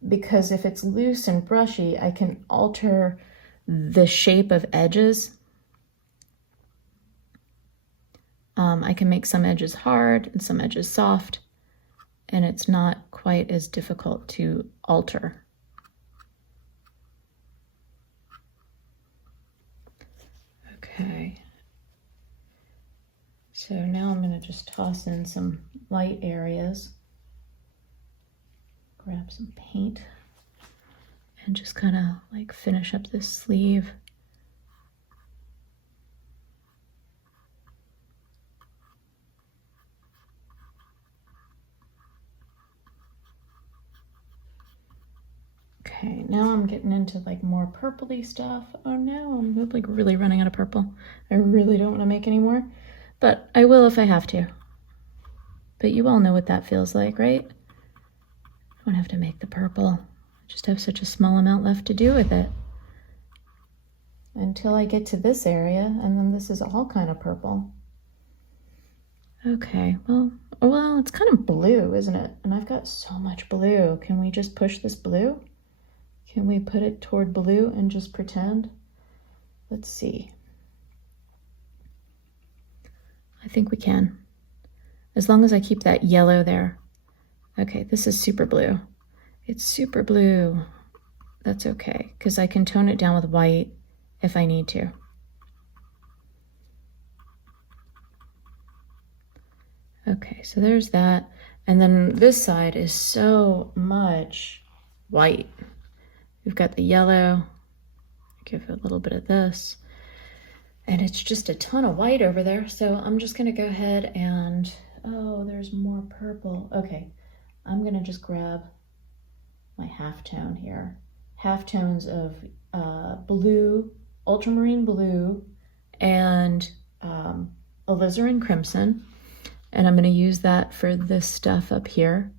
because if it's loose and brushy, I can alter the shape of edges. I can make some edges hard and some edges soft, and it's not quite as difficult to alter. Okay, so now I'm going to just toss in some light areas, grab some paint, and just kind of like finish up this sleeve. Okay, now I'm getting into like more purpley stuff. Oh no, I'm like really running out of purple. I really don't want to make any more, but I will if I have to. But you all know what that feels like, right? I don't have to make the purple. I just have such a small amount left to do with it. Until I get to this area, and then this is all kind of purple. Okay, well, it's kind of blue, isn't it? And I've got so much blue. Can we just push this blue? Can we put it toward blue and just pretend? Let's see. I think we can, as long as I keep that yellow there. Okay, this is super blue. It's super blue. That's okay, because I can tone it down with white if I need to. Okay, so there's that. And then this side is so much white. We've got the yellow, give it a little bit of this, and it's just a ton of white over there. So I'm just gonna go ahead and, oh, there's more purple. Okay, I'm gonna just grab my halftone here. Halftones of blue, ultramarine blue, and alizarin crimson. And I'm gonna use that for this stuff up here.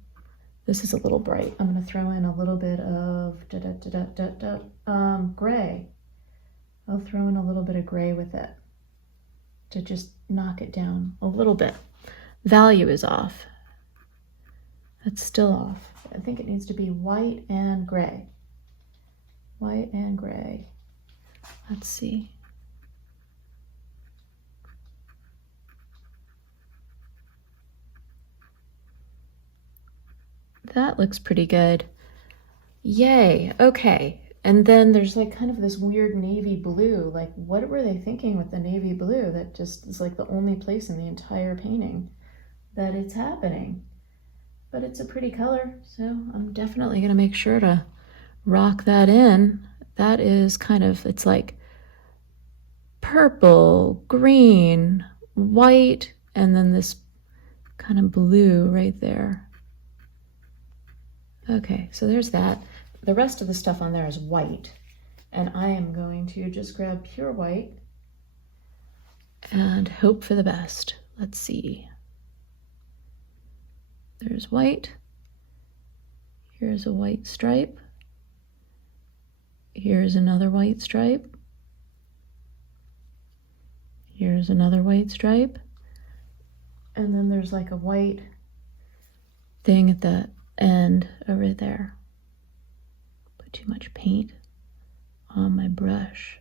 This is a little bright. I'm gonna throw in a little bit of gray. I'll throw in a little bit of gray with it to just knock it down a little bit. Value is off. That's still off. I think it needs to be white and gray. White and gray. Let's see. That looks pretty good. Yay, okay. And then there's like kind of this weird navy blue. Like, what were they thinking with the navy blue? That just is like the only place in the entire painting that it's happening. But it's a pretty color, so I'm definitely gonna make sure to rock that in. That is kind of, it's like purple, green, white, and then this kind of blue right there. Okay, so there's that. The rest of the stuff on there is white, and I am going to just grab pure white and hope for the best. Let's see. There's white. Here's a white stripe. Here's another white stripe. Here's another white stripe. And then there's like a white thing at the end over there. Put too much paint on my brush.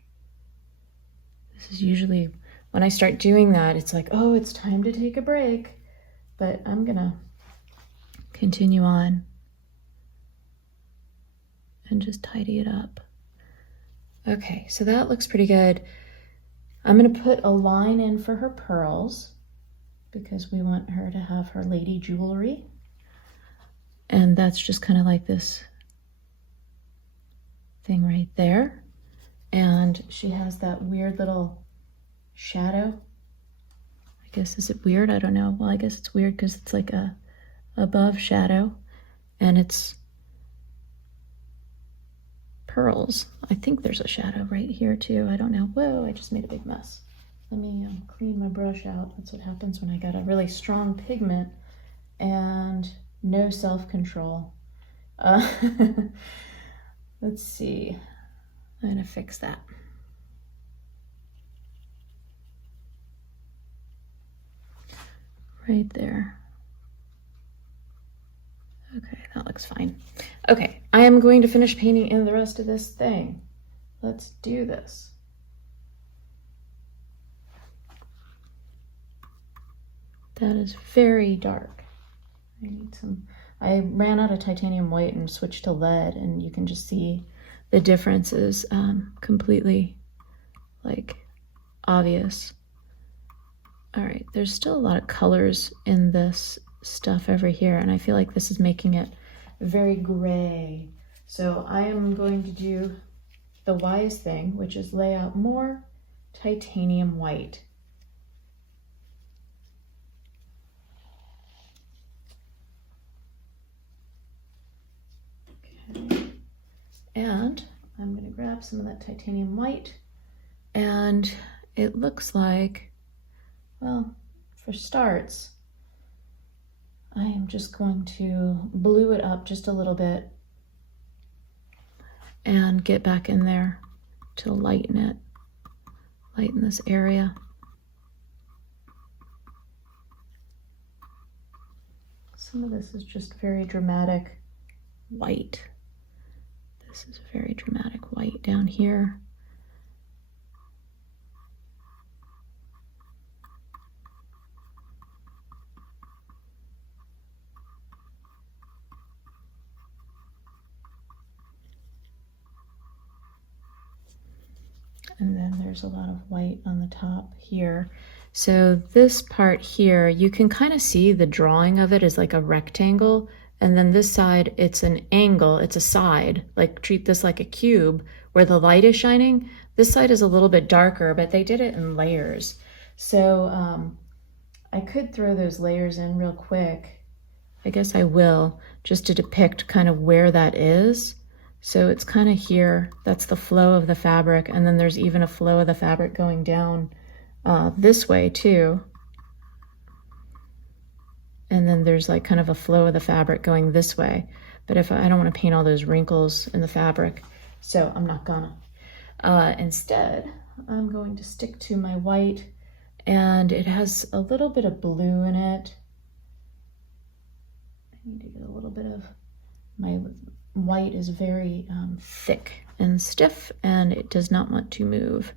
This is usually, when I start doing that, it's like, oh, it's time to take a break. But I'm gonna continue on and just tidy it up. Okay, so that looks pretty good. I'm gonna put a line in for her pearls because we want her to have her lady jewelry. And that's just kind of like this thing right there. And she has that weird little shadow. I guess, is it weird? I don't know. Well, I guess it's weird because it's like a above shadow and it's pearls. I think there's a shadow right here too. I don't know. Whoa, I just made a big mess. Let me clean my brush out. That's what happens when I got a really strong pigment and no self-control. Let's see. I'm gonna fix that. Right there. Okay, that looks fine. Okay, I am going to finish painting in the rest of this thing. Let's do this. That is very dark. I need some, I ran out of titanium white and switched to lead, and you can just see the difference is completely like obvious. All right, there's still a lot of colors in this stuff over here, and I feel like this is making it very gray. So I am going to do the wise thing, which is lay out more titanium white. Okay. And I'm going to grab some of that titanium white, and it looks like, well, for starts, I am just going to blue it up just a little bit and get back in there to lighten it, lighten this area. Some of this is just very dramatic white. This is very dramatic white down here. And then there's a lot of white on the top here. So this part here, you can kind of see the drawing of it is like a rectangle, and then this side, it's an angle, it's a side, like treat this like a cube where the light is shining. This side is a little bit darker, but they did it in layers. So I could throw those layers in real quick. I guess I will, just to depict kind of where that is. So it's kind of here, that's the flow of the fabric, and then there's even a flow of the fabric going down this way too. And then there's like kind of a flow of the fabric going this way. But if I don't want to paint all those wrinkles in the fabric, so I'm not gonna. Instead, I'm going to stick to my white, and it has a little bit of blue in it. I need to get a little bit of, my white is very thick and stiff, and it does not want to move.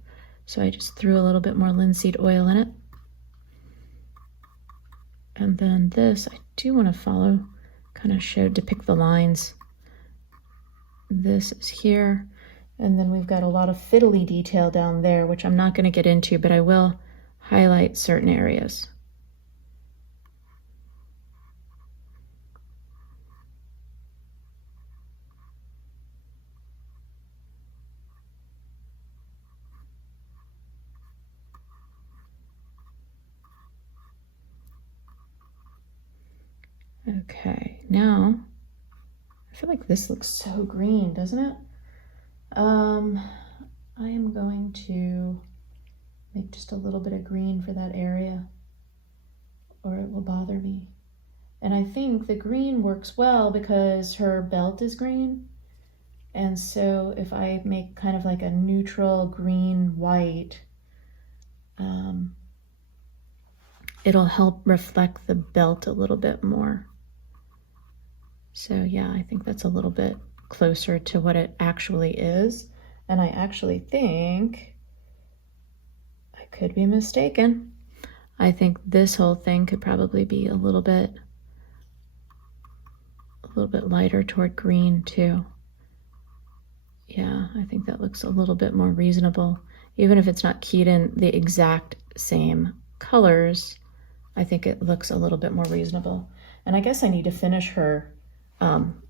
So I just threw a little bit more linseed oil in it. And then this, I do want to follow, kind of depict the lines. This is here. And then we've got a lot of fiddly detail down there, which I'm not going to get into, but I will highlight certain areas. Okay, now I feel like this looks so green, doesn't it? I am going to make just a little bit of green for that area, or it will bother me. And I think the green works well because her belt is green. And so if I make kind of like a neutral green white, it'll help reflect the belt a little bit more. So yeah, I think that's a little bit closer to what it actually is. And I actually think, I could be mistaken, I think this whole thing could probably be a little bit lighter toward green too. Yeah, I think that looks a little bit more reasonable. Even if it's not keyed in the exact same colors, I think it looks a little bit more reasonable. And I guess I need to finish her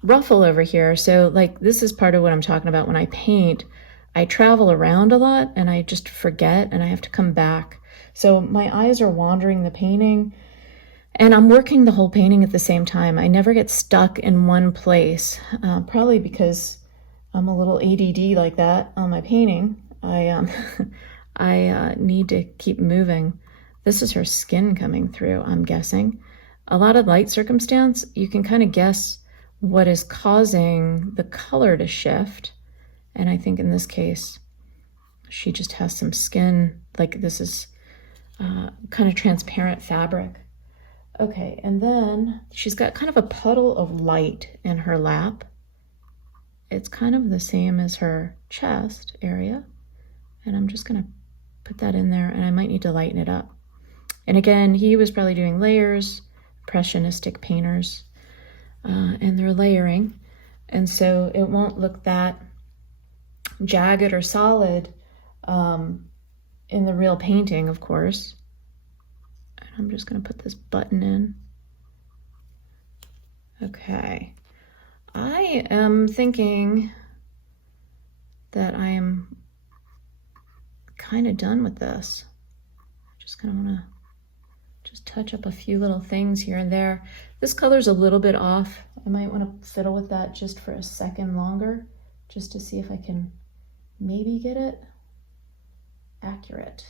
ruffle over here. So like, this is part of what I'm talking about. When I paint, I travel around a lot and I just forget and I have to come back. So my eyes are wandering the painting and I'm working the whole painting at the same time. I never get stuck in one place, probably because I'm a little ADD like that on my painting. I need to keep moving. This is her skin coming through, I'm guessing. A lot of light circumstance, you can kind of guess what is causing the color to shift. And I think in this case, she just has some skin, like this is kind of transparent fabric. Okay, and then she's got kind of a puddle of light in her lap. It's kind of the same as her chest area. And I'm just gonna put that in there, and I might need to lighten it up. And again, he was probably doing layers, impressionistic painters, and they're layering. And so it won't look that jagged or solid in the real painting, of course. And I'm just gonna put this button in. Okay. I am thinking that I am kind of done with this. Just kind of want to just touch up a few little things here and there. This color's a little bit off. I might want to fiddle with that just for a second longer, just to see if I can maybe get it accurate,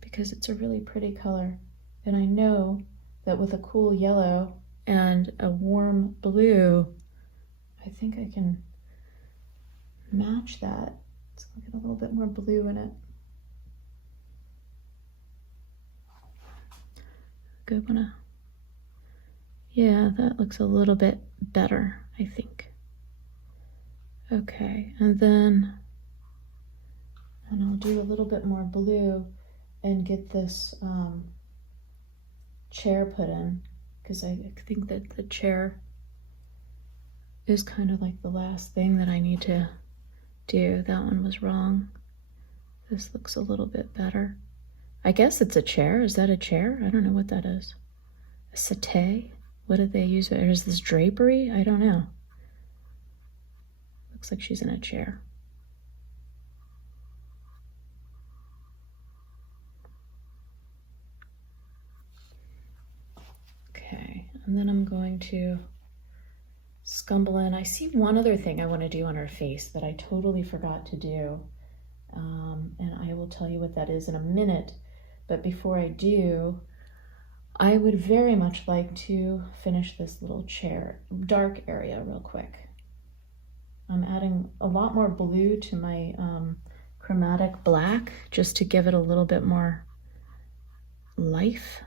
because it's a really pretty color. And I know that with a cool yellow and a warm blue, I think I can match that. So I'll get a little bit more blue in it. Good one. Yeah, that looks a little bit better, I think. Okay, and I'll do a little bit more blue and get this chair put in, because I think that the chair is kind of like the last thing that I need to do. That one was wrong. This looks a little bit better. I guess it's a chair. Is that a chair? I don't know what that is. A settee? What did they use? Or is this drapery? I don't know. Looks like she's in a chair. Okay, and then I'm going to scumble in. I see one other thing I want to do on her face that I totally forgot to do. And I will tell you what that is in a minute. But before I do, I would very much like to finish this little chair, dark area real quick. I'm adding a lot more blue to my chromatic black just to give it a little bit more life.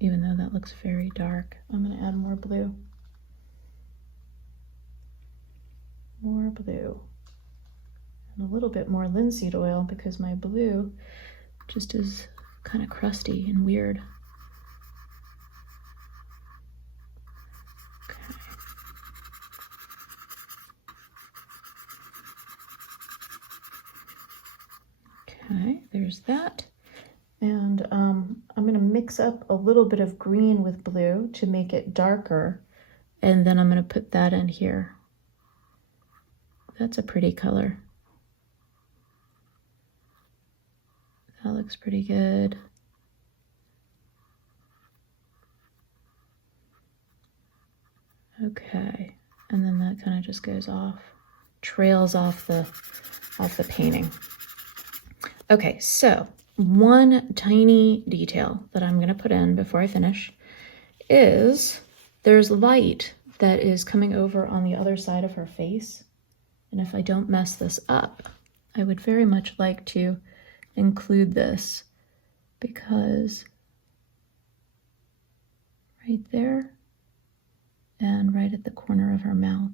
Even though that looks very dark, I'm going to add more blue. More blue. And a little bit more linseed oil because my blue just is kind of crusty and weird. Okay, there's that. And I'm going to mix up a little bit of green with blue to make it darker. And then I'm going to put that in here. That's a pretty color. That looks pretty good. Okay, and then that kind of just goes off, trails off the painting. Okay, so one tiny detail that I'm going to put in before I finish is there's light that is coming over on the other side of her face. And if I don't mess this up, I would very much like to include this because right there and right at the corner of her mouth.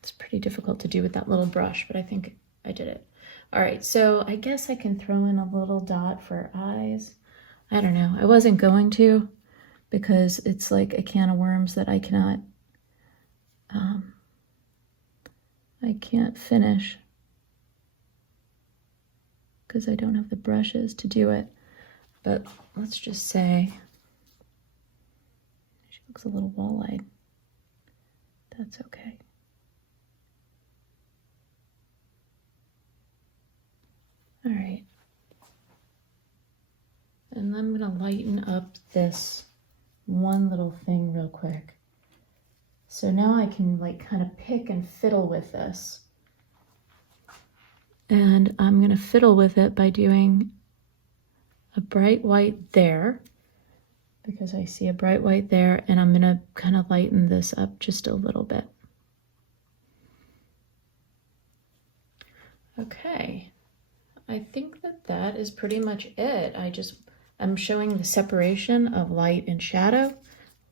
It's pretty difficult to do with that little brush, but I think I did it. All right, so I guess I can throw in a little dot for eyes. I don't know. I wasn't going to because it's like a can of worms that I can't finish because I don't have the brushes to do it. But let's just say she looks a little wall-eyed. That's okay. All right. And I'm going to lighten up this one little thing real quick. So now I can like kind of pick and fiddle with this. And I'm going to fiddle with it by doing a bright white there because I see a bright white there, and I'm going to kind of lighten this up just a little bit. Okay. I think that is pretty much it. I'm showing the separation of light and shadow.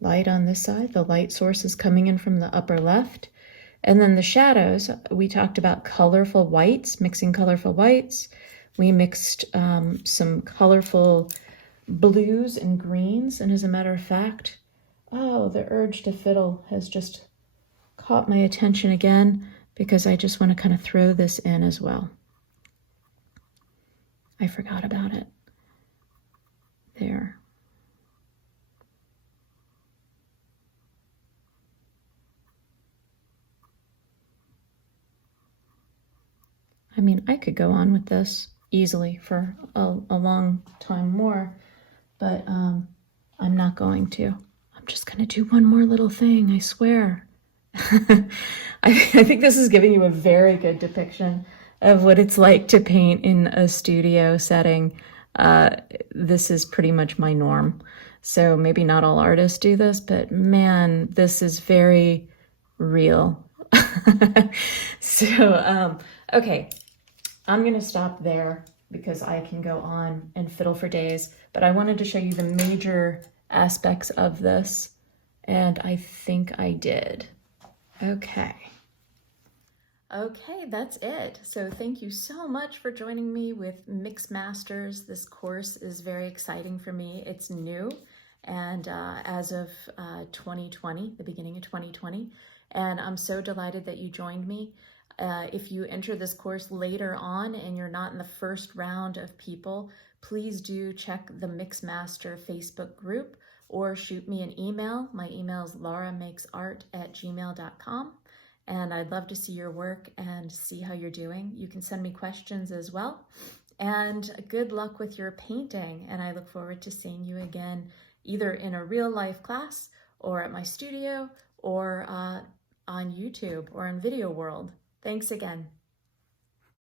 Light on this side, the light source is coming in from the upper left. And then the shadows, we talked about colorful whites, mixing colorful whites. We mixed some colorful blues and greens. And as a matter of fact, the urge to fiddle has just caught my attention again because I just want to kind of throw this in as well. I forgot about it. There. I mean, I could go on with this easily for a long time more, but I'm not going to. I'm just going to do one more little thing, I swear. I think this is giving you a very good depiction of what it's like to paint in a studio setting. This is pretty much my norm. So maybe not all artists do this, but man, this is very real. So, okay, I'm going to stop there because I can go on and fiddle for days, but I wanted to show you the major aspects of this, and I think I did. Okay, that's it. So thank you so much for joining me with Mix Masters. This course is very exciting for me. It's new, and as of 2020, the beginning of 2020. And I'm so delighted that you joined me. If you enter this course later on and you're not in the first round of people, please do check the Mixmaster Facebook group or shoot me an email. My email is lauramakesart@gmail.com. And I'd love to see your work and see how you're doing. You can send me questions as well. And good luck with your painting. And I look forward to seeing you again, either in a real life class or at my studio or on YouTube or in Video World. Thanks again.